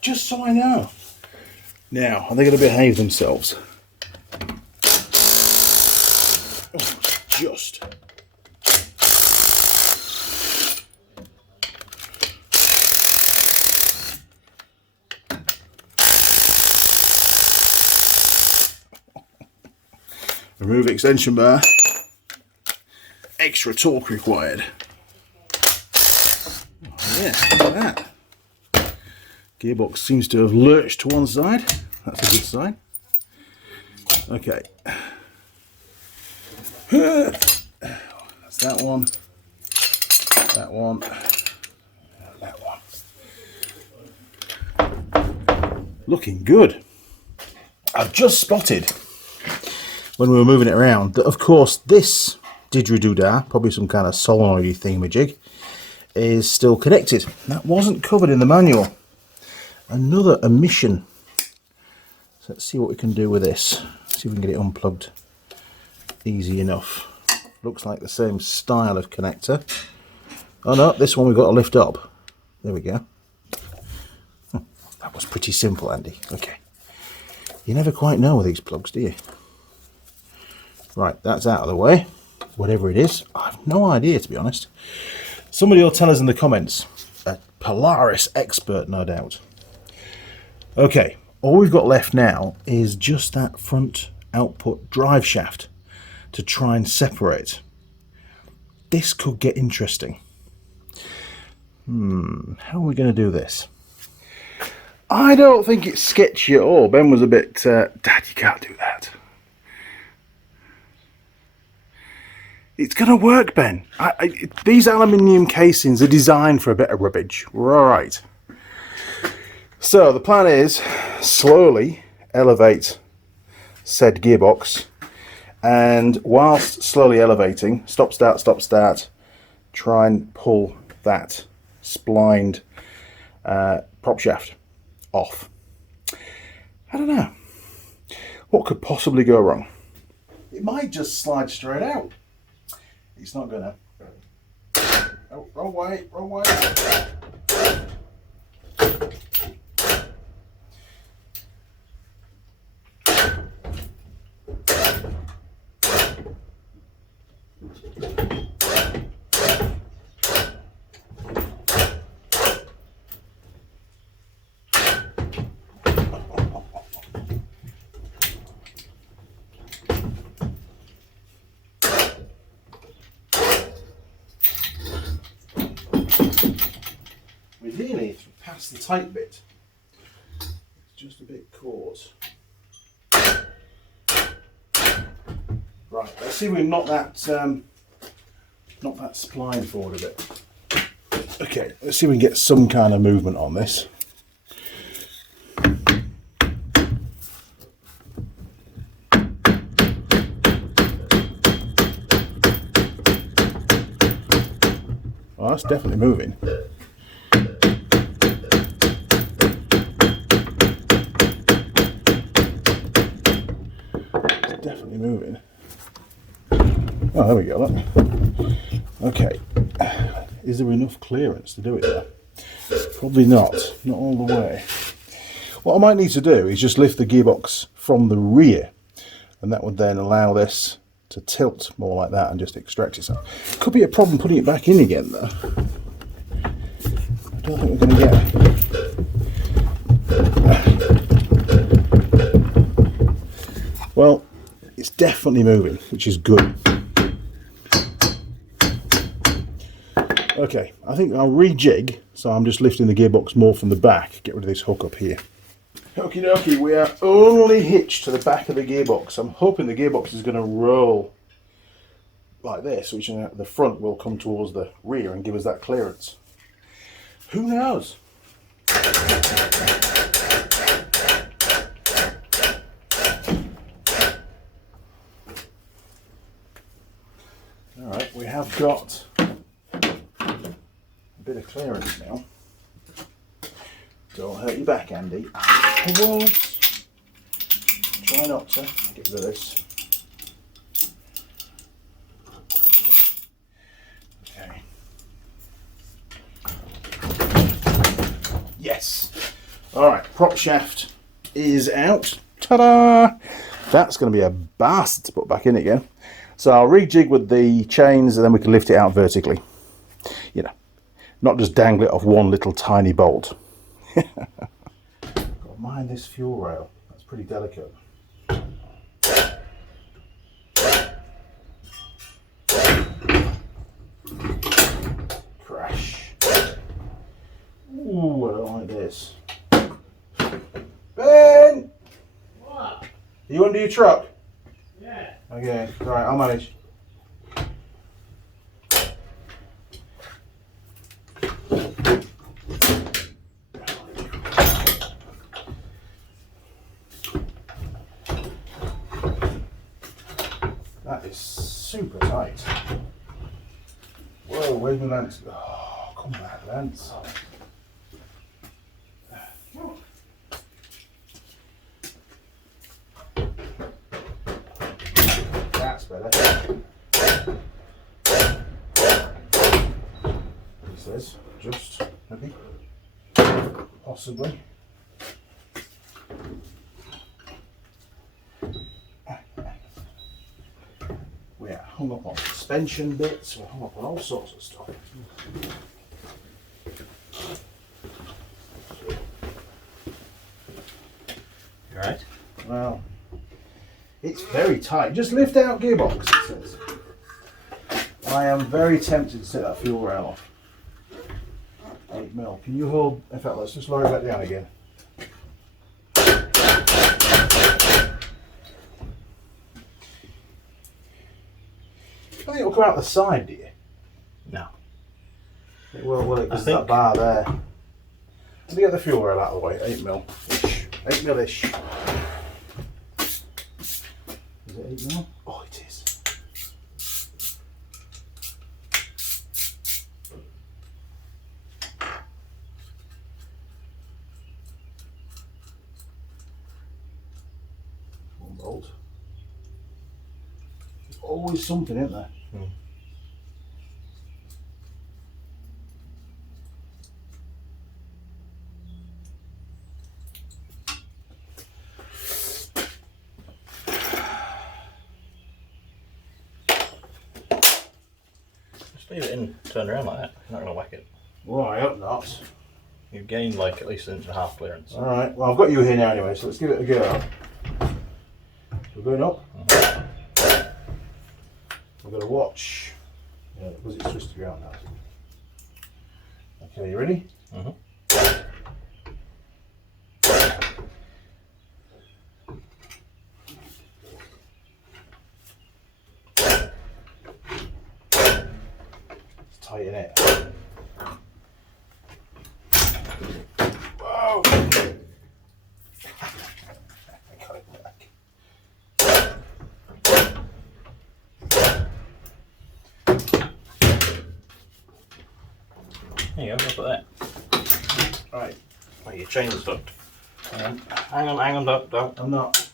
Just so I know. Now, are they going to behave themselves? Oh, just. Remove extension bar. Extra torque required. Oh, yeah, look at that. Gearbox seems to have lurched to one side. That's a good sign. Okay. That's that one. That one. That one. Looking good. I've just spotted, when we were moving it around, that of course this didgeridoo, probably some kind of solenoid thingamajig, is still connected. That wasn't covered in the manual. Another omission. So let's see what we can do with this. See if we can get it unplugged easy enough. Looks like the same style of connector. Oh no, this one we've got to lift up. There we go. That was pretty simple, Andy. Okay. You never quite know with these plugs, do you? Right, that's out of the way. Whatever it is, I have no idea, to be honest. Somebody will tell us in the comments. A Polaris expert, no doubt. Okay, all we've got left now is just that front output drive shaft to try and separate. This could get interesting. How are we going to do this? I don't think it's sketchy at all. Ben was a bit, Dad, you can't do that. It's going to work, Ben. These aluminium casings are designed for a bit of rubbish. We're all right. So the plan is slowly elevate said gearbox, and whilst slowly elevating, stop, start, try and pull that splined prop shaft off. I don't know. What could possibly go wrong? It might just slide straight out. It's not gonna. Oh, wrong way, wrong way. We're nearly past the tight bit. It's just a bit caught. Right, let's see if we can knock that spline forward a bit. Okay, let's see if we can get some kind of movement on this. Well, that's definitely moving. Oh, there we go. Look. Okay. Is there enough clearance to do it there? Probably not all the way. What I might need to do is just lift the gearbox from the rear, and that would then allow this to tilt more like that and just extract itself. Could be a problem putting it back in again though. I don't think we're going to get. Well, it's definitely moving, which is good. Okay, I think I'll rejig, so I'm just lifting the gearbox more from the back, get rid of this hook up here. Okie dokie, we are only hitched to the back of the gearbox. I'm hoping the gearbox is going to roll like this, which the front will come towards the rear and give us that clearance. Who knows? Alright, we have got a bit of clearance now. Don't hurt your back, Andy. Towards. Try not to. Get rid of this. Okay. Yes. Alright, prop shaft is out. Ta-da! That's going to be a bastard to put back in again. So I'll rejig with the chains and then we can lift it out vertically. You know, not just dangle it off one little tiny bolt. Got to mind this fuel rail, that's pretty delicate. Crash. Ooh, I don't like this. Ben! What? Are you under your truck? Yeah. Okay, alright, I'll manage. That is super tight. Whoa, where's my lance? Oh, come back, lance. That's better. He says, just maybe, possibly. We're hung up on suspension bits, we're hung up on all sorts of stuff. You alright? Well, it's very tight. Just lift out gearbox, it says. I am very tempted to set that fuel rail off. 8mm. Can you hold? In fact, let's just lower it back down again. I think it'll come out the side, do you? No. It will, will it? Because I think- that bar there. Let me get the fuel rail out of the way. 8mm-ish. 8mm-ish. Is it 8mm? Oh, it is. One bolt. There's always something, isn't there? Hmm. Just leave it in, turn around like that. You're not going to whack it. Well, I hope not. You've gained like at least 1.5 inch clearance. Alright, well I've got you here now anyway, so let's give it a go. We're going up. We've got to watch. Yeah, was it twisted around now? Okay, you ready? Mm-hmm. Let's tighten it. Whoa! I got it back. There you go, look at that. Right, Oh, your chain's stuck. Hang on, don't. I'm not.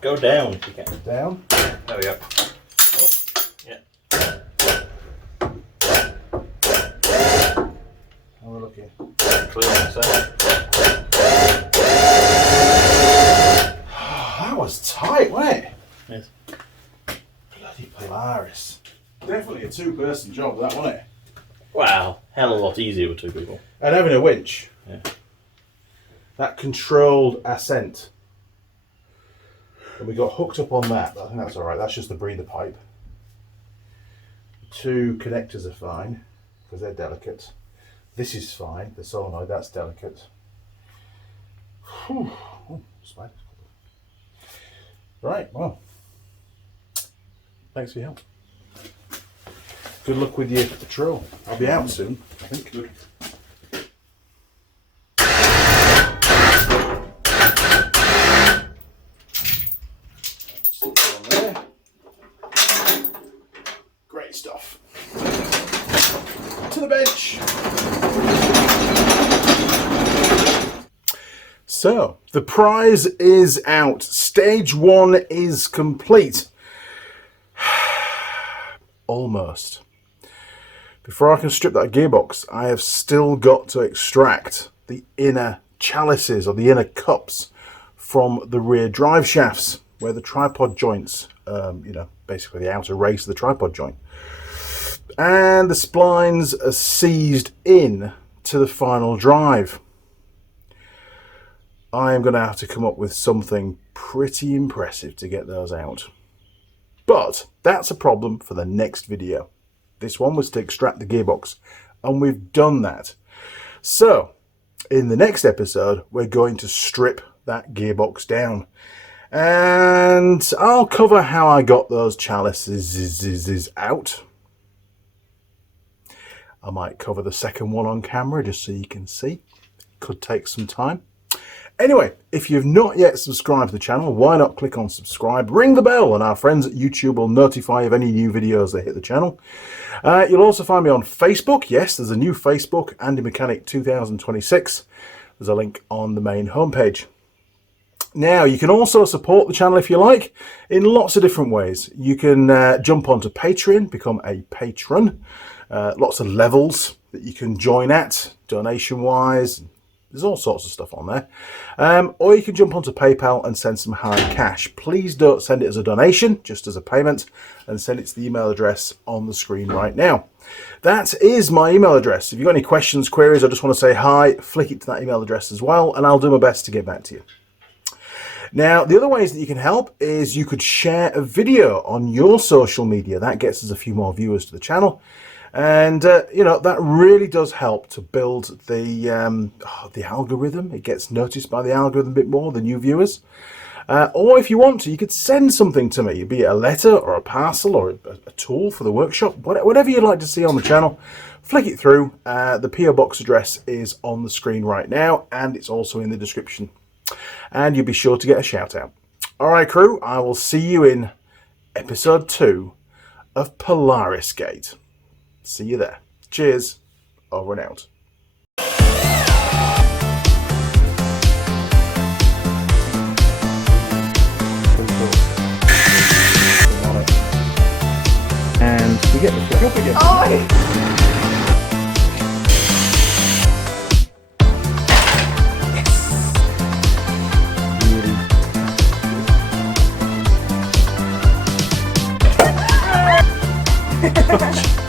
Go down if you can. Down. There we go. Oh. Okay. Clear, so. That was tight, wasn't it? Yes. Bloody Polaris. Definitely a two-person job, that, wasn't it? Wow, hell of a lot easier with two people. And having a winch. Yeah. That controlled ascent. And we got hooked up on that, but I think that's alright. That's just the breather pipe. The two connectors are fine, because they're delicate. This is fine, the solenoid, that's delicate. Whew. Oh, spiders. Right, well. Thanks for your help. Good luck with your patrol. I'll be out soon, I think. Good. Stick that on there. Great stuff. To the bench. So, the prize is out. Stage 1 is complete. Almost. Before I can strip that gearbox, I have still got to extract the inner chalices or the inner cups from the rear drive shafts, where the tripod joints, basically the outer race of the tripod joint. And the splines are seized in to the final drive. I am going to have to come up with something pretty impressive to get those out. But that's a problem for the next video. This one was to extract the gearbox, and we've done that. So, in the next episode, we're going to strip that gearbox down. And I'll cover how I got those chalices out. I might cover the second one on camera just so you can see. Could take some time. Anyway, if you've not yet subscribed to the channel, why not click on subscribe, ring the bell, and our friends at YouTube will notify of any new videos that hit the channel. You'll also find me on Facebook. Yes, there's a new Facebook, Andy Mechanic 2026. There's a link on the main homepage. Now, you can also support the channel if you like in lots of different ways. You can jump onto Patreon, become a patron. Lots of levels that you can join at, donation-wise. There's all sorts of stuff on there. Or you can jump onto PayPal and send some hard cash. Please don't send it as a donation, just as a payment, and send it to the email address on the screen right now. That is my email address. If you've got any questions, queries, or just want to say hi, flick it to that email address as well, and I'll do my best to get back to you. Now, the other ways that you can help is you could share a video on your social media. That gets us a few more viewers to the channel. And, that really does help to build the algorithm. It gets noticed by the algorithm a bit more, the new viewers. Or if you want to, you could send something to me, be it a letter or a parcel or a tool for the workshop, whatever you'd like to see on the channel. Flick it through. The PO box address is on the screen right now, and it's also in the description. And you'll be sure to get a shout out. All right, crew, I will see you in episode 2 of Polaris Gate. See you there. Cheers. Over and out. And we get the flip up again. Oh! Yes.